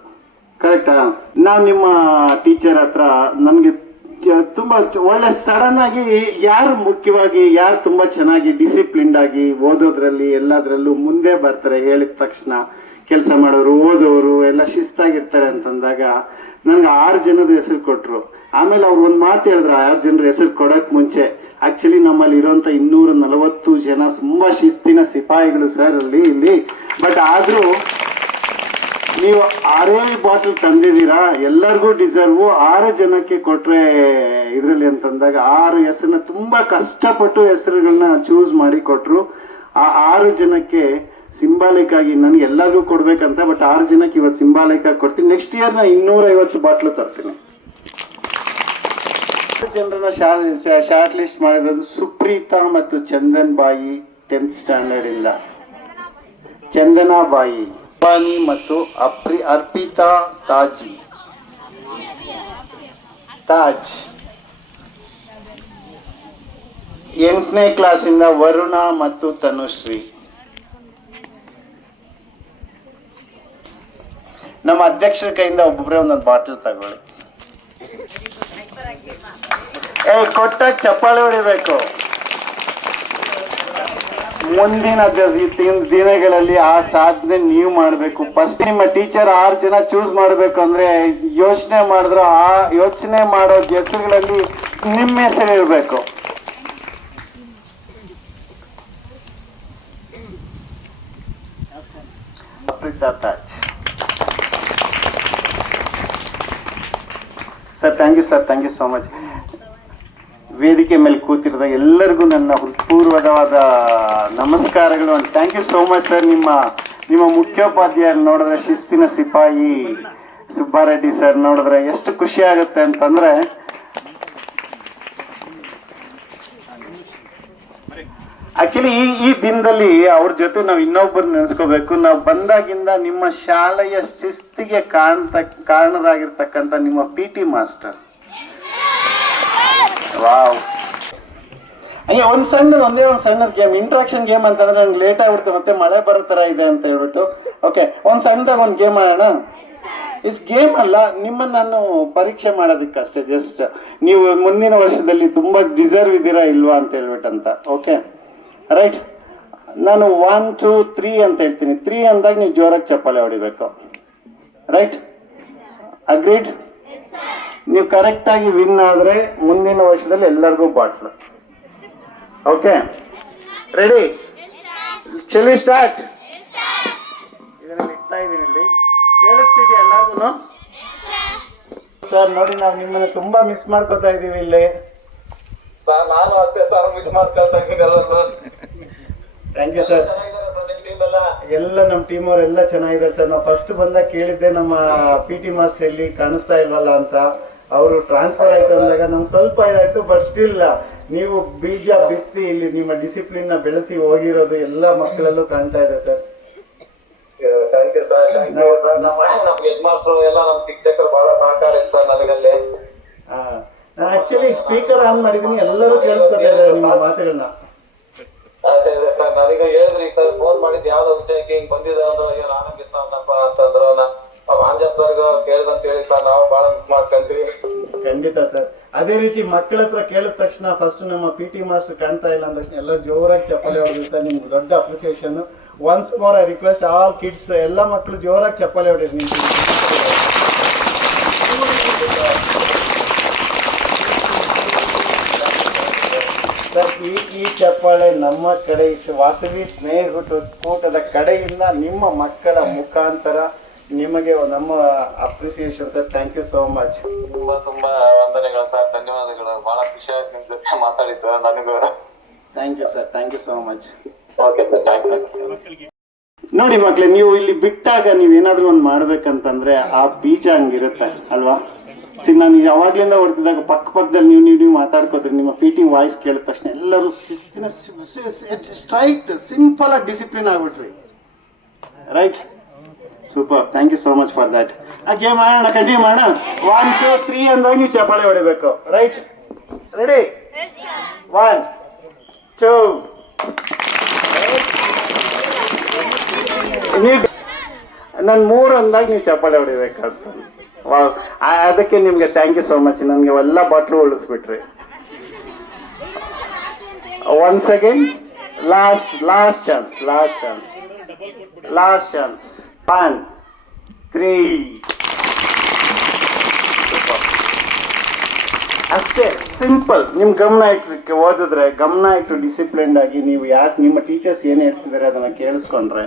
ಕರೆಕ್ಟಾ? ನಾವು ನಿಮ್ಮ ಟೀಚರ್ ಹತ್ರ ನಮಗೆ ತುಂಬಾ ಒಳ್ಳೆ ಸಡನ್ ಆಗಿ ಯಾರು ತುಂಬಾ ಚೆನ್ನಾಗಿ ಡಿಸಿಪ್ಲಿನ್ಡ್ ಆಗಿ ಓದೋದ್ರಲ್ಲಿ ಎಲ್ಲದ್ರಲ್ಲೂ ಮುಂದೆ ಬರ್ತಾರೆ, ಹೇಳಿದ ತಕ್ಷಣ ಕೆಲಸ ಮಾಡೋರು, ಓದೋರು ಎಲ್ಲ ಶಿಸ್ತಾಗಿರ್ತಾರೆ ಅಂತಂದಾಗ ನನ್ಗೆ 6 ಜನದ ಹೆಸರು ಕೊಟ್ರು. ಆಮೇಲೆ ಅವ್ರು ಒಂದು ಮಾತು ಹೇಳಿದ್ರು, 6 ಜನರ ಹೆಸರು ಕೊಡಕ್ ಮುಂಚೆ ಆಕ್ಚುಲಿ ನಮ್ಮಲ್ಲಿ ಇರುವಂತ 240 ಜನ ತುಂಬಾ ಶಿಸ್ತಿನ ಸಿಪಾಯಿಗಳು ಸರ್ ಇಲ್ಲಿ. ಬಟ್ ಆದ್ರೂ ನೀವು 6 ಬಾಟಲ್ ತಂದಿದ್ದೀರಾ, ಎಲ್ಲರಿಗೂ ಡಿಸರ್ವ್. 6 ಜನಕ್ಕೆ ಕೊಟ್ರೆ ಇದರಲ್ಲಿ ಅಂತಂದಾಗ 6 ಹೆಸರನ್ನ ತುಂಬಾ ಕಷ್ಟಪಟ್ಟು ಹೆಸರುಗಳನ್ನ ಚೂಸ್ ಮಾಡಿ ಕೊಟ್ರು. ಆ 6 ಜನಕ್ಕೆ ಸಿಂಬಾಲಿಕ್ ಆಗಿ ನನಗೆ ಎಲ್ಲರಿಗೂ ಕೊಡ್ಬೇಕಂತ, ಬಟ್ 6 ಜನಕ್ಕೆ ಇವತ್ತು ಸಿಂಬಾಲಿಕ್ ಆಗಿ ಕೊಡ್ತೀನಿ. ನೆಕ್ಸ್ಟ್ ಇಯರ್ ನಾ 250 ಬಾಟ್ಲು ತರ್ತೀನಿ. ಜನರನ್ನ ಶಾರ್ಟ್ ಲಿಸ್ಟ್ ಮಾಡಿರೋದು ಸುಪ್ರೀತಾ ಮತ್ತು ಚಂದನ್ ಬಾಯಿ 10th ಸ್ಟ್ಯಾಂಡರ್ಡ್ ಇಂದ, ಚಂದನಾ ಬಾಯಿ ಮತ್ತು ಅರ್ಪಿತಾ ತಾಜ್ 8ನೇ ಕ್ಲಾಸಿಂದ ವರುಣ ಮತ್ತು ತನುಶ್ರೀ. ನಮ್ಮ ಅಧ್ಯಕ್ಷರ ಕೈಯಿಂದ ಒಬ್ಬೊಬ್ಬರೇ ಒಂದೊಂದು ಬಾಟಲ್ ತಗೊಳ್ಳಿ. ಕೊಟ್ಟಾಗ ಚಪ್ಪಾಳೆ ಹೊಡಿಬೇಕು. ಮುಂದಿನ ದಿನಗಳಲ್ಲಿ ಆ ಸಾಧನೆ ನೀವು ಮಾಡಬೇಕು. ಫಸ್ಟ್ ನಿಮ್ಮ ಟೀಚರ್ 6 ಜನ ಚೂಸ್ ಮಾಡಬೇಕು ಅಂದ್ರೆ ಯೋಚನೆ ಮಾಡಿದ್ರು, ಆ ಯೋಚನೆ ಮಾಡೋ ಹೆಸರುಗಳಲ್ಲಿ ನಿಮ್ಮ ಹೆಸರು ಇರಬೇಕು. Aprita Taj thank you sir, thank you so much. ವೇದಿಕೆ ಮೇಲೆ ಕೂತಿರೋದ ಎಲ್ಲರಿಗೂ ನನ್ನ ಹೃತ್ಪೂರ್ವಕವಾದ ನಮಸ್ಕಾರಗಳು. And thank you so much sir. ನಿಮ್ಮ ಮುಖ್ಯೋಪಾಧ್ಯಾಯರು ನೋಡಿದ್ರೆ ಶಿಸ್ತಿನ ಸಿಪಾಯಿ ಸುಬ್ಬಾರೆಡ್ಡಿ ಸರ್ ನೋಡಿದ್ರೆ ಎಷ್ಟು ಖುಷಿ ಆಗುತ್ತೆ ಅಂತಂದ್ರೆ, ಆಕ್ಚುಲಿ ಈ ದಿನದಲ್ಲಿ ಅವ್ರ ಜೊತೆ ನಾವು ಇನ್ನೊಬ್ಬರು ನೆನೆಸ್ಕೋಬೇಕು. ನಾವು ಬಂದಾಗಿಂದ ನಿಮ್ಮ ಶಾಲೆಯ ಶಿಸ್ತಿಗೆ ಕಾರಣರಾಗಿರ್ತಕ್ಕಂಥ ನಿಮ್ಮ PT ಮಾಸ್ಟರ್. ವಾವ್. ಹಂಗೆ ಒಂದೇ ಒಂದು ಸಣ್ಣದ ಗೇಮ್, ಇಂಟ್ರಾಕ್ಷನ್ ಗೇಮ್ ಅಂತಂದ್ರೆ ನಂಗೆ ಲೇಟ್ ಆಗ್ಬಿಡ್ತು, ಮತ್ತೆ ಮಳೆ ಬರೋ ತರ ಇದೆ ಅಂತ ಹೇಳ್ಬಿಟ್ಟು. ಓಕೆ, ಸಣ್ಣದಾಗ ಒಂದು ಗೇಮ್ ಆಡೋಣ. ಇಸ್ ಗೇಮ್ ಅಲ್ಲ, ನಿಮ್ಮನ್ನ ನಾನು ಪರೀಕ್ಷೆ ಮಾಡೋದಕ್ಕಷ್ಟೇ. ಜಸ್ಟ್ ನೀವು ಮುಂದಿನ ವರ್ಷದಲ್ಲಿ ತುಂಬಾ ಡಿಸರ್ವ್ ಇದ್ದೀರಾ ಇಲ್ವಾ ಅಂತ ಹೇಳ್ಬಿಟ್ಟಂತ. ಓಕೆ ರೈಟ್, ನಾನು 1 2 3 ಅಂತ ಹೇಳ್ತೀನಿ. 3 ಅಂದಾಗ ನೀವು ಜೋರಾಗಿ ಚಪ್ಪಾಳೆ ಹೊಡಿಬೇಕು. Right, agreed? ನೀವು ಕರೆಕ್ಟ್ ಆಗಿ ವಿನ್ ಆದ್ರೆ ಮುಂದಿನ ವರ್ಷದಲ್ಲಿ ಎಲ್ಲರಿಗೂ bottle. Okay, ready? Shall we start? ಇದರಲ್ಲಿ ಇಡ್ತಾ ಇದೀನಿ, ಇಲ್ಲಿ ಕೇಳಿಸ್ತಿದ್ಯಾ ಎಲ್ಲರಿಗೂ? ಸರ್ ನೋಡಿ, ನಾವು ನಿಮ್ಮನ್ನ ತುಂಬಾ ಮಿಸ್ ಮಾಡ್ಕೋತಾ ಇದೀವಿ ಇಲ್ಲಿ. ನಾನು ಅಷ್ಟೇ ಸರ್, ಮಿಸ್ ಮಾಡ್ಕೊಳ್ತಾ ಇದ್ದೀನಿ ಎಲ್ಲರೂ. Thank you sir. ಎಲ್ಲ ನಮ್ಮ ಟೀಮ್ ಅವ್ರು ಎಲ್ಲ ಚೆನ್ನಾಗಿದ್ದಾರೆ ಸರ್. ನಾವು ಫಸ್ಟ್ ಬಂದಾಗ ಕೇಳಿದ್ದೆ ನಮ್ಮ PT ಮಾಸ್ಟರ್ ಎಲ್ಲಿ ಕಾಣಿಸ್ತಾ ಇಲ್ವಲ್ಲ ಅಂತ. ಅವರು ಟ್ರಾನ್ಸ್ಫರ್ ಆಯ್ತು ಅಂದಾಗ ನಮ್ಗೆ ಸ್ವಲ್ಪ ಇದಾಯ್ತು. ಬಟ್ ಸ್ಟಿಲ್ ನೀವು ಬೀಜ ಬಿತ್ತಿ ಇಲ್ಲಿ ನಿಮ್ಮ ಡಿಸಿಪ್ಲಿನ್ ನ ಬೆಳೆಸಿ ಹೋಗಿರೋದು ಎಲ್ಲ ಮಕ್ಕಳಲ್ಲೂ ಕಾಣ್ತಾ ಇದೆ sir. Thank you sir, thank you sir. ನಮ್ಮ ಹೆಡ್ ಮಾಸ್ಟರ್ ಎಲ್ಲ ನಮ್ಮ ಶಿಕ್ಷಕರು ಬಹಳ ಸಹಕಾರ ಇತ್ತು ಸರ್ ನನಗಲ್ಲಿ. ನಾನು ಆಕ್ಚುಲಿ ಸ್ಪೀಕರ್ ಆನ್ ಮಾಡಿದೀನಿ, ಎಲ್ಲರೂ ಕೇಳಿಸ್ಕೊತಾ ಇದ್ದಾರೆ ನಿಮ್ಮ ಮಾತುಗಳನ್ನ. ಅದೇ ಸರ್, ನನಗೆ ಹೇಳಿದ್ರಿ ಸರ್, ಫೋನ್ ಮಾಡಿದ್ ಯಾವ್ದೋ ವಿಷಯಕ್ಕೆ ಹಿಂಗ್ ಬಂದಿದ್ದಾರೆ ಅಂದ್ರೆ ನಾನು ಮಿಸ್ ಆದಪ್ಪ ಅಂತಂದ್ರು. ಆಂಜನ್ ಸರ್ಗ ಕೇಳ್ದಂತ ಹೇಳಿ ಸರ್, ನಾವು ಬಹಳ ಮಿಸ್ ಮಾಡ್ಕೊಂತೀವಿ. ಖಂಡಿತ ಸರ್. ಅದೇ ರೀತಿ ಮಕ್ಕಳ ಹತ್ರ ಕೇಳಿದ ತಕ್ಷಣ ಫಸ್ಟ್ ನಮ್ಮ PT ಮಾಸ್ಟರ್ ಕಾಣ್ತಾ ಇಲ್ಲ ಅಂದ ತಕ್ಷಣ ಎಲ್ಲ ಜೋರಾಗಿ ಚಪ್ಪಾಳೆ ಹೊಡೆದ್ರು ಸರ್. ನಿಮ್ಗೆ ದೊಡ್ಡ appreciation. Once more I request all kids, ಎಲ್ಲ ಮಕ್ಕಳು ಜೋರಾಗಿ ಚಪ್ಪಾಳೆ ಹೊಡೆದ್ರು ನಿಮ್ಗೆ. ಸರ್, ಈ ಚಪ್ಪಾಳೆ ನಮ್ಮ ಕಡೆ ವಾಸವಿ ಸ್ನೇಹಕೂಟದ ಕಡೆಯಿಂದ ನಿಮ್ಮ ಮಕ್ಕಳ ಮುಖಾಂತರ ನಿಮಗೆ ನಮ್ಮ appreciation sir. Thank you so much. ತುಂಬಾ ವಂದನೆಗಳು ಸರ್, ಧನ್ಯವಾದಗಳು. ಬಹಳ ಖುಷಿ ಆಯ್ತು ನಿಮ್ ಜೊತೆ ಮಾತಾಡಿದ್ದು ನನಗೂ. Thank you sir, thank you so much. Okay sir, thank you. ನೋಡಿ ಮಕ್ಳೇ, ನೀವು ಇಲ್ಲಿ ಬಿಟ್ಟಾಗ ನೀವೇನಾದ್ರೂ ಒಂದು ಮಾಡ್ಬೇಕಂತಂದ್ರೆ ಆ ಬೀಜ ಹಂಗಿರುತ್ತೆ ಅಲ್ವಾ? ನಾನು ಯಾವಾಗ್ಲಿಂದ ಹೊಡ್ತಿದ್ದಾಗ ಪಕ್ಕದಲ್ಲಿ ನೀವು ಮಾತಾಡ್ಕೋದ್ರಿ, ನಿಮ್ಮ PT ವಾಯ್ಸ್ ಕೇಳಿದ ತಕ್ಷಣ ಎಲ್ಲರೂ ಸ್ಟ್ರೈಟ್ ಸಿಂಪಲ್ ಆಗಿ ಡಿಸಿಪ್ಲಿನ್ ಆಗ್ಬಿಟ್ರಿ. Right, super. Thank you so much for that. ಆ ಗೇಮ್ ಮಾಡೋಣ, ಕಂಟಿನ್ಯೂ ಮಾಡೋಣ. 1 2 3 ಅಂದಾಗ ನೀವು ಚಪ್ಪಾಳೆ ಹೊಡಿಬೇಕು. Right, ready? 1 2. ನಾನು 3 ಅಂದಾಗ ನೀವು ಚಪ್ಪಾಳೆ ಹೊಡಿಬೇಕಂತ. ಅದಕ್ಕೆ ನಿಮ್ಗೆ ಥ್ಯಾಂಕ್ ಯು ಸೋ ಮಚ್. ನನಗೆ ಎಲ್ಲ ಬಾಟ್ಲು ಉಳಿಸ್ಬಿಟ್ರಿ. Once again, last chance. 1 3. ಅಷ್ಟೇ ಸಿಂಪಲ್. ನಿಮ್ ಗಮನ ಇಟ್ಟು ಓದಿದ್ರೆ, ಗಮನ ಇಟ್ಟು ಡಿಸಿಪ್ಲಿನ್ಡ್ ಆಗಿ ನೀವು ಯಾಕೆ ನಿಮ್ಮ ಟೀಚರ್ಸ್ ಏನು ಹೇಳ್ತಿದ್ದಾರೆ ಅದನ್ನ ಕೇಳಿಸ್ಕೊಂಡ್ರೆ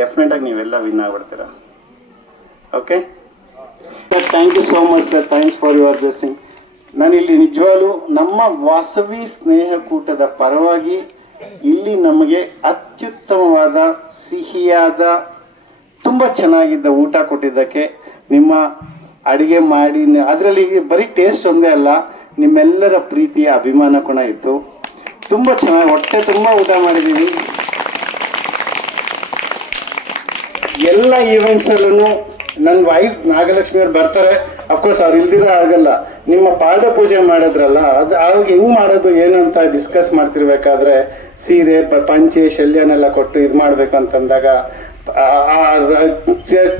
ಡೆಫಿನೆಟ್ ಆಗಿ ನೀವೆಲ್ಲ ವಿನ್ ಆಗ್ಬಿಡ್ತೀರ. Okay sir, thank you so much sir. Thanks for your blessing. ನಾನಿಲ್ಲಿ ನಿಜವಾಗ್ಲೂ ನಮ್ಮ ವಾಸವಿ ಸ್ನೇಹಕೂಟದ ಪರವಾಗಿ ಇಲ್ಲಿ ನಮಗೆ ಅತ್ಯುತ್ತಮವಾದ ಸಿಹಿಯಾದ ತುಂಬ ಚೆನ್ನಾಗಿದ್ದ ಊಟ ಕೊಟ್ಟಿದ್ದಕ್ಕೆ, ನಿಮ್ಮ ಅಡಿಗೆ ಮಾಡಿ ಅದರಲ್ಲಿ ಬರೀ ಟೇಸ್ಟ್ ಒಂದೇ ಅಲ್ಲ, ನಿಮ್ಮೆಲ್ಲರ ಪ್ರೀತಿಯ ಅಭಿಮಾನ ಕೂಡ ಇತ್ತು. ತುಂಬ ಚೆನ್ನಾಗಿ ಹೊಟ್ಟೆ ತುಂಬ ಊಟ ಮಾಡಿದ್ದೀವಿ. ಎಲ್ಲ ಈವೆಂಟ್ಸಲ್ಲೂ ನನ್ನ ವೈಫ್ ನಾಗಲಕ್ಷ್ಮಿ ಅವ್ರು ಬರ್ತಾರೆ. ಅಫ್ಕೋರ್ಸ್ ಅವ್ರು ಇಲ್ದಿರ ಆಗಲ್ಲ. ನಿಮ್ಮ ಪಾದ ಪೂಜೆ ಮಾಡಿದ್ರಲ್ಲ, ಅದು ಆವಾಗ ಹೆಂಗ್ ಮಾಡೋದು ಏನು ಅಂತ ಡಿಸ್ಕಸ್ ಮಾಡ್ತಿರ್ಬೇಕಾದ್ರೆ ಸೀರೆ ಪಂಚೆ ಶಲ್ಯನೆಲ್ಲ ಕೊಟ್ಟು ಇದು ಮಾಡ್ಬೇಕಂತಂದಾಗ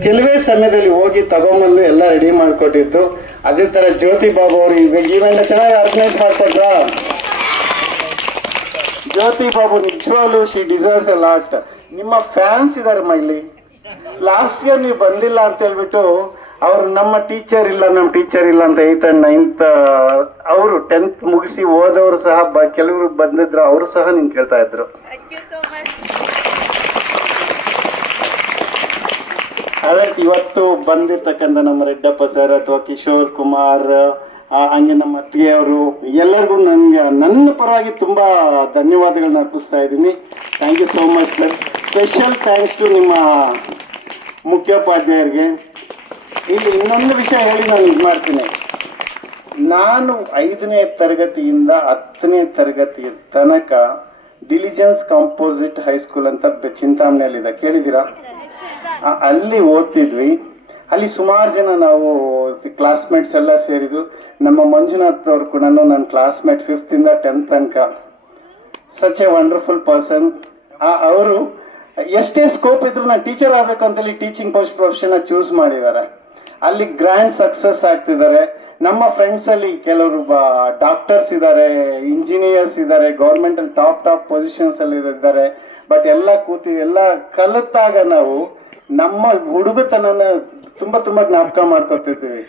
ಕೆಲವೇ ಸಮಯದಲ್ಲಿ ಹೋಗಿ ತಗೊಂಬಂದು ಎಲ್ಲ ರೆಡಿ ಮಾಡಿಕೊಟ್ಟಿದ್ದು. ಅದೇ ತರ ಜ್ಯೋತಿ ಬಾಬು ಅವರು ಈವೆಂಟ್ ಚೆನ್ನಾಗಿ ಆರ್ಗನೈಸ್ ಮಾಡ್ಕೊಟ್ರ. ಜ್ಯೋತಿ ಬಾಬು ನಿಜವಾಗ್ಲೂ ಶಿ ಡಿಸರ್ವ್ಸ್ ಎ ಲಾಟ್. ನಿಮ್ಮ ಫ್ಯಾನ್ಸ್ ಇದಾರೆ ಇಲ್ಲಿ. ಲಾಸ್ಟ್ ಇಯರ್ ನೀವು ಬಂದಿಲ್ಲ ಅಂತ ಹೇಳ್ಬಿಟ್ಟು ಅವ್ರು ನಮ್ಮ ಟೀಚರ್ ಇಲ್ಲ ಅಂತ 8th and 9th ಅವರು 10th ಮುಗಿಸಿ ಹೋದವರು ಸಹ ಕೆಲವರು ಬಂದಿದ್ರು, ಅವರು ಸಹ ನಿನ್ ಕೇಳ್ತಾ ಇದ್ರು. ಅದೇ ಇವತ್ತು ಬಂದಿರ್ತಕ್ಕಂಥ ನಮ್ಮ ರೆಡ್ಡಪ್ಪ ಸರ್ ಅಥವಾ ಕಿಶೋರ್ ಕುಮಾರ್ ಹಂಗೆ ನಮ್ಮ ಅತ್ತಿಗೆಯವರು ಎಲ್ಲರಿಗೂ ನನಗೆ ನನ್ನ ಪರವಾಗಿ ತುಂಬ ಧನ್ಯವಾದಗಳನ್ನ ಅರ್ಪಿಸ್ತಾ ಇದ್ದೀನಿ. Thank you so much sir. Special thanks to ನಿಮ್ಮ ಮುಖ್ಯೋಪಾಧ್ಯಾಯರಿಗೆ. ಇಲ್ಲಿ ಇನ್ನೊಂದು ವಿಷಯ ಹೇಳಿ ನಾನು ಇದು ಮಾಡ್ತೀನಿ. ನಾನು 5ನೇ ತರಗತಿಯಿಂದ 10ನೇ ತರಗತಿಯ ತನಕ ಡಿಲಿಜೆನ್ಸ್ ಕಾಂಪೋಸಿಟ್ ಹೈಸ್ಕೂಲ್ ಅಂತ ಚಿಂತಾಮಣಿಯಲ್ಲಿದೆ, ಕೇಳಿದ್ದೀರಾ? ಅಲ್ಲಿ ಓದ್ತಿದ್ವಿ. ಅಲ್ಲಿ ಸುಮಾರು ಜನ ನಾವು ಕ್ಲಾಸ್ಮೇಟ್ಸ್ ಎಲ್ಲ ಸೇರಿದ್ರು. ನಮ್ಮ ಮಂಜುನಾಥ್ ಅವ್ರು ಕೂಡ ನನ್ನ ಕ್ಲಾಸ್ಮೇಟ್ 5th ಇಂದ 10th ತನಕ. Such A wonderful person. ಅವರು ಎಷ್ಟೇ ಸ್ಕೋಪ್ ಇದ್ರು ನಾನು ಟೀಚರ್ ಆಗಬೇಕು ಅಂತೇಳಿ ಟೀಚಿಂಗ್ ಪ್ರೊಫೆಷನ್ ಚೂಸ್ ಮಾಡಿದ್ದಾರೆ. ಅಲ್ಲಿ ಗ್ರ್ಯಾಂಡ್ ಸಕ್ಸಸ್ ಆಗ್ತಿದ್ದಾರೆ. ನಮ್ಮ ಫ್ರೆಂಡ್ಸ್ ಅಲ್ಲಿ ಕೆಲವರು ಡಾಕ್ಟರ್ಸ್ ಇದ್ದಾರೆ, ಇಂಜಿನಿಯರ್ಸ್ ಇದ್ದಾರೆ, ಗೌರ್ಮೆಂಟ್ ಅಲ್ಲಿ ಟಾಪ್ ಪೊಸಿಷನ್ಸ್ ಅಲ್ಲಿ ಇದ್ದಾರೆ. ಬಟ್ ಎಲ್ಲ ಎಲ್ಲ ಕಲಿತಾಗ ನಾವು ನಮ್ಮ ಹುಡುಗತನನ ತುಂಬಾ ಜ್ಞಾಪಕ ಮಾಡ್ಕೊತಿರ್ತೀವಿ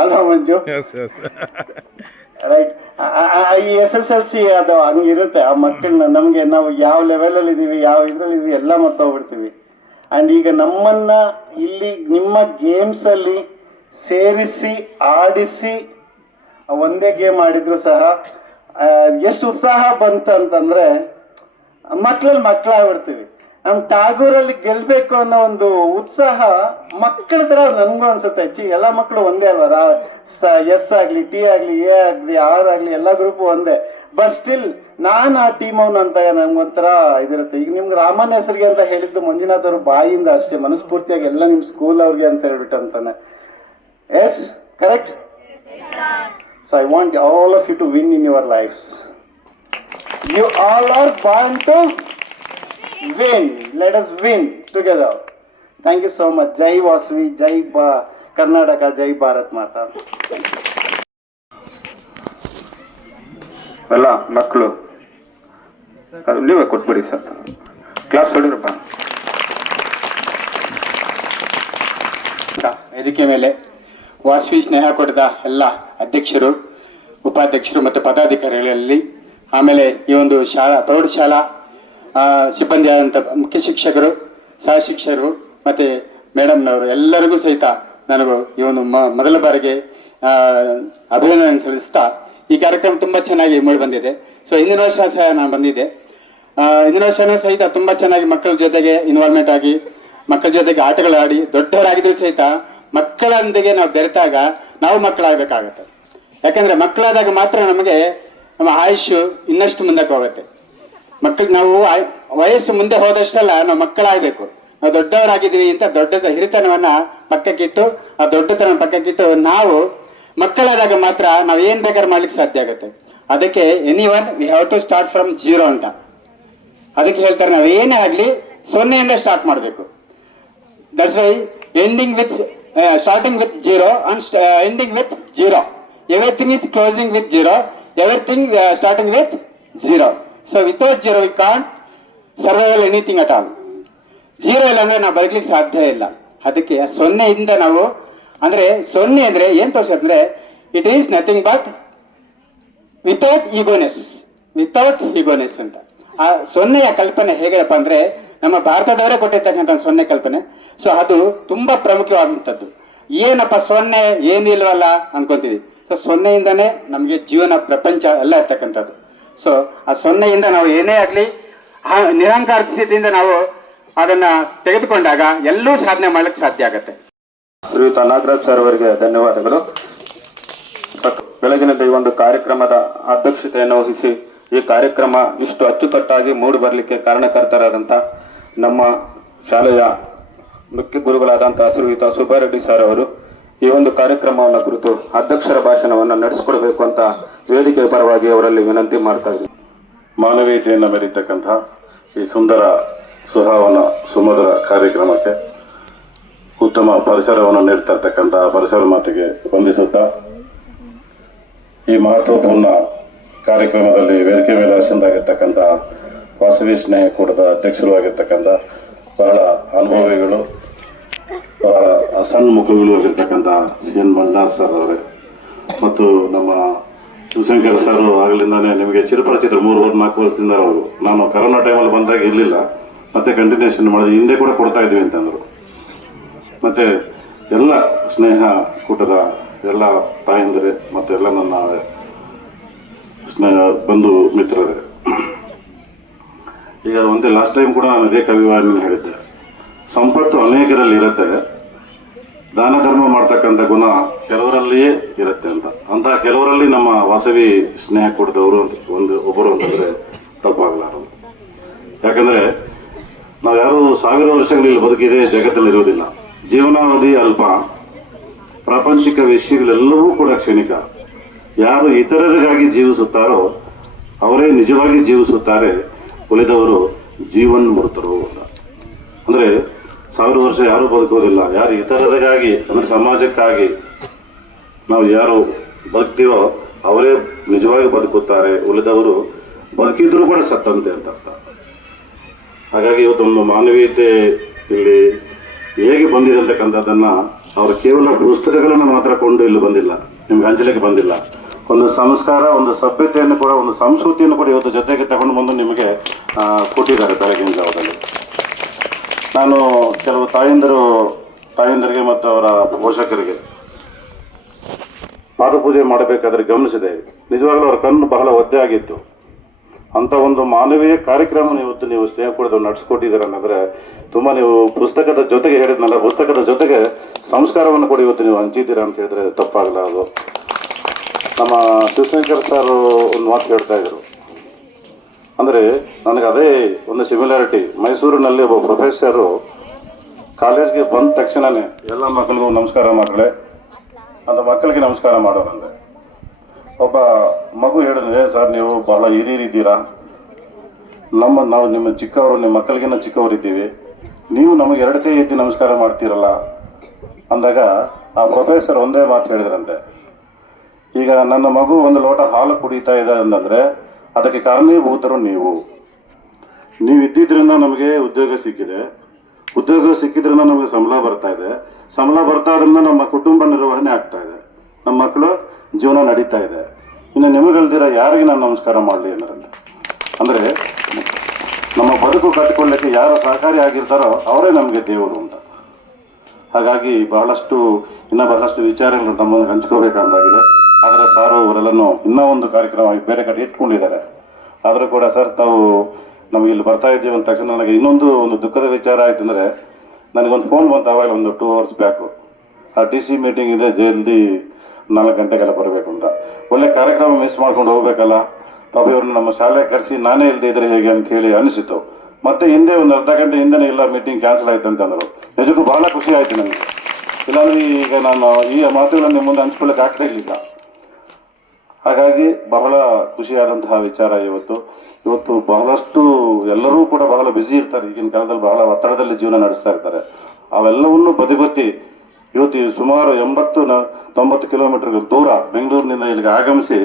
ಅಲ್ವಾ ಮಂಜು? ರೈಟ್. ಈ SSLC ಅದು ಹಂಗಿರುತ್ತೆ. ಆ ಮಕ್ಕಳನ್ನ ನಮ್ಗೆ ನಾವು ಯಾವ ಲೆವೆಲ್ ಅಲ್ಲಿ ಇದೀವಿ, ಯಾವ ಇದ್ರಲ್ಲಿ ಇದೀವಿ ಎಲ್ಲ ಮರ್ತೋಗ್ಬಿಡ್ತೀವಿ. ಅಂಡ್ ಈಗ ನಮ್ಮನ್ನ ಇಲ್ಲಿ ನಿಮ್ಮ ಗೇಮ್ಸ್ ಅಲ್ಲಿ ಸೇರಿಸಿ ಆಡಿಸಿ ಒಂದೇ ಗೇಮ್ ಆಡಿದ್ರು ಸಹ ಎಷ್ಟು ಉತ್ಸಾಹ ಬಂತು ಅಂತಂದ್ರೆ ಮಕ್ಕಳಾಗ್ಬಿಡ್ತೀವಿ. ನಮ್ ಟಾಗೂರಲ್ಲಿ ಗೆಲ್ಬೇಕು ಅನ್ನೋ ಒಂದು ಉತ್ಸಾಹ ಮಕ್ಕಳ ತರ ನನ್ಗೂ ಅನ್ಸುತ್ತೆ. ಎಲ್ಲಾ ಮಕ್ಕಳು ಒಂದೇ ಅಲ್ವಾ? S ಆಗ್ಲಿ, T ಆಗ್ಲಿ, A ಆಗ್ಲಿ, R ಆಗ್ಲಿ ಎಲ್ಲ ಗ್ರೂಪ್ ಒಂದೇ. ಬಟ್ ಸ್ಟಿಲ್ ನಾನ್ ಆ ಟೀಮ್ ಅವನು ಅಂತ ನಮ್ಗೊಂಥರ ಇದಿರುತ್ತೆ. ಈಗ ನಿಮ್ಗೆ ರಾಮನ್ ಹೆಸರಿಗೆ ಅಂತ ಹೇಳಿದ್ದು ಮಂಜುನಾಥ್ ಅವ್ರ ಬಾಯಿಂದ ಅಷ್ಟೇ, ಮನಸ್ಫೂರ್ತಿಯಾಗಿ ಎಲ್ಲ ನಿಮ್ ಸ್ಕೂಲ್ ಅವ್ರಿಗೆ ಅಂತ ಹೇಳ್ಬಿಟ್ಟು ಅಂತಾನೆ. Yes, correct? So I want all of you to win in your life. You all are born to win. Let us win together. Thank you so much. Jai Vasavi, Jai Karnataka, Jai Bharat Mata. ಎಲ್ಲ ಮಕ್ಕಳು ನೀವೇ ಕೊಟ್ಬಿಡಿ sir. Class ಹೊಡಿರಪ್ಪ. ವೇದಿಕೆ ಮೇಲೆ ವಾಸವಿ ಸ್ನೇಹ ಕೊಡದ ಎಲ್ಲ ಅಧ್ಯಕ್ಷರು, ಉಪಾಧ್ಯಕ್ಷರು ಮತ್ತು ಪದಾಧಿಕಾರಿಗಳಲ್ಲಿ, ಆಮೇಲೆ ಈ ಒಂದು ಪ್ರೌಢಶಾಲಾ ಸಿಬ್ಬಂದಿ ಆದಂಥ ಮುಖ್ಯ ಶಿಕ್ಷಕರು, ಸಹ ಶಿಕ್ಷಕರು ಮತ್ತೆ ಮೇಡಮ್ನವರು ಎಲ್ಲರಿಗೂ ಸಹಿತ ನನಗೂ ಈ ಒಂದು ಮೊದಲ ಬಾರಿಗೆ ಅಭಿನಂದನೆ ಸಲ್ಲಿಸ್ತಾ, ಈ ಕಾರ್ಯಕ್ರಮ ತುಂಬಾ ಚೆನ್ನಾಗಿ ಮೂಡಿ ಬಂದಿದೆ. ಸೊ ಹಿಂದಿನ ವರ್ಷ ಸಹ ನಾನು ಬಂದಿದ್ದೆ. ಹಿಂದಿನ ವರ್ಷನೂ ಸಹಿತ ತುಂಬಾ ಚೆನ್ನಾಗಿ ಮಕ್ಕಳ ಜೊತೆಗೆ ಇನ್ವಾಲ್ವ್ಮೆಂಟ್ ಆಗಿ, ಮಕ್ಕಳ ಜೊತೆಗೆ ಆಟಗಳು ಆಡಿ, ದೊಡ್ಡವರಾಗಿದ್ರು ಸಹಿತ ಮಕ್ಕಳೊಂದಿಗೆ ನಾವು ಬೆರೆತಾಗ ನಾವು ಮಕ್ಕಳಾಗಬೇಕಾಗತ್ತೆ. ಯಾಕಂದ್ರೆ ಮಕ್ಕಳಾದಾಗ ಮಾತ್ರ ನಮಗೆ ನಮ್ಮ ಆಯುಷು ಇನ್ನಷ್ಟು ಮುಂದಕ್ಕೆ ಹೋಗುತ್ತೆ. ಮಕ್ಕಳಿಗೆ ನಾವು ವಯಸ್ಸು ಮುಂದೆ ಹೋದಷ್ಟೆಲ್ಲ ನಾವು ಮಕ್ಕಳಾಗಬೇಕು. ನಾವು ದೊಡ್ಡವರಾಗಿದ್ದೀವಿ ಅಂತ ದೊಡ್ಡದ ಹಿರಿತನವನ್ನ ಪಕ್ಕಕ್ಕಿಟ್ಟು, ಆ ದೊಡ್ಡತನ ಪಕ್ಕಕ್ಕಿಟ್ಟು ನಾವು ಮಕ್ಕಳಾದಾಗ ಮಾತ್ರ ನಾವು ಏನ್ ಬೇಕಾದ್ರೂ ಮಾಡ್ಲಿಕ್ಕೆ ಸಾಧ್ಯ ಆಗುತ್ತೆ. ಅದಕ್ಕೆ anyone we have to start from 0 ಅಂತ. ಅದಕ್ಕೆ ಹೇಳ್ತಾರೆ ನಾವು ಏನೇ ಆಗ್ಲಿ 0ಯಿಂದ ಸ್ಟಾರ್ಟ್ ಮಾಡಬೇಕು. That's why starting with 0 and ending with 0. Everything is closing with 0, everything starting with 0. So without 0 we can't survive anything at all. 0 ಇಲ್ಲ ಅಂದ್ರೆ ನಾವು ಬದುಕಲಿಕ್ಕೆ ಸಾಧ್ಯ ಇಲ್ಲ. ಅದಕ್ಕೆ 0ಯಿಂದ ನಾವು ಅಂದ್ರೆ 0 ಅಂದ್ರೆ ಏನ್ ತೋರಿಸಂದ್ರೆ it is nothing but without egoness ಅಂತ. ಆ 0ಯ ಕಲ್ಪನೆ ಹೇಗಪ್ಪ ಅಂದ್ರೆ ನಮ್ಮ ಭಾರತದವರೇ ಕೊಟ್ಟಿರ್ತಕ್ಕಂಥ 0 ಕಲ್ಪನೆ. ಸೊ ಅದು ತುಂಬಾ ಪ್ರಮುಖವಾದಂಥದ್ದು. ಏನಪ್ಪ 0 ಏನಿಲ್ವಲ್ಲ ಅನ್ಕೊಂತೀವಿ. ಸೊ 0ಇಂದಾನೇ ನಮ್ಗೆ ಜೀವನ, ಪ್ರಪಂಚ ಎಲ್ಲ ಇರ್ತಕ್ಕಂಥದ್ದು. ಸೊ ಆ 0ಯಿಂದ ನಾವು ಏನೇ ಆಗ್ಲಿ ನಿರಂಕಾರ ಸ್ಥಿತಿಯಿಂದ ನಾವು ಅದನ್ನ ತೆಗೆದುಕೊಂಡಾಗ ಎಲ್ಲೂ ಸಾಧನೆ ಮಾಡ್ಲಿಕ್ಕೆ ಸಾಧ್ಯ ಆಗತ್ತೆ. ಶ್ರೀಯುತ ನಾಗರಾಜ್ ಸರ್ ಅವರಿಗೆ ಧನ್ಯವಾದಗಳು. ಬೆಳಗಿನ ಈ ಒಂದು ಕಾರ್ಯಕ್ರಮದ ಅಧ್ಯಕ್ಷತೆಯನ್ನು ವಹಿಸಿ ಈ ಕಾರ್ಯಕ್ರಮ ಇಷ್ಟು ಅಚ್ಚುಕಟ್ಟಾಗಿ ಮೂಡಿ ಬರಲಿಕ್ಕೆ ಕಾರಣಕರ್ತರಾದಂಥ ನಮ್ಮ ಶಾಲೆಯ ಮುಖ್ಯ ಗುರುಗಳಾದಂತಹ ಶ್ರೀಯುತ ಸುಬ್ಬಾರೆಡ್ಡಿ ಸರ್ ಅವರು ಈ ಒಂದು ಕಾರ್ಯಕ್ರಮವನ್ನು ಕುರಿತು ಅಧ್ಯಕ್ಷರ ಭಾಷಣವನ್ನು ನಡೆಸಿಕೊಡಬೇಕು ಅಂತ ವೇದಿಕೆ ಪರವಾಗಿ ಅವರಲ್ಲಿ ವಿನಂತಿ ಮಾಡ್ತಾ ಇದ್ದೀನಿ. ಮಾನವೀಯತೆಯನ್ನು ಮೆರೀತಕ್ಕಂತಹ ಈ ಸುಂದರ ಸುಹಾವನ ಸುಮಧುರ ಕಾರ್ಯಕ್ರಮಕ್ಕೆ ಉತ್ತಮ ಪರಿಸರವನ್ನು ನೀಡ್ತಾ ಇರ್ತಕ್ಕಂತಹ ಪರಿಸರ ಮಾತಿಗೆ ವಂದಿಸುತ್ತಾ, ಈ ಮಹತ್ವಪೂರ್ಣ ಕಾರ್ಯಕ್ರಮದಲ್ಲಿ ವೇದಿಕೆ ಮೇಲೆ ಆಸೀನರಾಗಿರ್ತಕ್ಕಂಥ ವಾಸವಿ ಸ್ನೇಹ ಕೂಟದ ಅಧ್ಯಕ್ಷರು ಆಗಿರ್ತಕ್ಕಂಥ ಬಹಳ ಅನುಭವಿಗಳು, ಬಹಳ ಸಣ್ಣ ಮುಖಗಳು ಆಗಿರ್ತಕ್ಕಂಥ CN ಮಂಜುನಾಥ್ ಸರ್ ಅವರೇ ಮತ್ತು ನಮ್ಮ ಶಿವಶಂಕರ್ ಸರ್ ಆಗಲಿಂದಾನೇ ನಿಮಗೆ ಚಿರಪರಿಚಿತರು 3-4 ವರ್ಷದಿಂದ ಅವರು. ನಾನು ಕರೋನಾ ಟೈಮಲ್ಲಿ ಬಂದಾಗ ಇರಲಿಲ್ಲ, ಮತ್ತೆ ಕಂಟಿನ್ಯೂಷನ್ ಮಾಡಿದೆ. ಹಿಂದೆ ಕೂಡ ಕೊಡ್ತಾ ಇದ್ವಿ ಅಂತಂದರು. ಮತ್ತೆ ಎಲ್ಲ ಸ್ನೇಹ ಕೂಟದ ಎಲ್ಲ ತಾಯಂದಿರೆ ಮತ್ತು ಎಲ್ಲ ನನ್ನ ಸ್ನೇಹ ಬಂಧು ಮಿತ್ರರೇ, ಈಗ ಒಂದೇ ಲಾಸ್ಟ್ ಟೈಮ್ ಕೂಡ ನಾನು ಇದೇ ಕವಿವಾಣಿ ಹೇಳಿದ್ದೆ, ಸಂಪತ್ತು ಅನೇಕರಲ್ಲಿ ಇರುತ್ತೆ, ದಾನ ಧರ್ಮ ಮಾಡ್ತಕ್ಕಂಥ ಗುಣ ಕೆಲವರಲ್ಲಿಯೇ ಇರುತ್ತೆ ಅಂತ ಕೆಲವರಲ್ಲಿ ನಮ್ಮ ವಾಸವಿ ಸ್ನೇಹ ಕೊಡಿದವರು ಒಬ್ಬರು ಅಂತಂದ್ರೆ ತಪ್ಪಾಗಲಾರದು. ಯಾಕಂದ್ರೆ ನಾವು ಯಾರು 1000 ವರ್ಷಗಳಲ್ಲಿ ಬದುಕಿದೆ ಜಗತ್ತಲ್ಲಿ ಇರುವುದಿಲ್ಲ. ಜೀವನಾವಧಿ ಅಲ್ಪ, ಪ್ರಾಪಂಚಿಕ ವಿಷಯಗಳೆಲ್ಲವೂ ಕೂಡ ಕ್ಷಣಿಕ. ಯಾರು ಇತರರಿಗಾಗಿ ಜೀವಿಸುತ್ತಾರೋ ಅವರೇ ನಿಜವಾಗಿ ಜೀವಿಸುತ್ತಾರೆ, ಉಳಿದವರು ಜೀವನ್ಮೃತರು ಅಂತ. ಅಂದ್ರೆ 1000 ವರ್ಷ ಯಾರು ಬದುಕೋದಿಲ್ಲ. ಯಾರು ಇತರರಿಗಾಗಿ ಅಂದ್ರೆ ಸಮಾಜಕ್ಕಾಗಿ ನಾವು ಯಾರು ಬದುಕ್ತೀವೋ ಅವರೇ ನಿಜವಾಗಿ ಬದುಕುತ್ತಾರೆ, ಉಳಿದವರು ಬದುಕಿದ್ರು ಕೂಡ ಸತ್ತಂತೆ ಅಂತ ಅರ್ಥ. ಹಾಗಾಗಿ ಇವತ್ತೊಂದು ಮಾನವೀಯತೆ ಇಲ್ಲಿ ಹೇಗೆ ಬಂದಿದೆ ಅಂತಕ್ಕಂಥದ್ದನ್ನ ಅವರು ಕೇವಲ ಪುಸ್ತಕಗಳನ್ನು ಮಾತ್ರ ಕೊಂಡು ಇಲ್ಲಿ ಬಂದಿಲ್ಲ, ನಿಮ್ಗೆ ಹಂಚಲಿಕ್ಕೆ ಬಂದಿಲ್ಲ. ಒಂದು ಸಂಸ್ಕಾರ, ಒಂದು ಸಭ್ಯತೆಯನ್ನು ಕೂಡ, ಒಂದು ಸಂಸ್ಕೃತಿಯನ್ನು ಕೂಡ ಇವತ್ತು ಜೊತೆಗೆ ತಗೊಂಡು ಬಂದು ನಿಮಗೆ ಕೊಟ್ಟಿದ್ದಾರೆ ಬೆಳಗಿನ ಜಾವದಲ್ಲಿ. ನಾನು ಕೆಲವು ತಾಯಂದರಿಗೆ ಮತ್ತು ಅವರ ಪೋಷಕರಿಗೆ ಪಾದಪೂಜೆ ಮಾಡಬೇಕಾದ್ರೆ ಗಮನಿಸಿದೆ, ನಿಜವಾಗ್ಲೂ ಅವರ ಕಣ್ಣು ಬಹಳ ಒದ್ದೆ ಆಗಿತ್ತು. ಅಂತ ಒಂದು ಮಾನವೀಯ ಕಾರ್ಯಕ್ರಮ ಇವತ್ತು ನೀವು ಸ್ನೇಹ ಕೂಡ ನಡೆಸ್ಕೊಟ್ಟಿದ್ದೀರ ಅನ್ನೋದ್ರೆ ತುಂಬಾ, ನೀವು ಪುಸ್ತಕದ ಜೊತೆಗೆ ಹೇಳಿದ್ನಲ್ಲ, ಪುಸ್ತಕದ ಜೊತೆಗೆ ಸಂಸ್ಕಾರವನ್ನು ಕೂಡ ಇವತ್ತು ನೀವು ಹಂಚಿದ್ದೀರಾ ಅಂತ ಹೇಳಿದ್ರೆ ತಪ್ಪಾಗಲಾರದು. ನಮ್ಮ ಶಿವಶಂಕರ್ ಸರ್ ಒಂದು ಮಾತು ಹೇಳ್ತಾ ಇದ್ರು, ಅಂದ್ರೆ ನನಗೆ ಅದೇ ಒಂದು ಸಿಮಿಲಾರಿಟಿ. ಮೈಸೂರಿನಲ್ಲಿ ಒಬ್ಬ ಪ್ರೊಫೆಸರು ಕಾಲೇಜ್ಗೆ ಬಂದ ತಕ್ಷಣನೇ ಎಲ್ಲ ಮಕ್ಕಳಿಗೂ ನಮಸ್ಕಾರ ಮಕ್ಕಳೇ ಅಂತ ಮಕ್ಕಳಿಗೆ ನಮಸ್ಕಾರ ಮಾಡೋರಂತೆ. ಒಬ್ಬ ಮಗು ಹೇಳಿದ್ರೆ, ಸರ್ ನೀವು ಬಹಳ ಹಿರಿಯರಿದ್ದೀರಾ, ನಾವು ನಿಮ್ಮ ಚಿಕ್ಕವರು, ನಿಮ್ಮ ಮಕ್ಕಳಿಗಿನ್ನ ಚಿಕ್ಕವರಿದ್ದೀವಿ, ನೀವು ನಮಗೆ 2 ಕೈ ಎತ್ತಿ ನಮಸ್ಕಾರ ಮಾಡ್ತೀರಲ್ಲ ಅಂದಾಗ ಆ ಪ್ರೊಫೆಸರ್ ಒಂದೇ ಮಾತು ಹೇಳಿದ್ರಂತೆ, ಈಗ ನನ್ನ ಮಗು 1 ಲೋಟ ಹಾಲು ಕುಡಿತಾ ಇದೆ ಅಂತಂದ್ರೆ ಅದಕ್ಕೆ ಕಾರಣೀಭೂತರು ನೀವು ಇದ್ದಿದ್ರಿಂದ ನಮಗೆ ಉದ್ಯೋಗ ಸಿಕ್ಕಿದೆ, ಉದ್ಯೋಗ ಸಿಕ್ಕಿದ್ರಿಂದ ನಮಗೆ ಸಂಬಳ ಬರ್ತಾ ಇದೆ, ಸಂಬಳ ಬರ್ತಾ ಇದ್ರಿಂದ ನಮ್ಮ ಕುಟುಂಬ ನಿರ್ವಹಣೆ ಆಗ್ತಾ ಇದೆ, ನಮ್ಮ ಮಕ್ಕಳು ಜೀವನ ನಡೀತಾ ಇದೆ, ಇನ್ನು ನಿಮಗಲ್ದಿರ ಯಾರಿಗೆ ನಾನು ನಮಸ್ಕಾರ ಮಾಡಲಿ ಅನ್ನೋದಂತೆ. ಅಂದರೆ ನಮ್ಮ ಬದುಕು ಕಟ್ಟಿಕೊಳ್ಳಲಿಕ್ಕೆ ಯಾರು ಸಹಕಾರಿ ಆಗಿರ್ತಾರೋ ಅವರೇ ನಮಗೆ ದೇವರು ಅಂತ. ಹಾಗಾಗಿ ಬಹಳಷ್ಟು ವಿಚಾರಗಳು ನಮ್ಮನ್ನು ಹಂಚ್ಕೋಬೇಕಾಗಿದೆ. ಆದರೆ ಸಾರು ಅವರೆಲ್ಲನೂ ಇನ್ನೂ ಒಂದು ಕಾರ್ಯಕ್ರಮ ಬೇರೆ ಕಡೆ ಇಟ್ಕೊಂಡಿದ್ದಾರೆ. ಆದರೂ ಕೂಡ ಸರ್, ತಾವು ನಮಗೆ ಇಲ್ಲಿ ಬರ್ತಾ ಇದ್ದೀವಿ ಅಂದ ತಕ್ಷಣ ನನಗೆ ಇನ್ನೊಂದು ದುಃಖದ ವಿಚಾರ ಆಯ್ತು. ಅಂದರೆ ನನಗೊಂದು ಫೋನ್ ಬಂತು ಅವಾಗ ಒಂದು 2 hours ಬ್ಯಾಕು, ಆ DC ಮೀಟಿಂಗ್ ಇದೆ, ಜಲ್ದಿ 4 ಗಂಟೆಗೆಲ್ಲ ಬರಬೇಕು ಅಂತ. ಒಳ್ಳೆ ಕಾರ್ಯಕ್ರಮ ಮಿಸ್ ಮಾಡ್ಕೊಂಡು ಹೋಗ್ಬೇಕಲ್ಲ, ಪಾಪ ಇವ್ರನ್ನ ನಮ್ಮ ಶಾಲೆಗೆ ಕರೆಸಿ ನಾನೇ ಇಲ್ಲದೆ ಇದ್ರೆ ಹೇಗೆ ಅಂತ ಹೇಳಿ ಅನಿಸಿತು. ಮತ್ತೆ ಹಿಂದೆ ಒಂದು ಅರ್ಧ ಗಂಟೆ ಹಿಂದೆನೇ ಇಲ್ಲ, ಮೀಟಿಂಗ್ ಕ್ಯಾನ್ಸಲ್ ಆಯ್ತು ಅಂತಂದರು. ನಿಜಕ್ಕೂ ಬಹಳ ಖುಷಿ ಆಯ್ತು ನನಗೆ. ಇಲ್ಲಾಂದ್ರೆ ಈಗ ನಾನು ಈ ಮಾತುಗಳನ್ನು ನಿಮ್ಮ ಮುಂದೆ ಹಂಚ್ಕೊಳ್ಳಿಕ್ಕೆ ಆಗ್ತಾ ಇರಲಿಲ್ಲ. ಹಾಗಾಗಿ ಬಹಳ ಖುಷಿಯಾದಂತಹ ವಿಚಾರ ಇವತ್ತು ಬಹಳಷ್ಟು ಎಲ್ಲರೂ ಕೂಡ ಬಹಳ ಬ್ಯುಸಿ ಇರ್ತಾರೆ. ಈಗಿನ ಕಾಲದಲ್ಲಿ ಬಹಳ ಒತ್ತಡದಲ್ಲಿ ಜೀವನ ನಡೆಸ್ತಾ ಇರ್ತಾರೆ. ಅವೆಲ್ಲವನ್ನು ಬದಿಗೊತ್ತಿ ಇವತ್ತು ಸುಮಾರು 80-90 ಕಿಲೋಮೀಟರ್ ದೂರ ಬೆಂಗಳೂರಿನಿಂದ ಇಲ್ಲಿಗೆ ಆಗಮಿಸಿ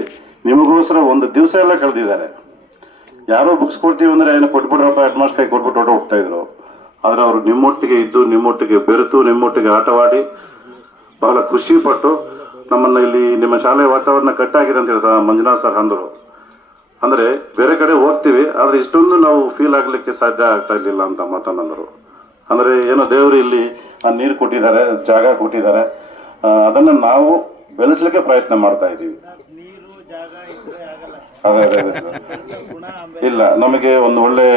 ನಿಮಗೋಸ್ಕರ ಒಂದು ದಿವಸ ಎಲ್ಲ ಕಳೆದಿದ್ದಾರೆ. ಯಾರೋ ಬುಕ್ಸ್ ಕೊಡ್ತೀವಿ ಅಂದ್ರೆ ಏನು ಕೊಟ್ಬಿಡ್ರಪ್ಪ, ಹೆಡ್ಮಾಸ್ಟರ್ ಕೈ ಕೊಟ್ಬಿಟ್ಟು ಹೋಗ್ತಾ ಇದ್ರು. ಆದ್ರೆ ಅವರು ನಿಮ್ಮೊಟ್ಟಿಗೆ ಇದ್ದು, ನಿಮ್ಮೊಟ್ಟಿಗೆ ಬೆರೆತು, ನಿಮ್ಮೊಟ್ಟಿಗೆ ಆಟವಾಡಿ ಬಹಳ ಖುಷಿ ಪಟ್ಟು ನಮ್ಮನ್ನ ಇಲ್ಲಿ ನಿಮ್ಮ ಶಾಲೆ ವಾತಾವರಣ ಕಟ್ಟಾಗಿದೆ ಅಂತ ಹೇಳಿ ಮಂಜುನಾಥ್ ಸರ್ ಅಂದರು. ಅಂದ್ರೆ ಬೇರೆ ಕಡೆ ಹೋಗ್ತೀವಿ, ಆದ್ರೆ ಇಷ್ಟೊಂದು ನಾವು ಫೀಲ್ ಆಗ್ಲಿಕ್ಕೆ ಸಾಧ್ಯ ಆಗ್ತಾ ಇರ್ಲಿಲ್ಲ ಅಂತ ಮಾತನ್ನಂದರು. ಅಂದ್ರೆ ಏನೋ ದೇವರು ಇಲ್ಲಿ ನೀರು ಕೊಟ್ಟಿದ್ದಾರೆ, ಜಾಗ ಕೊಟ್ಟಿದ್ದಾರೆ, ಅದನ್ನ ನಾವು ಬೆಳೆಸಲಿಕ್ಕೆ ಪ್ರಯತ್ನ ಮಾಡ್ತಾ ಇದ್ದೀವಿ. ಅದೇ ಇಲ್ಲ, ನಮಗೆ ಒಂದು ಒಳ್ಳೆ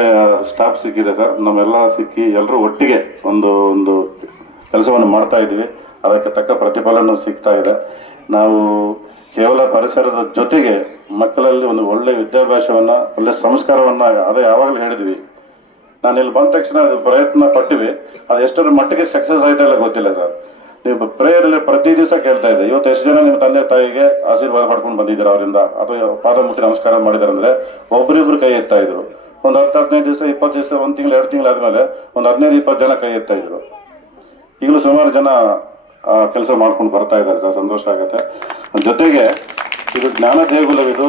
ಸ್ಟಾಫ್ ಸಿಕ್ಕಿದೆ ಸರ್, ನಮ್ಮೆಲ್ಲ ಸಿಕ್ಕಿ ಎಲ್ಲರೂ ಒಟ್ಟಿಗೆ ಒಂದು ಕೆಲಸವನ್ನು ಮಾಡ್ತಾ ಇದ್ದೀವಿ. ಅದಕ್ಕೆ ತಕ್ಕ ಪ್ರತಿಫಲನೂ ಸಿಗ್ತಾ ಇದೆ. ನಾವು ಕೇವಲ ಪರಿಸರದ ಜೊತೆಗೆ ಮಕ್ಕಳಲ್ಲಿ ಒಂದು ಒಳ್ಳೆ ವಿದ್ಯಾಭ್ಯಾಸವನ್ನ, ಒಳ್ಳೆ ಸಂಸ್ಕಾರವನ್ನ, ಅದೇ ಯಾವಾಗಲೂ ಹೇಳಿದ್ವಿ. ನಾನು ಇಲ್ಲಿ ಬಂದ ತಕ್ಷಣ ಪ್ರಯತ್ನ ಪಟ್ಟಿವಿ, ಅದು ಎಷ್ಟರ ಮಟ್ಟಿಗೆ ಸಕ್ಸಸ್ ಆಯ್ತಾ ಇಲ್ಲ ಗೊತ್ತಿಲ್ಲ ಸರ್. ನೀವು ಪ್ರೇಯರಲ್ಲಿ ಪ್ರತಿ ದಿವಸ ಕೇಳ್ತಾ ಇದ್ದೆ, ಇವತ್ತು ಎಷ್ಟು ಜನ ನಿಮ್ಮ ತಂದೆ ತಾಯಿಗೆ ಆಶೀರ್ವಾದ ಮಾಡ್ಕೊಂಡು ಬಂದಿದ್ದೀರಾ ಅವರಿಂದ, ಅಥವಾ ಪಾದ ಮುಟ್ಟಿ ನಮಸ್ಕಾರ ಮಾಡಿದಾರೆ ಅಂದ್ರೆ ಒಬ್ಬರಿಬ್ರು ಕೈ ಎತ್ತಾ ಇದ್ರು. ಒಂದು 10-15 ದಿವಸ, 20 ದಿವಸ, 1 ತಿಂಗಳು 2 ತಿಂಗಳು ಆದ್ಮೇಲೆ ಒಂದು 15-20 ಜನ ಕೈ ಎತ್ತಾ ಇದ್ರು. ಈಗಲೂ ಸುಮಾರು ಜನ ಕೆಲಸ ಮಾಡ್ಕೊಂಡು ಬರ್ತಾ ಇದ್ದಾರೆ ಸರ್, ಸಂತೋಷ ಆಗುತ್ತೆ. ಜೊತೆಗೆ ಇದು ಜ್ಞಾನ ದೇಗುಲವಿದು,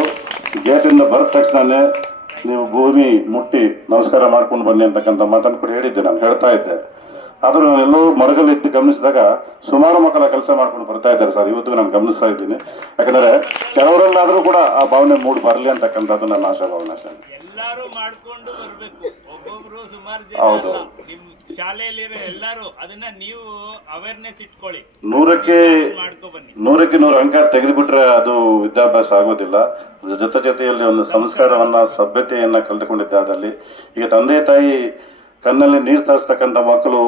ಗೇಟಿಂದ ಬರೆದ ತಕ್ಷಣನೇ ನೀವು ಭೂಮಿ ಮುಟ್ಟಿ ನಮಸ್ಕಾರ ಮಾಡ್ಕೊಂಡು ಬನ್ನಿ ಅಂತಕ್ಕಂಥ ಮಾತನ್ನು ಕೂಡ ಹೇಳಿದ್ದೆ, ನಾನು ಹೇಳ್ತಾ ಇದ್ದೆ. ಆದರೂ ನಾನೆಲ್ಲೋ ಮರಗಲ್ಲಿದ್ದು ಗಮನಿಸಿದಾಗ ಸುಮಾರು ಮಕ್ಕಳ ಕೆಲಸ ಮಾಡ್ಕೊಂಡು ಬರ್ತಾ ಇದ್ದಾರೆ ಸರ್, ಇವತ್ತಿಗೂ ನಾನು ಗಮನಿಸ್ತಾ ಇದ್ದೀನಿ. ಯಾಕಂದ್ರೆ ಕೆಲವರಲ್ಲಾದರೂ ಕೂಡ ಆ ಭಾವನೆ ಮೂಡಿ ಬರಲಿ ಅಂತಕ್ಕಂಥದ್ದು ನನ್ನ ಆಶಾಭಾವನೆ ಸರ್. ಹೌದು, ಶಾಲೆಯಲ್ಲಿರೋ ಎಲ್ಲರೂ ಅದನ್ನ ನೀವು ಅವೇರ್ನೆಸ್ ಇಟ್ಕೊಳ್ಳಿ. 100ಕ್ಕೆ 100 ಅಂಕ ತೆಗೆದುಬಿಟ್ರೆ ಅದು ವಿದ್ಯಾಭ್ಯಾಸ ಆಗೋದಿಲ್ಲ. ಜೊತೆಯಲ್ಲಿ ಒಂದು ಸಂಸ್ಕಾರವನ್ನ, ಸಭ್ಯತೆಯನ್ನ ಕಳೆದುಕೊಂಡಿದ್ದಾದಲ್ಲಿ ಈಗ ತಂದೆ ತಾಯಿ ಕಣ್ಣಲ್ಲಿ ನೀರು ತರಿಸ್ತಕ್ಕಂಥ ಮಕ್ಕಳು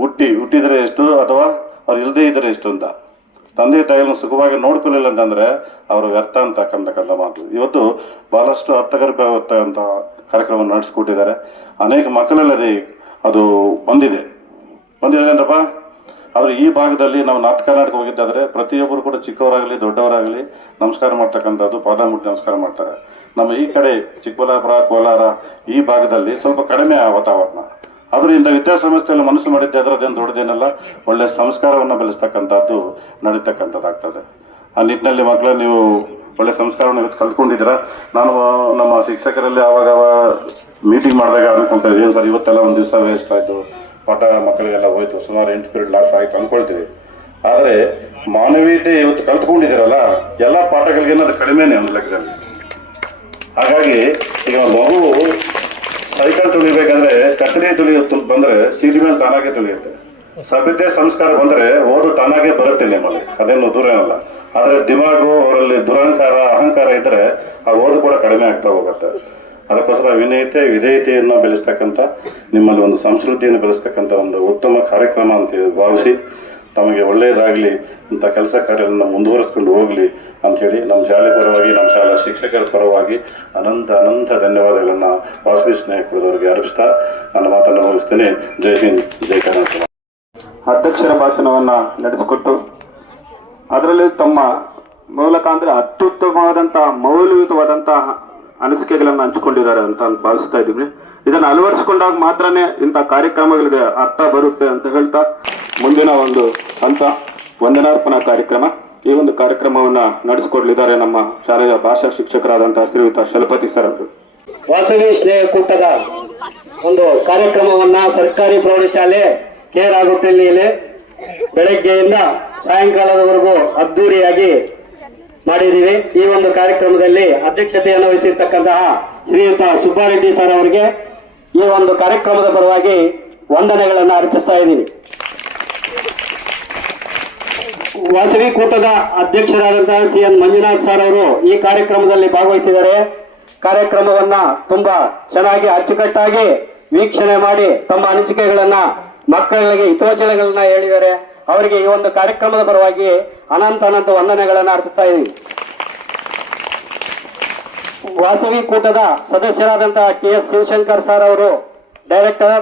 ಹುಟ್ಟಿದ್ರೆ ಎಷ್ಟು ಅಥವಾ ಅವ್ರು ಇಲ್ಲದೇ ಇದ್ರೆ ಎಷ್ಟು ಅಂತ ತಂದೆ ತಾಯಿಯನ್ನು ಸುಖವಾಗಿ ನೋಡ್ಕೊಳ್ಳಿಲ್ಲ ಅಂತಂದ್ರೆ ಅವರು ವ್ಯರ್ಥ ಅಂತಕ್ಕಂಥ ಮಾತು. ಇವತ್ತು ಬಹಳಷ್ಟು ಅರ್ಥಗರ್ಭಿತ ಕಾರ್ಯಕ್ರಮ ನಡೆಸಿಕೊಟ್ಟಿದ್ದಾರೆ. ಅನೇಕ ಮಕ್ಕಳಲ್ಲಿ ಅದು ಬಂದಿದೆ ಅಂತಪ್ಪ. ಆದ್ರೆ ಈ ಭಾಗದಲ್ಲಿ ನಾವು ನಾರ್ತ್ ಕರ್ನಾಟಕ ಹೋಗಿದ್ದಾದ್ರೆ ಪ್ರತಿಯೊಬ್ಬರು ಕೂಡ ಚಿಕ್ಕವರಾಗಲಿ ದೊಡ್ಡವರಾಗಲಿ ನಮಸ್ಕಾರ ಮಾಡ್ತಕ್ಕಂಥದ್ದು, ಪಾದ ಮುಟ್ಟಿ ನಮಸ್ಕಾರ ಮಾಡ್ತಾರೆ. ನಮ್ಮ ಈ ಕಡೆ ಚಿಕ್ಕಬಳ್ಳಾಪುರ, ಕೋಲಾರ ಈ ಭಾಗದಲ್ಲಿ ಸ್ವಲ್ಪ ಕಡಿಮೆ ವಾತಾವರಣ. ಅದರಿಂದ ವಿದ್ಯಾಸಂಸ್ಥೆಯಲ್ಲಿ ಮನಸ್ಸು ಮಾಡಿದ್ದೆ ಆದರೆ ಅದೇನು ದೊಡ್ಡದೇನಲ್ಲ, ಒಳ್ಳೆ ಸಂಸ್ಕಾರವನ್ನು ಬೆಳೆಸ್ತಕ್ಕಂಥದ್ದು ನಡೀತಕ್ಕಂಥದ್ದಾಗ್ತದೆ. ಆ ನಿಟ್ಟಿನಲ್ಲಿ ಮಕ್ಕಳು ನೀವು ಒಳ್ಳೆ ಸಂಸ್ಕಾರವನ್ನು ಇವತ್ತು ಕಲ್ತ್ಕೊಂಡಿದ್ದೀರಾ. ನಾನು ನಮ್ಮ ಶಿಕ್ಷಕರಲ್ಲಿ ಆವಾಗ ಮೀಟಿಂಗ್ ಮಾಡಿದಾಗ ಅನ್ಕೊಂತ ಇದ್ದೀನಿ, ಸರ್ ಇವತ್ತೆಲ್ಲ ಒಂದು ದಿವಸ ವೇಸ್ಟ್ ಆಯಿತು, ಪಾಠ ಮಕ್ಕಳಿಗೆಲ್ಲ ಹೋಯ್ತು, ಸುಮಾರು 8 ಪೀರಿಯಡ್ ಲಾಸ್ ಆಯ್ತು ಅಂದ್ಕೊಳ್ತೀವಿ. ಆದರೆ ಮಾನವೀಯತೆ ಇವತ್ತು ಕಲ್ತ್ಕೊಂಡಿದ್ದೀರಲ್ಲ, ಎಲ್ಲ ಪಾಠಗಳಿಗೇನು ಅದು ಕಡಿಮೆನೇ ಒಂದು ಲೆಕ್ಕದಲ್ಲಿ. ಹಾಗಾಗಿ ಈಗ ಮಗು ಸೈಕಲ್ ತುಳಿಬೇಕಂದ್ರೆ ಕತ್ತರಿ ಬಂದ್ರೆ ಸೀಟಿ ಮೇಲೆ ತಾನಾಗೆ ತುಳಿಯುತ್ತೆ. ಸಭ್ಯತೆ ಸಂಸ್ಕಾರ ಬಂದ್ರೆ ಓದು ತಾನಾಗೆ ಬರುತ್ತೆ ನಿಮ್ಮಲ್ಲಿ, ಅದೇನು ದೂರ ಏನಲ್ಲ. ಆದ್ರೆ ದಿಮಾಗು ಅವರಲ್ಲಿ ದುರಹಂಕಾರ, ಅಹಂಕಾರ ಇದ್ರೆ ಆ ಓದು ಕೂಡ ಕಡಿಮೆ ಆಗ್ತಾ ಹೋಗುತ್ತೆ. ಅದಕ್ಕೋಸ್ಕರ ವಿನಯತೆ, ವಿಧೇಯತೆಯನ್ನು ಬೆಳೆಸ್ತಕ್ಕಂಥ, ನಿಮ್ಮಲ್ಲಿ ಒಂದು ಸಂಸ್ಕೃತಿಯನ್ನು ಬೆಳೆಸ್ತಕ್ಕಂಥ ಒಂದು ಉತ್ತಮ ಕಾರ್ಯಕ್ರಮ ಅಂತ ಭಾವಿಸಿ ತಮಗೆ ಒಳ್ಳೆಯದಾಗಲಿ, ಇಂಥ ಕೆಲಸ ಕಾರ್ಯಗಳನ್ನು ಮುಂದುವರಿಸ್ಕೊಂಡು ಹೋಗಲಿ ಅಂಥೇಳಿ ನಮ್ಮ ಶಾಲೆ ಪರವಾಗಿ, ನಮ್ಮ ಶಾಲಾ ಶಿಕ್ಷಕರ ಪರವಾಗಿ ಅನಂತ ಧನ್ಯವಾದಗಳನ್ನು ವಾಸವಿ ಸ್ನೇಹಿತರವರಿಗೆ ಅರ್ಪಿಸ್ತಾ ನನ್ನ ಮಾತನ್ನು ಮುಗಿಸ್ತೇನೆ. ಜೈ ಹಿಂದ್, ಜೈ ಕರ್ನಾಟಕ. ಅಧ್ಯಕ್ಷರ ಭಾಷಣವನ್ನ ನಡೆಸಿಕೊಟ್ಟು ಅದರಲ್ಲಿ ತಮ್ಮ ಮೂಲಕ ಅಂದ್ರೆ ಅತ್ಯುತ್ತಮವಾದಂತಹ ಮೌಲ್ಯಯುತವಾದಂತಹ ಅನಿಸಿಕೆಗಳನ್ನು ಹಂಚಿಕೊಂಡಿದ್ದಾರೆ ಅಂತ ಭಾವಿಸ್ತಾ ಇದ್ದೀವಿ. ಇದನ್ನು ಅಳವಡಿಸಿಕೊಂಡಾಗ ಮಾತ್ರನೇ ಇಂಥ ಕಾರ್ಯಕ್ರಮಗಳಿಗೆ ಅರ್ಥ ಬರುತ್ತೆ ಅಂತ ಹೇಳ್ತಾ ಮುಂದಿನ ಒಂದು ಹಂತ ವಂದನಾರ್ಪಣಾ ಕಾರ್ಯಕ್ರಮ. ಈ ಒಂದು ಕಾರ್ಯಕ್ರಮವನ್ನ ನಡೆಸಿಕೊಡ್ಲಿದ್ದಾರೆ ನಮ್ಮ ಶಾಲೆಯ ಭಾಷಾ ಶಿಕ್ಷಕರಾದಂತಹ ಶ್ರೀಯುತ ಶಲಪತಿ ಸರ್ ಅವರು. ವಾಸವಿ ಸ್ನೇಹಕೂಟದ ಒಂದು ಕಾರ್ಯಕ್ರಮವನ್ನ ಸರ್ಕಾರಿ ಪ್ರೌಢಶಾಲೆ ಕೇರಾಗುಟ್ಟೆಯಲ್ಲಿ ಬೆಳಗ್ಗೆಯಿಂದ ಸಾಯಂಕಾಲದವರೆಗೂ ಅದ್ದೂರಿಯಾಗಿ ಮಾಡಿದ್ದೀವಿ. ಈ ಒಂದು ಕಾರ್ಯಕ್ರಮದಲ್ಲಿ ಅಧ್ಯಕ್ಷತೆಯನ್ನು ವಹಿಸಿರ್ತಕ್ಕಂತಹ ಶ್ರೀಯುತ ಸುಬ್ಬಾರೆಡ್ಡಿ ಸರ್ ಅವರಿಗೆ ಈ ಒಂದು ಕಾರ್ಯಕ್ರಮದ ಪರವಾಗಿ ವಂದನೆಗಳನ್ನು ಅರ್ಪಿಸ್ತಾ ಇದ್ದೀನಿ. ವಾಸವಿ ಕೂಟದ ಅಧ್ಯಕ್ಷರಾದಂತಹ CN ಮಂಜುನಾಥ್ ಸರ್ ಅವರು ಈ ಕಾರ್ಯಕ್ರಮದಲ್ಲಿ ಭಾಗವಹಿಸಿದ್ದಾರೆ. ಕಾರ್ಯಕ್ರಮವನ್ನ ತುಂಬಾ ಚೆನ್ನಾಗಿ ಅಚ್ಚುಕಟ್ಟಾಗಿ ವೀಕ್ಷಣೆ ಮಾಡಿ ತಮ್ಮ ಅನಿಸಿಕೆಗಳನ್ನ ಮಕ್ಕಳಿಗೆ ಹಿತವಚನಗಳನ್ನ ಹೇಳಿದ್ದಾರೆ. ಅವರಿಗೆ ಈ ಒಂದು ಕಾರ್ಯಕ್ರಮದ ಪರವಾಗಿ ಅನಂತ ವಂದನೆಗಳನ್ನ ಅರ್ಪಿಸ್ತಾ ಇದ್ದೀವಿ. ವಾಸವಿ ಕೂಟದ ಸದಸ್ಯರಾದಂತಹ KS ಶಿವಶಂಕರ್ ಸರ್ ಅವರು ಡೈರೆಕ್ಟರ್,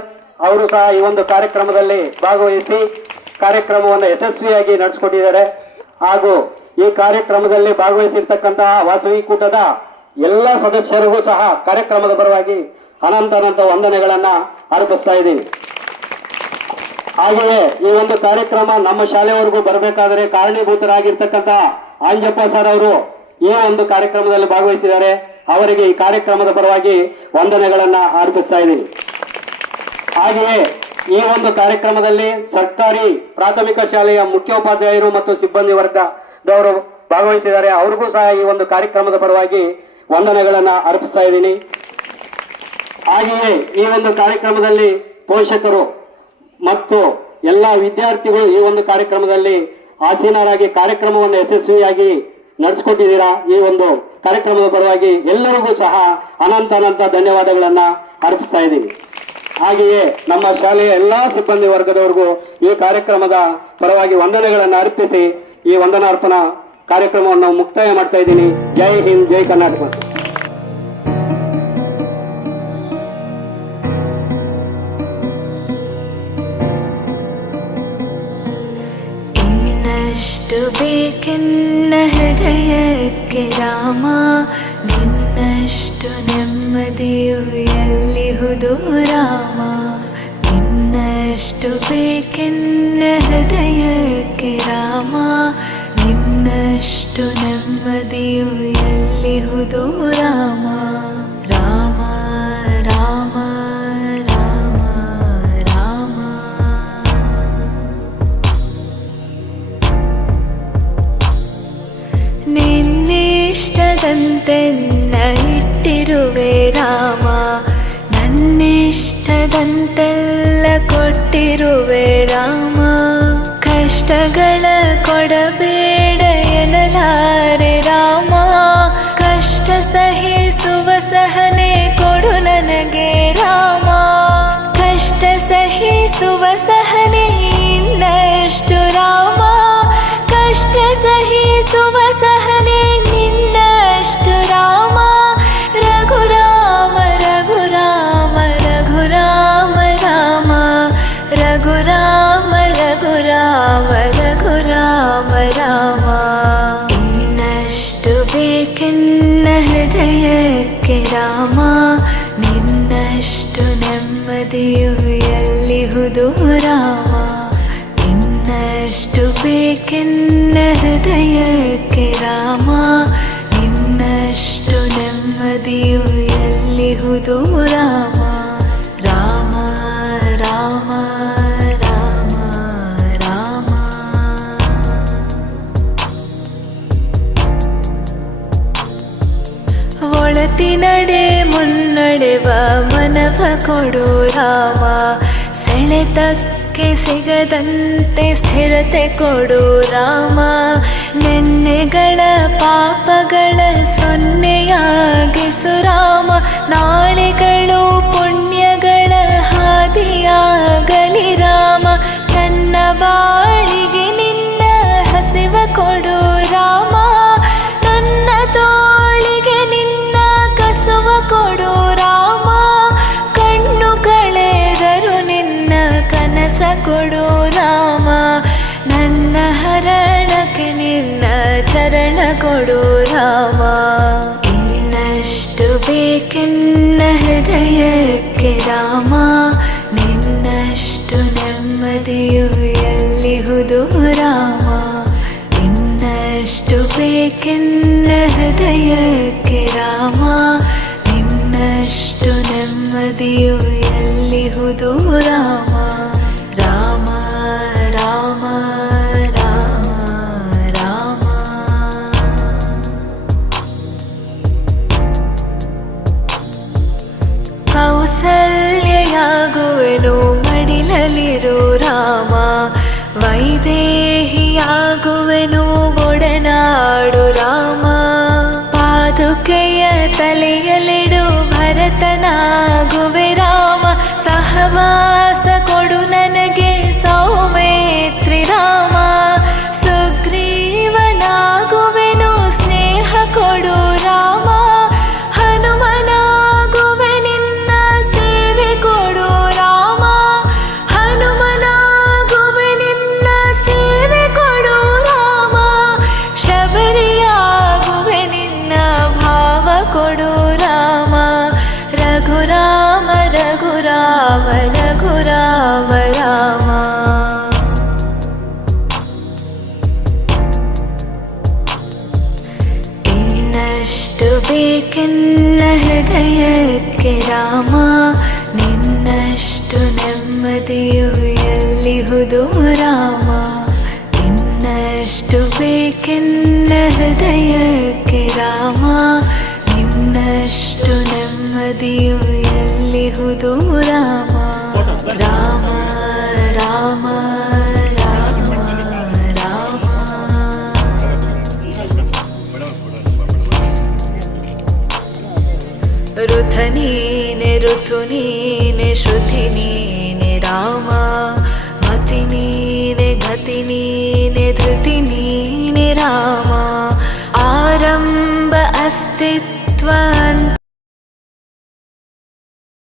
ಅವರು ಸಹ ಈ ಒಂದು ಕಾರ್ಯಕ್ರಮದಲ್ಲಿ ಭಾಗವಹಿಸಿ ಕಾರ್ಯಕ್ರಮವನ್ನು ಯಶಸ್ವಿಯಾಗಿ ನಡೆಸಿಕೊಟ್ಟಿದ್ದಾರೆ. ಹಾಗೂ ಈ ಕಾರ್ಯಕ್ರಮದಲ್ಲಿ ಭಾಗವಹಿಸಿರ್ತಕ್ಕಂತಹ ವಾಸವಿ ಕೂಟದ ಎಲ್ಲ ಸದಸ್ಯರಿಗೂ ಸಹ ಕಾರ್ಯಕ್ರಮದ ಪರವಾಗಿ ಅನಂತ ವಂದನೆಗಳನ್ನ ಅರ್ಪಿಸ್ತಾ ಇದ್ದೀವಿ. ಹಾಗೆಯೇ ಈ ಒಂದು ಕಾರ್ಯಕ್ರಮ ನಮ್ಮ ಶಾಲೆಯವರೆಗೂ ಬರಬೇಕಾದರೆ ಕಾರಣೀಭೂತರಾಗಿರ್ತಕ್ಕಂಥ ಆಂಜಪ್ಪ ಸರ್ ಅವರು ಈ ಒಂದು ಕಾರ್ಯಕ್ರಮದಲ್ಲಿ ಭಾಗವಹಿಸಿದ್ದಾರೆ. ಅವರಿಗೆ ಈ ಕಾರ್ಯಕ್ರಮದ ಪರವಾಗಿ ವಂದನೆಗಳನ್ನ ಅರ್ಪಿಸ್ತಾ ಇದ್ದೀವಿ. ಹಾಗೆಯೇ ಈ ಒಂದು ಕಾರ್ಯಕ್ರಮದಲ್ಲಿ ಸರ್ಕಾರಿ ಪ್ರಾಥಮಿಕ ಶಾಲೆಯ ಮುಖ್ಯೋಪಾಧ್ಯಾಯರು ಮತ್ತು ಸಿಬ್ಬಂದಿ ವರ್ಗದವರು ಭಾಗವಹಿಸಿದ್ದಾರೆ. ಅವ್ರಿಗೂ ಸಹ ಈ ಒಂದು ಕಾರ್ಯಕ್ರಮದ ಪರವಾಗಿ ವಂದನೆಗಳನ್ನ ಅರ್ಪಿಸ್ತಾ ಇದ್ದೀನಿ. ಹಾಗೆಯೇ ಈ ಒಂದು ಕಾರ್ಯಕ್ರಮದಲ್ಲಿ ಪೋಷಕರು ಮತ್ತು ಎಲ್ಲ ವಿದ್ಯಾರ್ಥಿಗಳು ಈ ಒಂದು ಕಾರ್ಯಕ್ರಮದಲ್ಲಿ ಆಸೀನರಾಗಿ ಕಾರ್ಯಕ್ರಮವನ್ನು ಯಶಸ್ವಿಯಾಗಿ ನಡೆಸಿಕೊಟ್ಟಿದ್ದೀರಾ. ಈ ಒಂದು ಕಾರ್ಯಕ್ರಮದ ಪರವಾಗಿ ಎಲ್ಲರಿಗೂ ಸಹ ಅನಂತ ಧನ್ಯವಾದಗಳನ್ನ ಅರ್ಪಿಸ್ತಾ ಇದ್ದೀವಿ. ಹಾಗೆಯೇ ನಮ್ಮ ಶಾಲೆಯ ಎಲ್ಲಾ ಸಿಬ್ಬಂದಿ ವರ್ಗದವರಿಗೂ ಈ ಕಾರ್ಯಕ್ರಮದ ಪರವಾಗಿ ವಂದನೆಗಳನ್ನು ಅರ್ಪಿಸಿ ಈ ವಂದನಾರ್ಪಣಾ ಕಾರ್ಯಕ್ರಮವನ್ನು ಮುಕ್ತಾಯ ಮಾಡ್ತಾ ಇದ್ದೀನಿ. ಜೈ ಹಿಂದ್, ಜೈ ಕರ್ನಾಟಕ. ಇನ್ನಷ್ಟು ಬೇಕೆನ್ನ ಹೃದಯಕ್ಕೆ ರಾಮ, ನಿನ್ನಷ್ಟು ನೆಮ್ಮದಿಯು ಎಲ್ಲಿಹುದು ರಾಮ. ಇನ್ನಷ್ಟು ಬೇಕೆನ್ನ ಹೃದಯಕ್ಕೆ ರಾಮ, ನಿನ್ನಷ್ಟು ನೆಮ್ಮದಿಯು ಎಲ್ಲಿಹುದು ರಾಮ. ರಾಮ ರಾಮ ರಾಮ ರಾಮ. ನಿನ್ನಿಷ್ಟದಂತೆನ್ನ ಇಟ್ಟಿರುವೆ ರಾಮ, ನನ್ನಿಷ್ಟದಂತೆಲ್ಲ ಎಲ್ಲ ಕೊಟ್ಟಿರುವೆ ರಾಮ, ಕಷ್ಟಗಳ ಕೊಡಬೇಡ ಎನ್ನಲಾರೆ ರಾಮ, ಕಷ್ಟ ಸಹಿಸುವ ಸಹನೆ ಕೊಡು ನನಗೆ ರಾಮ, ಕಷ್ಟ ಸಹಿಸುವ ಸಹನೆ ಇನ್ನಷ್ಟು ರಾಮ, ಕಷ್ಟ ಸಹಿಸುವ ಸಹನೆ ನಿನ್ನಷ್ಟು ರಾಮ, ರಘುರಾಮ ರಘುರಾಮ ರಘುರಾಮ ರಾಮ, ರಘುರಾಮ ರಘುರಾಮ ರಘುರಾಮ ರಾಮ. ಇನ್ನಷ್ಟು ಬೇಕೆನ್ನ ಹೃದಯಕ್ಕೆ ರಾಮ, ನಿನ್ನಷ್ಟು ನೆಮ್ಮದಿಯು ಎಲ್ಲಿಹುದು ರಾಮ, ಇನ್ನಷ್ಟು ಬೇಕೆನ್ನ ಹೃದಯಕ್ಕೆ ರಾಮ, ನಿನ್ನಷ್ಟು ನೆಮ್ಮದಿಯು ಎಲ್ಲಿಹುದು ರಾಮ, ರಾಮ ರಾಮ ರಾಮ ರಾಮ. ಒಳತಿನಡೆ ಮುನ್ನಡೆವ ಮನವ ಕೊಡು ರಾಮ, ಸೆಳೆತಕ್ಕೆ ಸಿಗದಂತೆ ಸ್ಥಿರತೆ ಕೊಡು ರಾಮ, ನೆನ್ನೆಗಳ ಪಾಪಗಳ ಸೊನ್ನೆಯಾಗಿಸು ರಾಮ, ನಾಳೆಗಳು ಪುಣ್ಯಗಳ ಹಾದಿಯಾಗಲಿ ರಾಮ, ನನ್ನ ಬಾಳಿಗೆ ನಿನ್ನ ಹಸಿವ ಕೊಡು ರಾಮ, ನನ್ನ ತೋಳಿಗೆ ನಿನ್ನ ಕಸುವ ಕೊಡು ರಾಮ, ಕಣ್ಣು ಕಳೆದರು ನಿನ್ನ ಕನಸ ಕೊಡು ರಾಮ, ನನ್ನ ಹರಣಕ್ಕೆ ನಿನ್ನ ಚರಣ ಕೊಡು ರಾಮ. ಇನ್ನಷ್ಟು ಬೇಕೆನ್ನ ಹೃದಯಕ್ಕೆ ರಾಮ, ನಿನ್ನಷ್ಟು ನೆಮ್ಮದಿಯು ಎಲ್ಲಿಹುದು ರಾಮ, ಇನ್ನಷ್ಟು ಬೇಕೆನ್ನ ಹೃದಯಕ್ಕೆ ರಾಮ, ನಿನ್ನಷ್ಟು ನೆಮ್ಮದಿಯು ಎಲ್ಲಿಹುದು ರಾಮ, ರಾಮ ರಾಮ ರಾಮ ರಾಮ. ಕೌಸಲ್ಯಯಾಗುವೆನು ಮಡಿಲಲಿರು ರಾಮ, ವೈದೇಹಿಯಾಗುವೆನು ಒಡನಾಡು ರಾಮ, ಪಾದುಕೆಯ ತಲೆಯಲಿಡು ಭರತನಾಗುವೆ ರಾಮ, ಸಹವಾಸ ಕೊಡು ನನಗೆ ಸೌಮೇತ್ರಿ ರಾಮ, ಸುಗ್ರೀವನಾಗುವೆನು ಸ್ನೇಹ ಕೊಡು ರಾಮ, ಹನುಮನಾಗುವೆ ನಿನ್ನ ಸೇವೆ ಕೊಡು ರಾಮ, ಹನುಮನಾಗುವೆ ನಿನ್ನ ಸೇವೆ ಕೊಡು ರಾಮ, ಶಬರಿಯಾಗುವೆ ನಿನ್ನ ಭಾವ ಕೊಡು ರಾಮ, ರಘುರಾಮ ರಘುರಾಮ ರಘುರಾಮ ರಾಮ. ಇನ್ನಷ್ಟು ಬೇಕೆನ್ನ ಹೃದಯಕ್ಕೆ ರಾಮ, ನಿನ್ನಷ್ಟು ನೆಮ್ಮದಿಯು ಎಲ್ಲಿಹುದು ರಾಮ, ಇನ್ನಷ್ಟು ಬೇಕೆನ್ನ ಹೃದಯಕ್ಕೆ ರಾಮ, ನಿನ್ನಷ್ಟು ನೆಮ್ಮದಿಯು ಎಲ್ಲಿಹುದು ರಾಮ, ರಾಮ ರಾಮ ರಾಮ ರಾಮ. ಋಥ ನೀನೆ ಋತು ನೀನೆ ಶ್ರುತಿ ನೀನೆ ರಾಮ, ಮತಿ ನೀನೆ ಗತಿ ನೀನೆ ಧೃತಿ ನೀನೆ ರಾಮ, ಆರಂಭ ಅಸ್ತಿತ್ವ